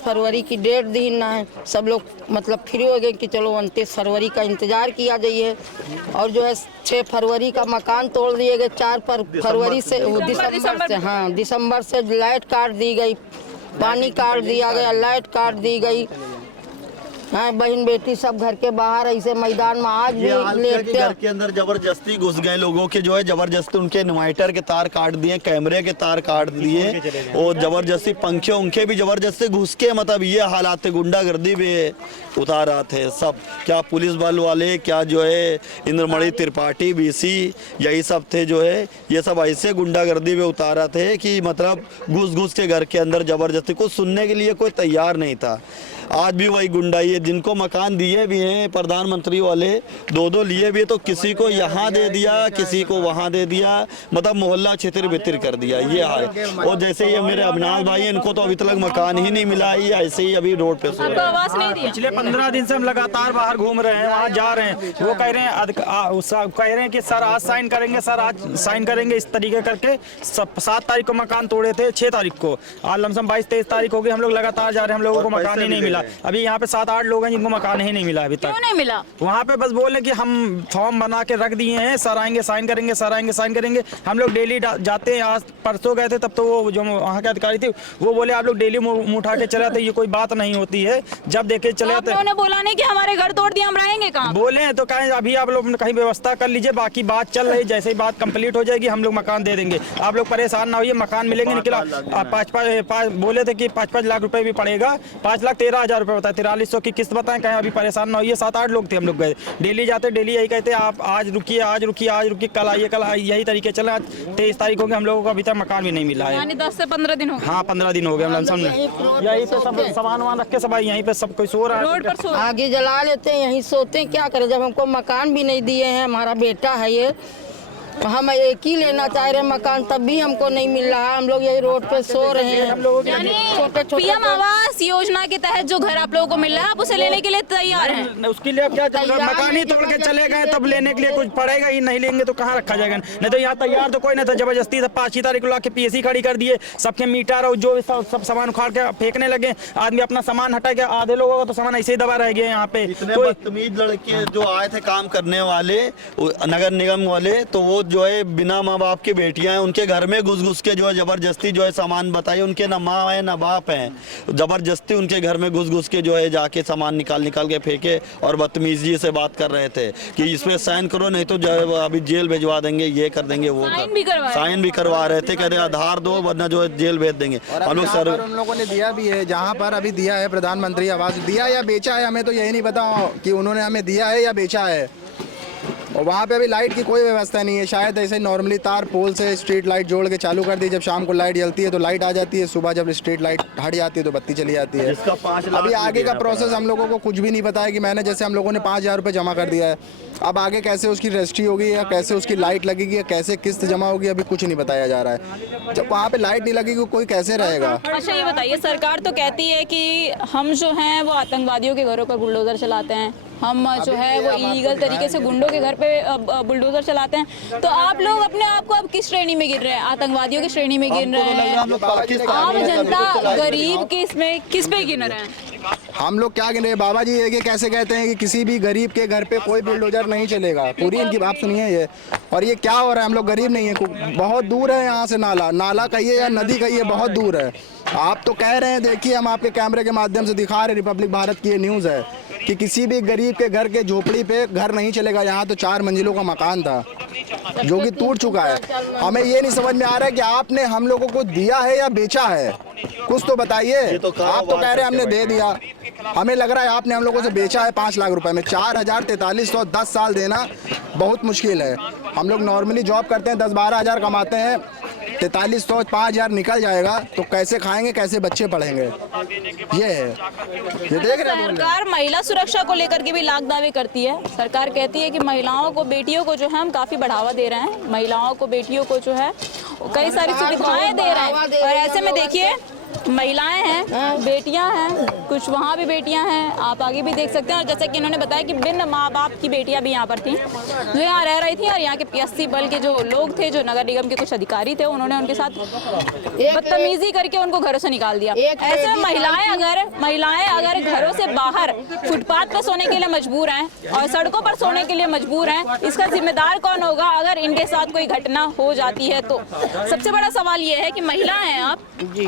फरवरी की डेट दी ना है, सब लोग मतलब फ्री हो गए कि चलो 29 फरवरी का इंतजार किया जाइए, और जो है 6 फरवरी का मकान तोड़ दिए गए, 4 फरवरी से दिसंबर से लाइट काट दी गई, पानी काट दिया गया, लाइट काट दी गई। हाँ, बहन बेटी सब घर के बाहर ऐसे मैदान में आज भी लेटते घर के अंदर जबरदस्ती घुस गए लोगों के, जो है जबरदस्ती उनके इन्वर्टर के तार काट दिए, कैमरे के तार काट दिए, और जबरदस्ती पंखे उनके भी जबरदस्ती घुस के, मतलब ये हालात थे, गुंडागर्दी भी उतारा थे सब। क्या पुलिस बल वाले, क्या जो है इंद्रमणि त्रिपाठी BC, यही सब थे जो है, ये सब ऐसे गुंडागर्दी में उतारा थे कि मतलब घुस के घर के अंदर जबरदस्ती, कुछ सुनने के लिए कोई तैयार नहीं था। आज भी वही गुंडाई ये जिनको मकान दिए भी हैं प्रधानमंत्री वाले, 2-2 लिए भी, तो किसी को यहाँ दे दिया, किसी को वहाँ दे दिया, मतलब मोहल्ला छितिर बितिर कर दिया, ये हाल। और जैसे ये मेरे अविनाश भाई हैं, इनको तो अभी तक मकान ही नहीं मिला, ये ऐसे ही अभी रोड पे सो रहे हैं। पिछले 15 दिन से हम लगातार बाहर घूम रहे हैं, वहाँ जा रहे हैं, वो कह रहे हैं कि सर आज साइन करेंगे, सर आज साइन करेंगे, इस तरीके करके 7 तारीख को मकान तोड़े थे, 6 तारीख को, आज लमसम 22-23 तारीख हो गई, हम लोग लगातार जा रहे हैं, हम लोगों को मकान ही नहीं मिला। अभी यहाँ पे 7-8 लोग हैं जिनको मकान ही नहीं मिला अभी तक। क्यों नहीं मिला? वहाँ पे बस बोले कि हम फॉर्म बना के रख दिए हैं, सर आएंगे साइन करेंगे, सर आएंगे साइन करेंगे। हम लोग डेली जाते हैं, आज परसों गए थे, तब तो वो जो वहाँ के अधिकारी थे वो बोले आप लोग डेली मुँह उठा के चले आते, ये कोई बात नहीं होती है। जब देखे चले आते, उन्होंने बोला नहीं कि हमारे घर तोड़ दिया, हम रहेंगे कहाँ? बोले हैं तो कहें अभी आप लोग कहीं व्यवस्था कर लीजिए, बाकी बात चल रही, जैसे ही बात कंप्लीट हो जाएगी हम लोग मकान दे देंगे, आप लोग परेशान ना होइए, मकान मिलेंगे। निकला 5 बोले थे कि 5-5 लाख रुपए भी पड़ेगा, 5,13,000 रुपए बताए, 4300 की किस्त बताएं, कहें अभी परेशान ना होइए। 7-8 लोग थे, हम लोग गए, डेली जाते, डेली यही कहते आप आज रुकिए, आज रुकिए, आज रुकिए, कल आइए, कल आइए, यही तरीके चले। आज 23 तारीख हो गई, हम लोगों को अभी तक मकान भी नहीं मिला है। यानी 10 से 15 दिन हो गए। हाँ 15 दिन हो गए, हम सब यहीं पे सब सामान वामान रख के सब यहीं पे सब कोई सो रहा है, रोड पर सो आगे जला लेते हैं, यहीं सोते हैं, क्या करें जब हमको मकान भी नहीं दिए हैं। हमारा बेटा है ये, हम एक ही लेना चाह रहे हैं मकान, तब भी हमको नहीं मिल रहा, हम लोग यही रोड पे सो रहे हैं। हम लोगों यानी पीएम आवास योजना के तहत जो घर आप लोगों को मिल रहा है, आप उसे लेने के लिए तैयार हैं? उसके लिए क्या मकान ही तोड़ के चले गए, तब लेने के लिए कुछ पड़ेगा ही, नहीं लेंगे तो कहाँ रखा जाएगा। नहीं तो यहाँ तैयार तो कोई नहीं था, जबरदस्ती 5 तारीख को लाके पीएससी खड़ी कर दिए, सबके मीटर और जो सब सामान उखाड़ के फेंकने लगे, आदमी अपना सामान हटा के, आधे लोगों का तो सामान ऐसे ही दबा रह गया यहाँ पे। कोई बदतमीज लड़के जो आए थे काम करने वाले नगर निगम वाले, तो वो जो है बिना माँ बाप की बेटियां हैं, उनके घर में घुस के जो है जबरदस्ती जो है सामान बताइए, उनके ना माँ है ना बाप हैं, जबरदस्ती उनके घर में घुस के जो है जाके सामान निकाल के फेंके और बदतमीजी से बात कर रहे थे कि इसमें साइन करो नहीं तो जो है अभी जेल भिजवा देंगे, ये कर देंगे, वो साइन भी करवा रहे थे, कहते आधार दो वरना जो है जेल भेज देंगे। हम लोग सर उन लोगों ने दिया भी है, जहाँ पर अभी दिया है प्रधानमंत्री आवास, दिया या बेचा है हमें तो यही नहीं पता कि उन्होंने हमें दिया है या बेचा है। और वहाँ पे अभी लाइट की कोई व्यवस्था नहीं है, शायद ऐसे नॉर्मली तार पोल से स्ट्रीट लाइट जोड़ के चालू कर दी, जब शाम को लाइट जलती है तो लाइट आ जाती है, सुबह जब स्ट्रीट लाइट हट जाती है तो बत्ती चली जाती है। अभी आगे का प्रोसेस हम लोगों को कुछ भी नहीं पता है कि मैंने जैसे हम लोगों ने 5,000 रुपये जमा कर दिया है, अब आगे कैसे उसकी रजिस्ट्री होगी या कैसे उसकी लाइट लगेगी या कैसे किस्त जमा होगी, अभी कुछ नहीं बताया जा रहा है। जब वहाँ पे लाइट नहीं लगेगी कोई कैसे रहेगा? अच्छा ये बताइए, सरकार तो कहती है कि हम जो हैं वो आतंकवादियों के घरों पर बुलडोजर चलाते हैं, हम जो है वो इलीगल तरीके से गुंडों के घर पे बुलडोजर चलाते हैं, तो आप लोग अपने आप को अब किस श्रेणी में गिन रहे हैं? आतंकवादियों की श्रेणी में गिन रहे हैं? आम जनता गरीब किस पे गिन रहे हैं? हम लोग क्या गिन रहे हैं बाबा जी? ये कैसे कहते हैं कि किसी भी गरीब के घर पे कोई बुलडोजर नहीं चलेगा, पूरी इनकी बात सुनिए ये। और ये क्या हो रहा है? हम लोग गरीब नहीं है, बहुत दूर है यहाँ से नाला कहिए या नदी कहिए, बहुत दूर है। आप तो कह रहे हैं, देखिए हम आपके कैमरे के माध्यम से दिखा रहे, रिपब्लिक भारत की ये न्यूज़ है कि किसी भी गरीब के घर के झोपड़ी पे घर नहीं चलेगा। यहाँ तो 4 मंजिलों का मकान था जो कि टूट चुका है। हमें ये नहीं समझ में आ रहा है कि आपने हम लोगों को दिया है या बेचा है, कुछ तो बताइए। आप तो कह रहे हैं हमने दे दिया, हमें लग रहा है आपने हम लोगों से बेचा है 5 लाख रुपए में। 4,4300 10 साल देना बहुत मुश्किल है। हम लोग नॉर्मली जॉब करते हैं, 10-12 हज़ार कमाते हैं, 4300 5,000 निकल जाएगा तो कैसे खाएंगे, कैसे बच्चे पढ़ेंगे? ये है, ये देख रहे हैं। सरकार महिला सुरक्षा को लेकर के भी लाख दावे करती है। सरकार कहती है कि महिलाओं को, बेटियों को जो है हम काफ़ी बढ़ावा दे रहे हैं, महिलाओं को, बेटियों को जो है कई सारी सुविधाएं दे रहे हैं। और ऐसे में देखिए महिलाएं हैं, बेटियां हैं, कुछ वहाँ भी बेटियां हैं, आप आगे भी देख सकते हैं। और जैसा कि इन्होंने बताया कि बिन माँ बाप की बेटियां भी यहाँ पर थीं, जो यहाँ रह रही थी, और यहाँ के पीएससी बल के जो लोग थे, जो नगर निगम के कुछ अधिकारी थे, उन्होंने उनके साथ बदतमीजी करके उनको घरों से निकाल दिया। ऐसे में महिलाएं अगर घरों से बाहर फुटपाथ पर सोने के लिए मजबूर हैं और सड़कों पर सोने के लिए मजबूर हैं, इसका जिम्मेदार कौन होगा अगर इनके साथ कोई घटना हो जाती है? तो सबसे बड़ा सवाल ये है कि महिलाएं हैं, आप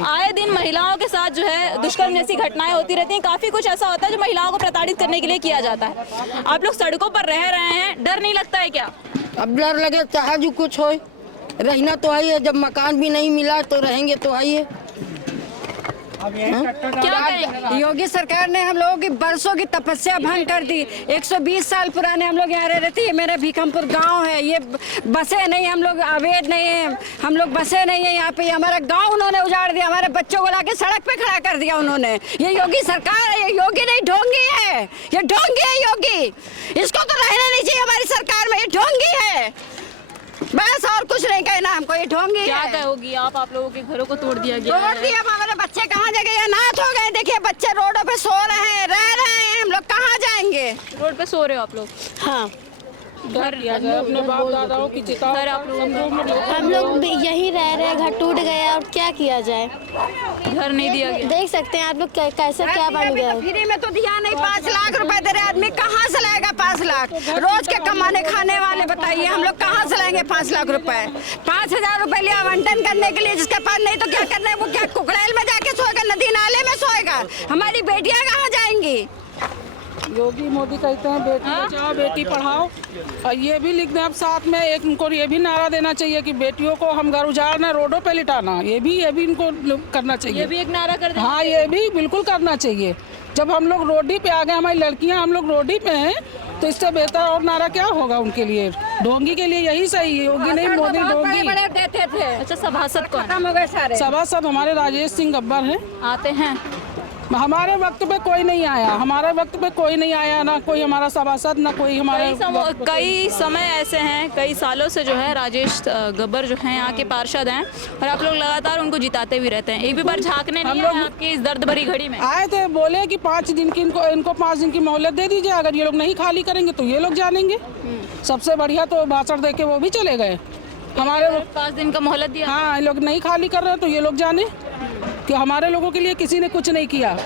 आए दिन महिलाओं के साथ जो है दुष्कर्म जैसी घटनाएं होती रहती हैं, काफी कुछ ऐसा होता है जो महिलाओं को प्रताड़ित करने के लिए किया जाता है। आप लोग सड़कों पर रह रहे हैं, डर नहीं लगता है क्या? अब डर लगे चाहे जो कुछ हो, रहना तो है, जब मकान भी नहीं मिला तो रहेंगे तो है। क्या करें? योगी सरकार ने हम लोगों की बरसों की तपस्या भंग कर दी। 120 साल पुराने हम लोग यहाँ रह रहे थे। ये मेरा भीखमपुर गांव है, ये बसे नहीं, हम लोग अवैध नहीं है, हम लोग बसे नहीं है यहाँ पे। हमारा गांव उन्होंने उजाड़ दिया, हमारे बच्चों को लाके सड़क पे खड़ा कर दिया उन्होंने। ये योगी सरकार है, ये योगी नहीं ढोंगी है, ये ढोंगी है योगी। इसको तो रहने नहीं चाहिए हमारी सरकार में, ये ढोंगी है। बस और कुछ नहीं कहना हमको, ये ढोंगी क्या है। कहोगी आप लोगों के घरों को तोड़ दिया गया तोड़ दिया, हमारे बच्चे कहाँ जगह अनाथ हो गए। देखिए बच्चे रोडों पे सो रहे हैं, रह रहे हैं, हम लोग कहाँ जाएंगे? रोड पे सो रहे हो आप लोग? हाँ, घर अपने बाप दादाओं की चिता घर आप लोग हम लोग यहीं रह रहे हैं, घर टूट गया और क्या किया जाए? घर नहीं दिया गया। देख सकते हैं आप लोग कैसे क्या बन गया। फ्री में तो दिया नहीं, 5 लाख रुपए दे रहे आदमी, कहाँ से लाएगा 5 लाख? रोज के कमाने खाने वाले बताइए, हम लोग कहाँ से लाएंगे 5 लाख रुपए? 5,000 रुपए लिया आवंटन करने के लिए, जिसके पास नहीं तो क्या करना है? वो क्या कुकड़ैल में जाके सोएगा, नदी नाले में सोएगा? हमारी बेटियां कहाँ जाएंगी? योगी मोदी कहते हैं बेटी बचाओ बेटी पढ़ाओ, और ये भी लिख दें अब साथ में एक इनको ये भी नारा देना चाहिए कि बेटियों को हम घर उजाड़ना, रोडों पे लिटाना, ये भी इनको करना चाहिए। ये भी एक नारा कर दें। हाँ, ये भी बिल्कुल करना चाहिए। जब हम लोग रोडी पे आ गए, हमारी लड़कियां हम लोग रोडी पे हैं, तो इससे बेहतर और नारा क्या होगा उनके लिए? ढोंगी के लिए यही सही है, योगी नहीं मोदी ढोंगी। देते थे। अच्छा, सभासद कौन? खत्म हो गए सारे सभासद हमारे राजेश सिंह गब्बर हैं। आते हैं? हमारे वक्त पे कोई नहीं आया, हमारे वक्त पे कोई नहीं आया, ना कोई हमारा सभासद, ना कोई हमारे। कई समय ऐसे हैं, कई सालों से जो है राजेश गब्बर जो हैं यहाँ के पार्षद हैं, और आप लोग लगातार उनको जिताते भी रहते हैं। एक भी बार झांकने नहीं आए आपकी इस दर्द भरी घड़ी में? आए थे, बोले कि 5 दिन की इनको 5 दिन की मोहलत दे दीजिए, अगर ये लोग नहीं खाली करेंगे तो ये लोग जानेंगे। सबसे बढ़िया तो भाषण दे के वो भी चले गए। हमारे 5 दिन का मोहलत दिया। हाँ, ये लोग नहीं खाली कर रहे तो ये लोग जाने कि हमारे लोगों के लिए किसी ने कुछ नहीं किया।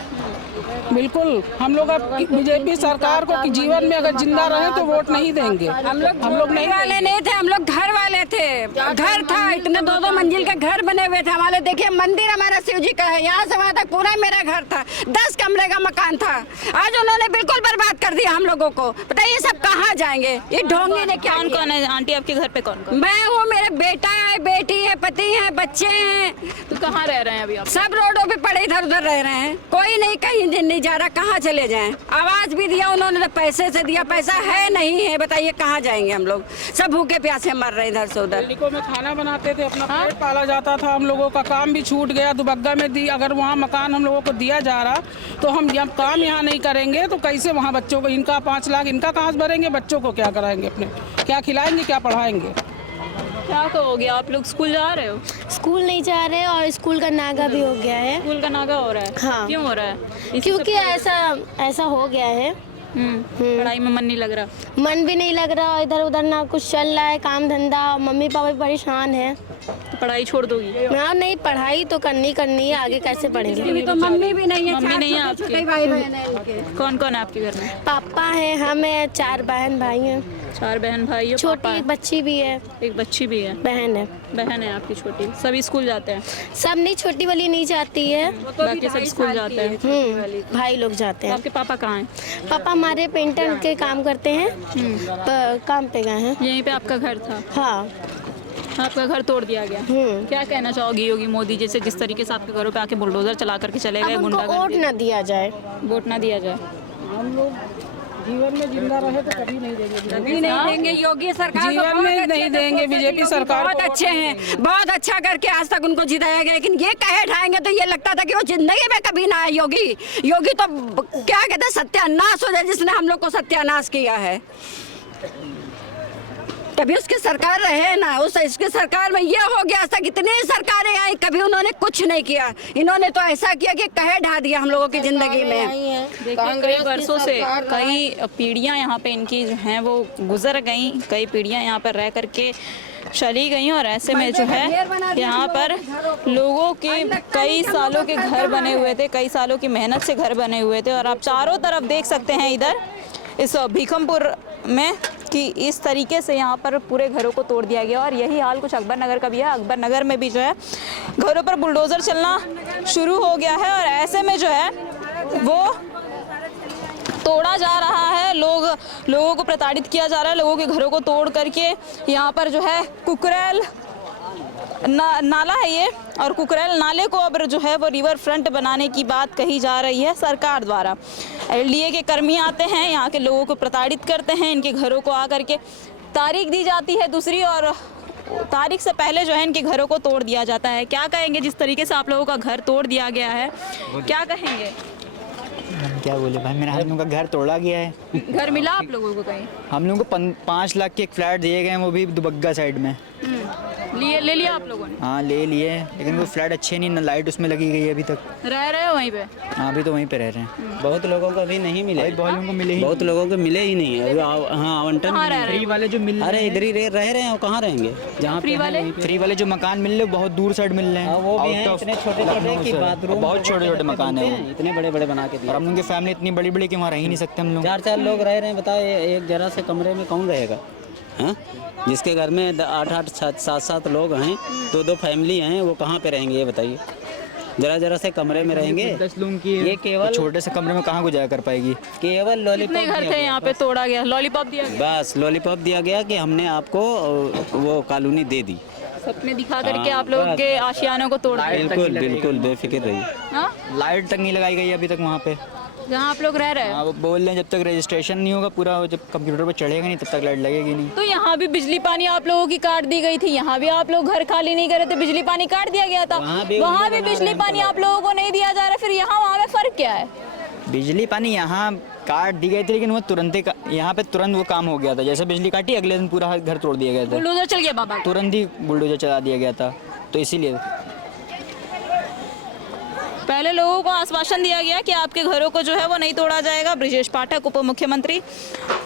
बिल्कुल, हम लोग अब बीजेपी सरकार को कि जीवन में अगर जिंदा रहे तो वोट नहीं देंगे। हम लोग नहीं वाले नहीं थे, हम लोग घर वाले थे। घर था, इतने 2-2 मंजिल के घर बने हुए थे हमारे। देखिए मंदिर हमारा शिव जी का है, यहाँ से वहाँ तक पूरा मेरा घर था, 10 कमरे का मकान था। आज उन्होंने बिल्कुल बर्बाद कर दिया हम लोगों को। बताइए सब कहाँ जाएंगे? ये ढोंगी ने क्या? कौन है आंटी आपके घर पे? कौन? मैं हूँ, मेरा बेटा है, बेटी है, पति है, बच्चे हैं। तो कहाँ रह रहे हैं अभी आप? सब रोडों पे पड़े इधर उधर रह रहे हैं, कोई नहीं कहीं दिन नहीं जा रहा। कहाँ चले जाएं? आवाज भी दिया उन्होंने तो पैसे से दिया, पैसा है नहीं है, बताइए कहाँ जाएंगे हम लोग? सब भूखे प्यासे मर रहे इधर से उधर। को में खाना बनाते थे, अपना पेट पाला जाता था। हम लोगों का काम भी छूट गया, दुबग्गा में दी। अगर वहाँ मकान हम लोगों को दिया जा रहा तो हम जब काम यहाँ नहीं करेंगे तो कैसे वहाँ बच्चों को, इनका 5 लाख इनका कहाँ से भरेंगे? बच्चों को क्या कराएंगे? अपने क्या खिलाएंगे, क्या पढ़ाएंगे? क्या कहोगे? आप लोग स्कूल जा रहे हो? स्कूल नहीं जा रहे और स्कूल का नागा भी हो गया है। स्कूल का नागा हो रहा है? हाँ। क्यों हो रहा है? क्योंकि ऐसा हो गया है। पढ़ाई में मन नहीं लग रहा? मन भी नहीं लग रहा, इधर उधर ना कुछ चल रहा है, काम धंधा। मम्मी पापा भी परेशान है। तो पढ़ाई छोड़ दोगी? हाँ, नहीं, पढ़ाई तो करनी है, आगे कैसे पढ़ेंगे? तो मम्मी भी नहीं है, मम्मी नहीं है आपके? भाई बहन है। कौन कौन है आपके घर में? पापा है, हम है, 4 बहन भाई हैं। 4 बहन भाई हो? छोटी एक बच्ची भी है। एक बच्ची भी है? बहन है। बहन है आपकी छोटी? सभी स्कूल जाते हैं? सब नहीं, छोटी वाली नहीं जाती है, बाकी सब स्कूल जाते हैं। भाई लोग जाते हैं। आपके पापा कहाँ हैं? पापा हमारे पेंटर के काम करते हैं, काम पे गए हैं। यहीं पे आपका घर था? हाँ। आपका घर तोड़ दिया गया। क्या कहना चाहोगी योगी मोदी जैसे जिस तरीके से आपके घरों पे आके बुलडोजर चला करके चले गए? वोट ना दिया जाए। वोट ना दिया जाए। हम लोग जीवन में जिंदा रहे तो कभी नहीं देंगे। कभी नहीं देंगे। योगी सरकार जीवन में नहीं देंगे। बीजेपी सरकार बहुत अच्छे हैं, बहुत अच्छा करके आज तक उनको जिताया गया, लेकिन ये कहे ढाएंगे तो ये लगता था कि वो जिंदगी में कभी ना आए। योगी तो क्या कहते हैं, सत्यानाश हो जाए, जिसने हम लोग को सत्यानाश किया है। कभी उसकी सरकार रहे ना, इसकी सरकार में ये हो गया। आज तक इतनी सरकारें आई, कभी उन्होंने कुछ नहीं किया। इन्होंने तो ऐसा किया कि कहे ढा दिया हम लोगों की जिंदगी में। देखिए, कई वर्षों से कई पीढ़ियां यहाँ पे इनकी जो हैं वो गुजर गई, कई पीढ़ियां यहाँ पर रह करके चली गई, और ऐसे में जो है यहाँ पर लोगों के कई सालों के घर बने हुए थे, कई सालों की मेहनत से घर बने हुए थे। और आप चारों तरफ देख सकते हैं इधर इस भीखमपुर में कि इस तरीके से यहाँ पर पूरे घरों को तोड़ दिया गया। और यही हाल कुछ अकबर नगर का भी है। अकबर नगर में भी जो है घरों पर बुलडोज़र चलना शुरू हो गया है, और ऐसे में जो है वो तोड़ा जा रहा है। लोगों को प्रताड़ित किया जा रहा है। लोगों के घरों को तोड़ करके यहाँ पर जो है कुकरेल नाला है ये, और कुकरेल नाले को अब जो है वो रिवर फ्रंट बनाने की बात कही जा रही है सरकार द्वारा। एलडीए के कर्मी आते हैं, यहाँ के लोगों को प्रताड़ित करते हैं, इनके घरों को आकर के तारीख दी जाती है दूसरी, और तारीख से पहले जो है इनके घरों को तोड़ दिया जाता है। क्या कहेंगे जिस तरीके से आप लोगों का घर तोड़ दिया गया है, क्या कहेंगे? क्या बोले भाई, मेरा हम लोगों का घर तोड़ा गया है। घर मिला आप लोगों को कहीं? हम लोगों को 5 लाख के एक फ्लैट दिए गए हैं, वो भी दुबग्गा साइड में। ले लिया आप लोगों ने? हाँ ले लिए, लेकिन वो फ्लैट अच्छे नहीं, ना लाइट उसमें लगी गई है अभी तक। रह रहे हो वहीं पे? हाँ अभी तो वहीं पे रह रहे हैं। बहुत लोगों को अभी नहीं मिले, बहुत लोगों को मिले ही, बहुत लोगों को मिले ही नहीं है। हाँ आवंटन फ्री वाले जो मिल, अरे इधर ही रह रहे हैं, वो कहाँ रहेंगे? जहाँ फ्री वाले जो मकान मिल रहे बहुत दूर साइड मिल रहे हैं, वो भी हैं इतने छोटे-छोटे कि बाथरूम, बहुत छोटे-छोटे मकान है, इतने बड़े-बड़े बना के दिए। और हम उनकी फैमिली इतनी बड़ी-बड़ी कि वहाँ रह ही नहीं सकते हम लोग। 4-4 लोग रह रहे हैं, बताओ एक जरा से कमरे में कौन रहेगा? हाँ, जिसके घर में 8-8 7-7 लोग हैं, 2-2 फैमिली हैं, वो कहाँ पे रहेंगे ये बताइए? जरा से कमरे में रहेंगे। 10 लोगों की ये केवल छोटे से कमरे में कहाँ गुजारा कर पाएगी? केवल लॉलीपॉप कितने घर थे यहाँ पे तोड़ा गया? लॉलीपॉप दिया गया? बस लॉलीपॉप दिया गया कि हमने आपको वो कॉलोनी दे दी। सपने दिखा करके आप लोगों के आशियानों को तोड़ दिया। बिल्कुल बेफिक्र रहिए। लाइट तक नहीं लगाई गई अभी तक वहाँ पे जहाँ आप लोग रह रहे हैं। वो बोल रहे हैं जब तक रजिस्ट्रेशन नहीं होगा पूरा, जब कंप्यूटर पर चढ़ेगा नहीं तब तक लाइट लगेगी नहीं। तो यहाँ भी बिजली पानी आप लोगों की काट दी गई थी, यहाँ भी आप लोग घर खाली नहीं करे थे, बिजली पानी काट दिया गया था, वहाँ भी बिजली पानी आप लोगों को नहीं दिया जा रहा, फिर यहाँ वहाँ में फर्क क्या है? बिजली पानी यहाँ काट दी गई थी, लेकिन वो तुरंत यहाँ पे तुरंत वो काम हो गया था। जैसे बिजली काटी अगले दिन पूरा घर तोड़ दिया गया था, बुलडोजर चल गया बाबा, तुरंत ही बुलडोजर चला दिया गया था। तो इसीलिए पहले लोगों को आश्वासन दिया गया कि आपके घरों को जो है वो नहीं तोड़ा जाएगा। ब्रिजेश पाठक, उप मुख्यमंत्री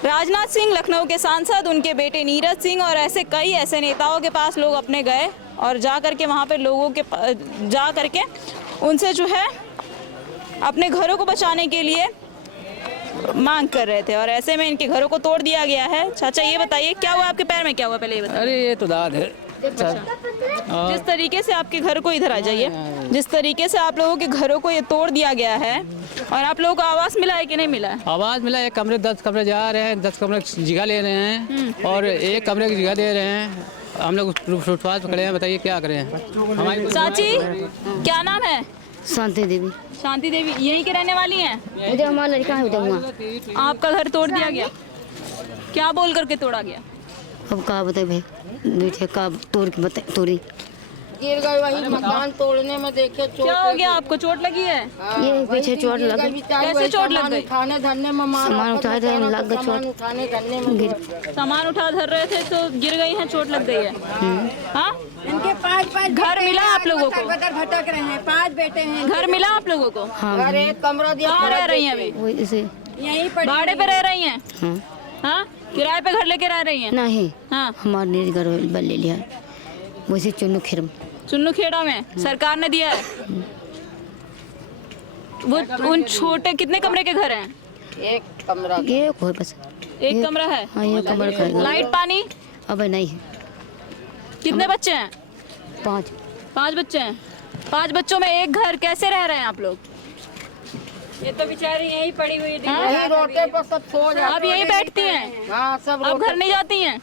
राजनाथ सिंह, लखनऊ के सांसद, उनके बेटे नीरज सिंह और ऐसे कई ऐसे नेताओं के पास लोग अपने गए और जा करके वहाँ पे लोगों के जा करके उनसे जो है अपने घरों को बचाने के लिए मांग कर रहे थे, और ऐसे में इनके घरों को तोड़ दिया गया है। चाचा ये बताइए क्या हुआ आपके पैर में, क्या हुआ पहले ये बताइए। अरे ये तो दाद है। जिस तरीके से आपके घर को, इधर आ जाइए, जिस तरीके से आप लोगों के घरों को ये तोड़ दिया गया है, और आप लोगों को आवास मिला है कि नहीं मिला है? आवाज़ मिला, एक कमरे 10 कमरे जा रहे हैं, 10 कमरे जगह ले रहे हैं और एक कमरे की जगह दे रहे हैं। हम लोग फुटपाथ पर खड़े हैं, बताइए क्या करें हमारी। चाची क्या नाम है? शांति देवी। शांति देवी यहीं के रहने वाली हैं? उधर हमारा लड़का है, उधर वहाँ। आपका घर तोड़ दिया गया, क्या बोल करके तोड़ा गया? अब कहा बताए भाई, नीचे का तोड़ के बताए, तोड़ी गिर गए वही मकान तोड़ने में, देखे क्या हो गया आपको, चोट लगी है? ये पीछे चोट लग गई। कैसे चोट लग गई? खाने धरने में सामान उठाए थे, लग गई चोट। उठाने धरने में गिर, सामान उठा धर रहे थे तो गिर गई हैं, चोट लग गई है। हाँ, इनके 5 घर मिला आप लोगों को? भटक रहे हैं, 5 बेटे हैं। घर मिला आप लोगों को? घर एक कमरा दिया। कहाँ रह रही हैं अभी? यहीं पर भाड़े पे रह रही हैं? हाँ, किराए पे घर लेके रह रही हैं? नहीं, हाँ, हमारे घर बल ले लिया है, वैसे चुन्नू खेर में। चुन्नू खेड़ा में सरकार ने दिया है? वो उन छोटे कितने कमरे के घर हैं? एक कमरा, ये कोई बस एक कमरा है। हाँ, ये कमरा का है। लाइट पानी अब नहीं है। कितने बच्चे हैं? 5 बच्चे हैं। 5 बच्चों में एक घर, कैसे रह रहे हैं आप लोग? ये तो बेचारी यहीं पड़ी हुई है, यहीं रोटे पर सब सो जाते हैं। आप यहीं बैठती हैं? हाँ, सब आप घर नहीं जाती हैं?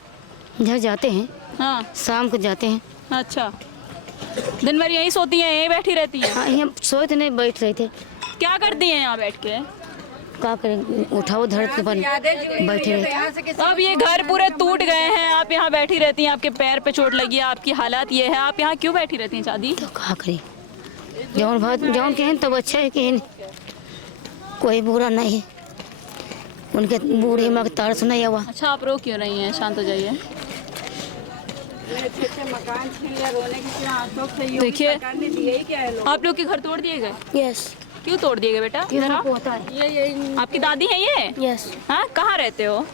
घर जाते हैं, हाँ, शाम को जाते हैं। अच्छा, दिन भर यहीं सोती हैं, यहीं बैठी रहती हैं? हाँ, यहाँ सोते नहीं, बैठ रहे थे। क्या करती हैं यहाँ बैठ के? क्या करें, उठाओ धड़ के पर बैठे रहते। अब ये घर पूरे टूट गए हैं, आप यहाँ बैठी रहती हैं, आपके पैर पे चोट लगी है, आपकी हालात ये है, आप यहाँ क्यों बैठी रहती हैं शादी? तो क्या करें, जौन बात जौन कहें तब अच्छा है, कहें कोई बुरा नहीं है, उनके बूढ़ी माँ तार सुनाई हुआ। अच्छा, आप रो क्यों रही हैं? शांत हो जाइए। देखिए, आप लोग के घर तोड़ दिए गए? यस। क्यों तोड़ दिए गए बेटा? ये आपकी दादी है ये? यस। हाँ, कहाँ रहते हो?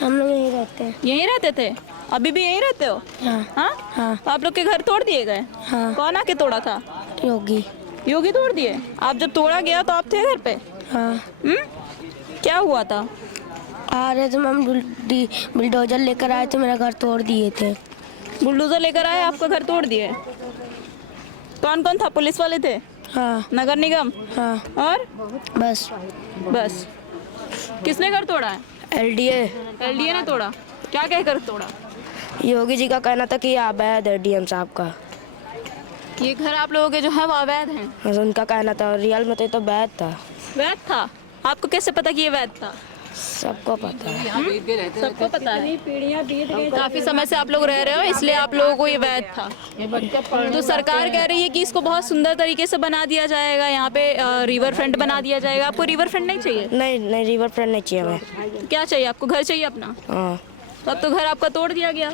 हम लोग यहीं रहते हैं। यहीं रहते थे? अभी भी यहीं रहते हो? हाँ। तो आप लोग के घर तोड़ दिए गए? हाँ। कौन आके तोड़ा था? योगी तोड़ दिए? आप जब तोड़ा गया तो आप थे घर पे? हाँ। क्या हुआ था? आ रहे थे, हम बुलडोजर लेकर आए थे, मेरा घर तोड़ दिए थे। बुलडोजर लेकर आए, आपका घर तोड़ दिए? कौन कौन था? पुलिस वाले थे? हाँ। नगर निगम? हाँ। और बस। किसने घर तोड़ा है? एलडीए ने तोड़ा? क्या कहकर तोड़ा? योगी जी का कहना था कि आप है डीएम साहब का। ये घर आप लोगों के जो है वो अवैध हैं? उनका कहना था, रियल में तो वैध था। वैध था? आपको कैसे पता कि ये वैध था? सबको पता है। सबको पता है। पीढ़ियां बीत गई, काफी समय से आप लोग रह रहे हो, इसलिए आप लोगों को ये वैध था। तो सरकार कह रही है कि इसको बहुत सुंदर तरीके से बना दिया जाएगा, यहाँ पे रिवर फ्रंट बना दिया जाएगा। आपको रिवर फ्रंट नहीं चाहिए? नहीं, रिवर फ्रंट नहीं चाहिए हमें। क्या चाहिए आपको? घर चाहिए अपना? हाँ। तो अब तो घर आपका तोड़ दिया गया।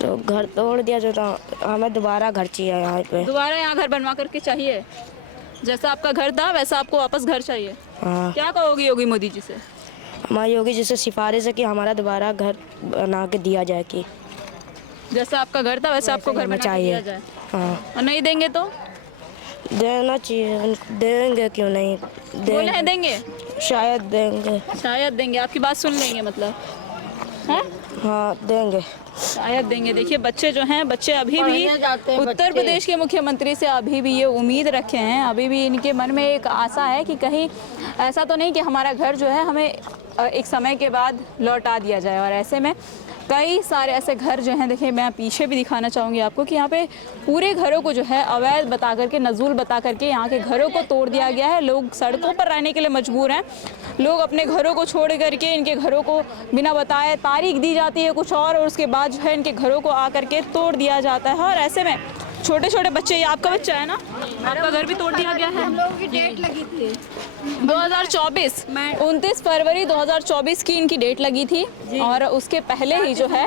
तो घर तोड़ दिया जो था, हमें दोबारा घर चाहिए यहाँ पे। दोबारा यहाँ घर बनवा करके चाहिए? जैसा आपका घर था वैसा आपको वापस घर चाहिए? हाँ। क्या कहोगी योगी मोदी जी से? हमारी योगी जी से सिफारिश है कि हमारा दोबारा घर बना के दिया जाए, कि जैसा आपका घर था वैसा आपको घर बना के दिया जाए। हाँ। और नहीं देंगे तो? देना चाहिए, देंगे क्यों नहीं? बोले हैं देंगे? शायद देंगे। शायद देंगे, आपकी बात सुन लेंगे मतलब? हैं? हाँ देंगे, शायद देंगे। देखिए बच्चे जो हैं, बच्चे अभी भी उत्तर प्रदेश के मुख्यमंत्री से अभी भी ये उम्मीद रखे हैं, अभी भी इनके मन में एक आशा है कि कहीं ऐसा तो नहीं कि हमारा घर जो है हमें एक समय के बाद लौटा दिया जाए। और ऐसे में कई सारे ऐसे घर जो हैं, देखिए मैं पीछे भी दिखाना चाहूँगी आपको कि यहाँ पे पूरे घरों को जो है अवैध बता करके, नजूल बता करके यहाँ के घरों को तोड़ दिया गया है। लोग सड़कों पर रहने के लिए मजबूर हैं। लोग अपने घरों को छोड़ करके इनके घरों को बिना बताए तारीख दी जाती है कुछ और उसके बाद जो है इनके घरों को आकर के तोड़ दिया जाता है। और ऐसे में छोटे छोटे बच्चे, ये आपका बच्चा है ना? आपका घर भी तोड़ दिया गया है। हम लोगों की डेट लगी थी 2024, 29 फरवरी 2024 की इनकी डेट लगी थी। और उसके पहले ही जो है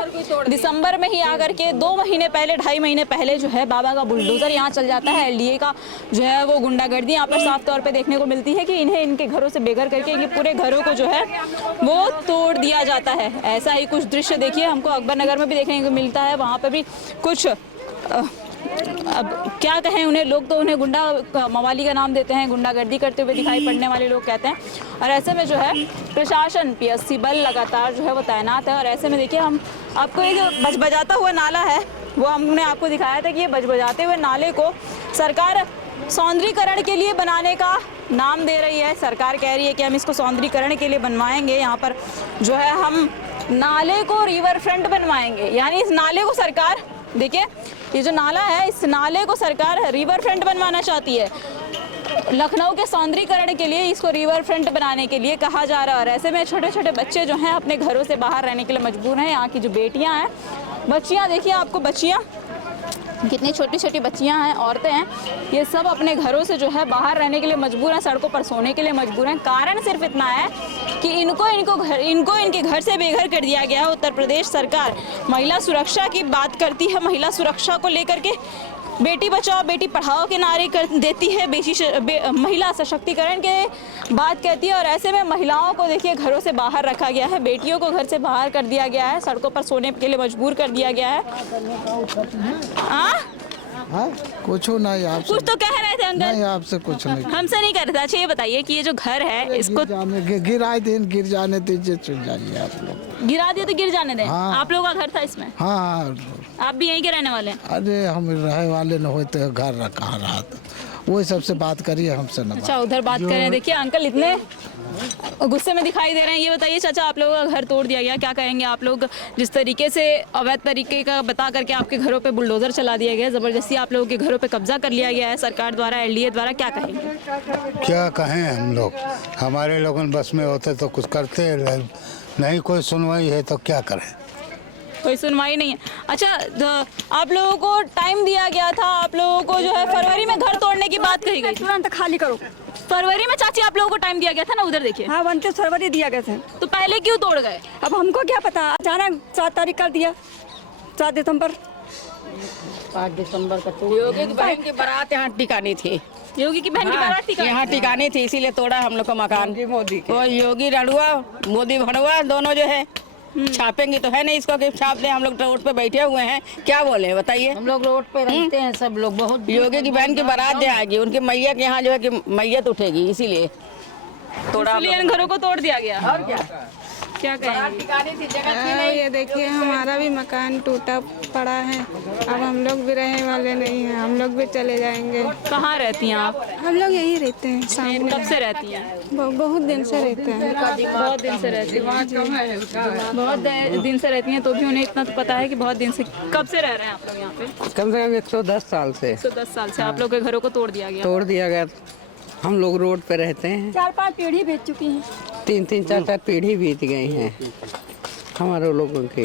दिसंबर में ही आकर के 2 महीने पहले, 2.5 महीने पहले जो है बाबा का बुलडोजर यहाँ चल जाता है। एलडीए का जो है वो गुंडागर्दी यहाँ पर साफ तौर पे देखने को मिलती है कि इन्हें इनके घरों से बेघर करके इनके पूरे घरों को जो है वो तोड़ दिया जाता है। ऐसा ही कुछ दृश्य देखिए हमको अकबर नगर में भी देखने को मिलता है। वहाँ पर भी कुछ अब क्या कहें उन्हें, लोग तो उन्हें गुंडा मवाली का नाम देते हैं, गुंडागर्दी करते हुए दिखाई पड़ने वाले लोग कहते हैं। और ऐसे में जो है प्रशासन, पीएससी बल लगातार जो है वो तैनात है। और ऐसे में देखिए हम आपको ये जो बजबजाता हुआ नाला है वो हमने आपको दिखाया था कि ये बजबजाते हुए नाले को सरकार सौंदर्यीकरण के लिए बनाने का नाम दे रही है। सरकार कह रही है कि हम इसको सौंदर्यीकरण के लिए बनवाएंगे, यहाँ पर जो है हम नाले को रिवर फ्रंट बनवाएंगे। यानी इस नाले को सरकार, देखिए ये जो नाला है इस नाले को सरकार रिवर फ्रंट बनवाना चाहती है। लखनऊ के सौंदर्यीकरण के लिए इसको रिवर फ्रंट बनाने के लिए कहा जा रहा है। और ऐसे में छोटे छोटे बच्चे जो हैं अपने घरों से बाहर रहने के लिए मजबूर हैं। यहाँ की जो बेटियाँ हैं, बच्चियाँ, देखिए आपको बच्चियाँ कितनी छोटी छोटी बच्चियां हैं, औरतें हैं, ये सब अपने घरों से जो है बाहर रहने के लिए मजबूर हैं, सड़कों पर सोने के लिए मजबूर हैं। कारण सिर्फ इतना है कि इनको इनके घर से बेघर कर दिया गया है। उत्तर प्रदेश सरकार महिला सुरक्षा की बात करती है, महिला सुरक्षा को लेकर के बेटी बचाओ बेटी पढ़ाओ के नारे देती है, महिला सशक्तिकरण के बात कहती है। और ऐसे में महिलाओं को देखिए घरों से बाहर रखा गया है, बेटियों को घर से बाहर कर दिया गया है, सड़कों पर सोने के लिए मजबूर कर दिया गया है। कुछ नहीं, आप कुछ तो कह रहे थे अंकल? नहीं, आपसे कुछ नहीं, हमसे नहीं कर रहे थे। अच्छा ये बताइए कि ये जो घर है इसको गिर जाने दीजिए, चल जाइए आप लोग। गिरा दिए तो गिर जाने दें? हाँ। आप लोगों का घर था इसमें? हाँ। आप भी यहीं के रहने वाले हैं? अरे हम रहे वाले न होते, घर कहाँ रहा था, वही सबसे बात करिए, हमसे न। अच्छा उधर बात करें। देखिए अंकल इतने गुस्से में दिखाई दे रहे हैं। ये बताइए चाचा, आप लोगों का घर तोड़ दिया गया, क्या कहेंगे आप लोग? जिस तरीके से अवैध तरीके का बता करके आपके घरों पे बुलडोजर चला दिया गया, जबरदस्ती आप लोगों के घरों पे कब्जा कर लिया गया है सरकार द्वारा, एलडीए द्वारा, क्या कहेंगे? क्या कहें हम लोग, हमारे लोगों बस में होते तो कुछ करते, नहीं कोई सुनवाई है तो क्या करें, कोई सुनवाई नहीं है। अच्छा आप लोगों को टाइम दिया गया था, आप लोगों को जो है फरवरी में घर तोड़ने की बात कही गई, तुरंत खाली करो। फरवरी में चाची आप लोगों को टाइम दिया गया था ना, उधर देखिए। हाँ 29 फरवरी दिया गया था। तो पहले क्यों तोड़ गए? अब हमको क्या पता, अचानक 7 तारीख कर दिया, 7 दिसंबर। 5 दिसंबर का योगी की बहन की बारात यहाँ टिकानी थी, योगी की बहन की बारात यहाँ टिकानी थी, इसीलिए तोड़ा हम लोग का मकान। मोदी वो योगी रणुआ, मोदी भड़ुआ दोनों जो है छापेंगे तो है नहीं इसको कि छाप दे। हम लोग रोड पे बैठे हुए हैं, क्या बोले बताइए? हम लोग रोड पे रहते हैं सब लोग। बहुत योगी की बहन की बारात आएगी, उनकी मैया के यहाँ जो है कि मैयत उठेगी, इसीलिए तोड़ा, इसलिए इन घरों को तोड़ दिया गया। और क्या क्या कहेंगे? ये देखिए हमारा भी मकान टूटा पड़ा है, अब हम लोग भी रहने वाले नहीं हैं, हम लोग भी चले जाएंगे। कहाँ रहती हैं आप? हम लोग यहीं रहते हैं सामने। कब से रहती हैं? बहुत दिन से रहते हैं। बहुत दिन से रहती हैं। बहुत दिन से रहती हैं, तो भी उन्हें इतना तो पता है कि बहुत दिन से। कब से रह रहे हैं आप लोग यहाँ पे? कम से कम 110 साल से। 110 साल से आप लोग के घरों को तोड़ दिया गया? तोड़ दिया गया। हम लोग रोड पे रहते हैं। 4-5 पीढ़ी बीत चुकी हैं। 3-4 पीढ़ी बीत गई हैं हमारे लोगों की।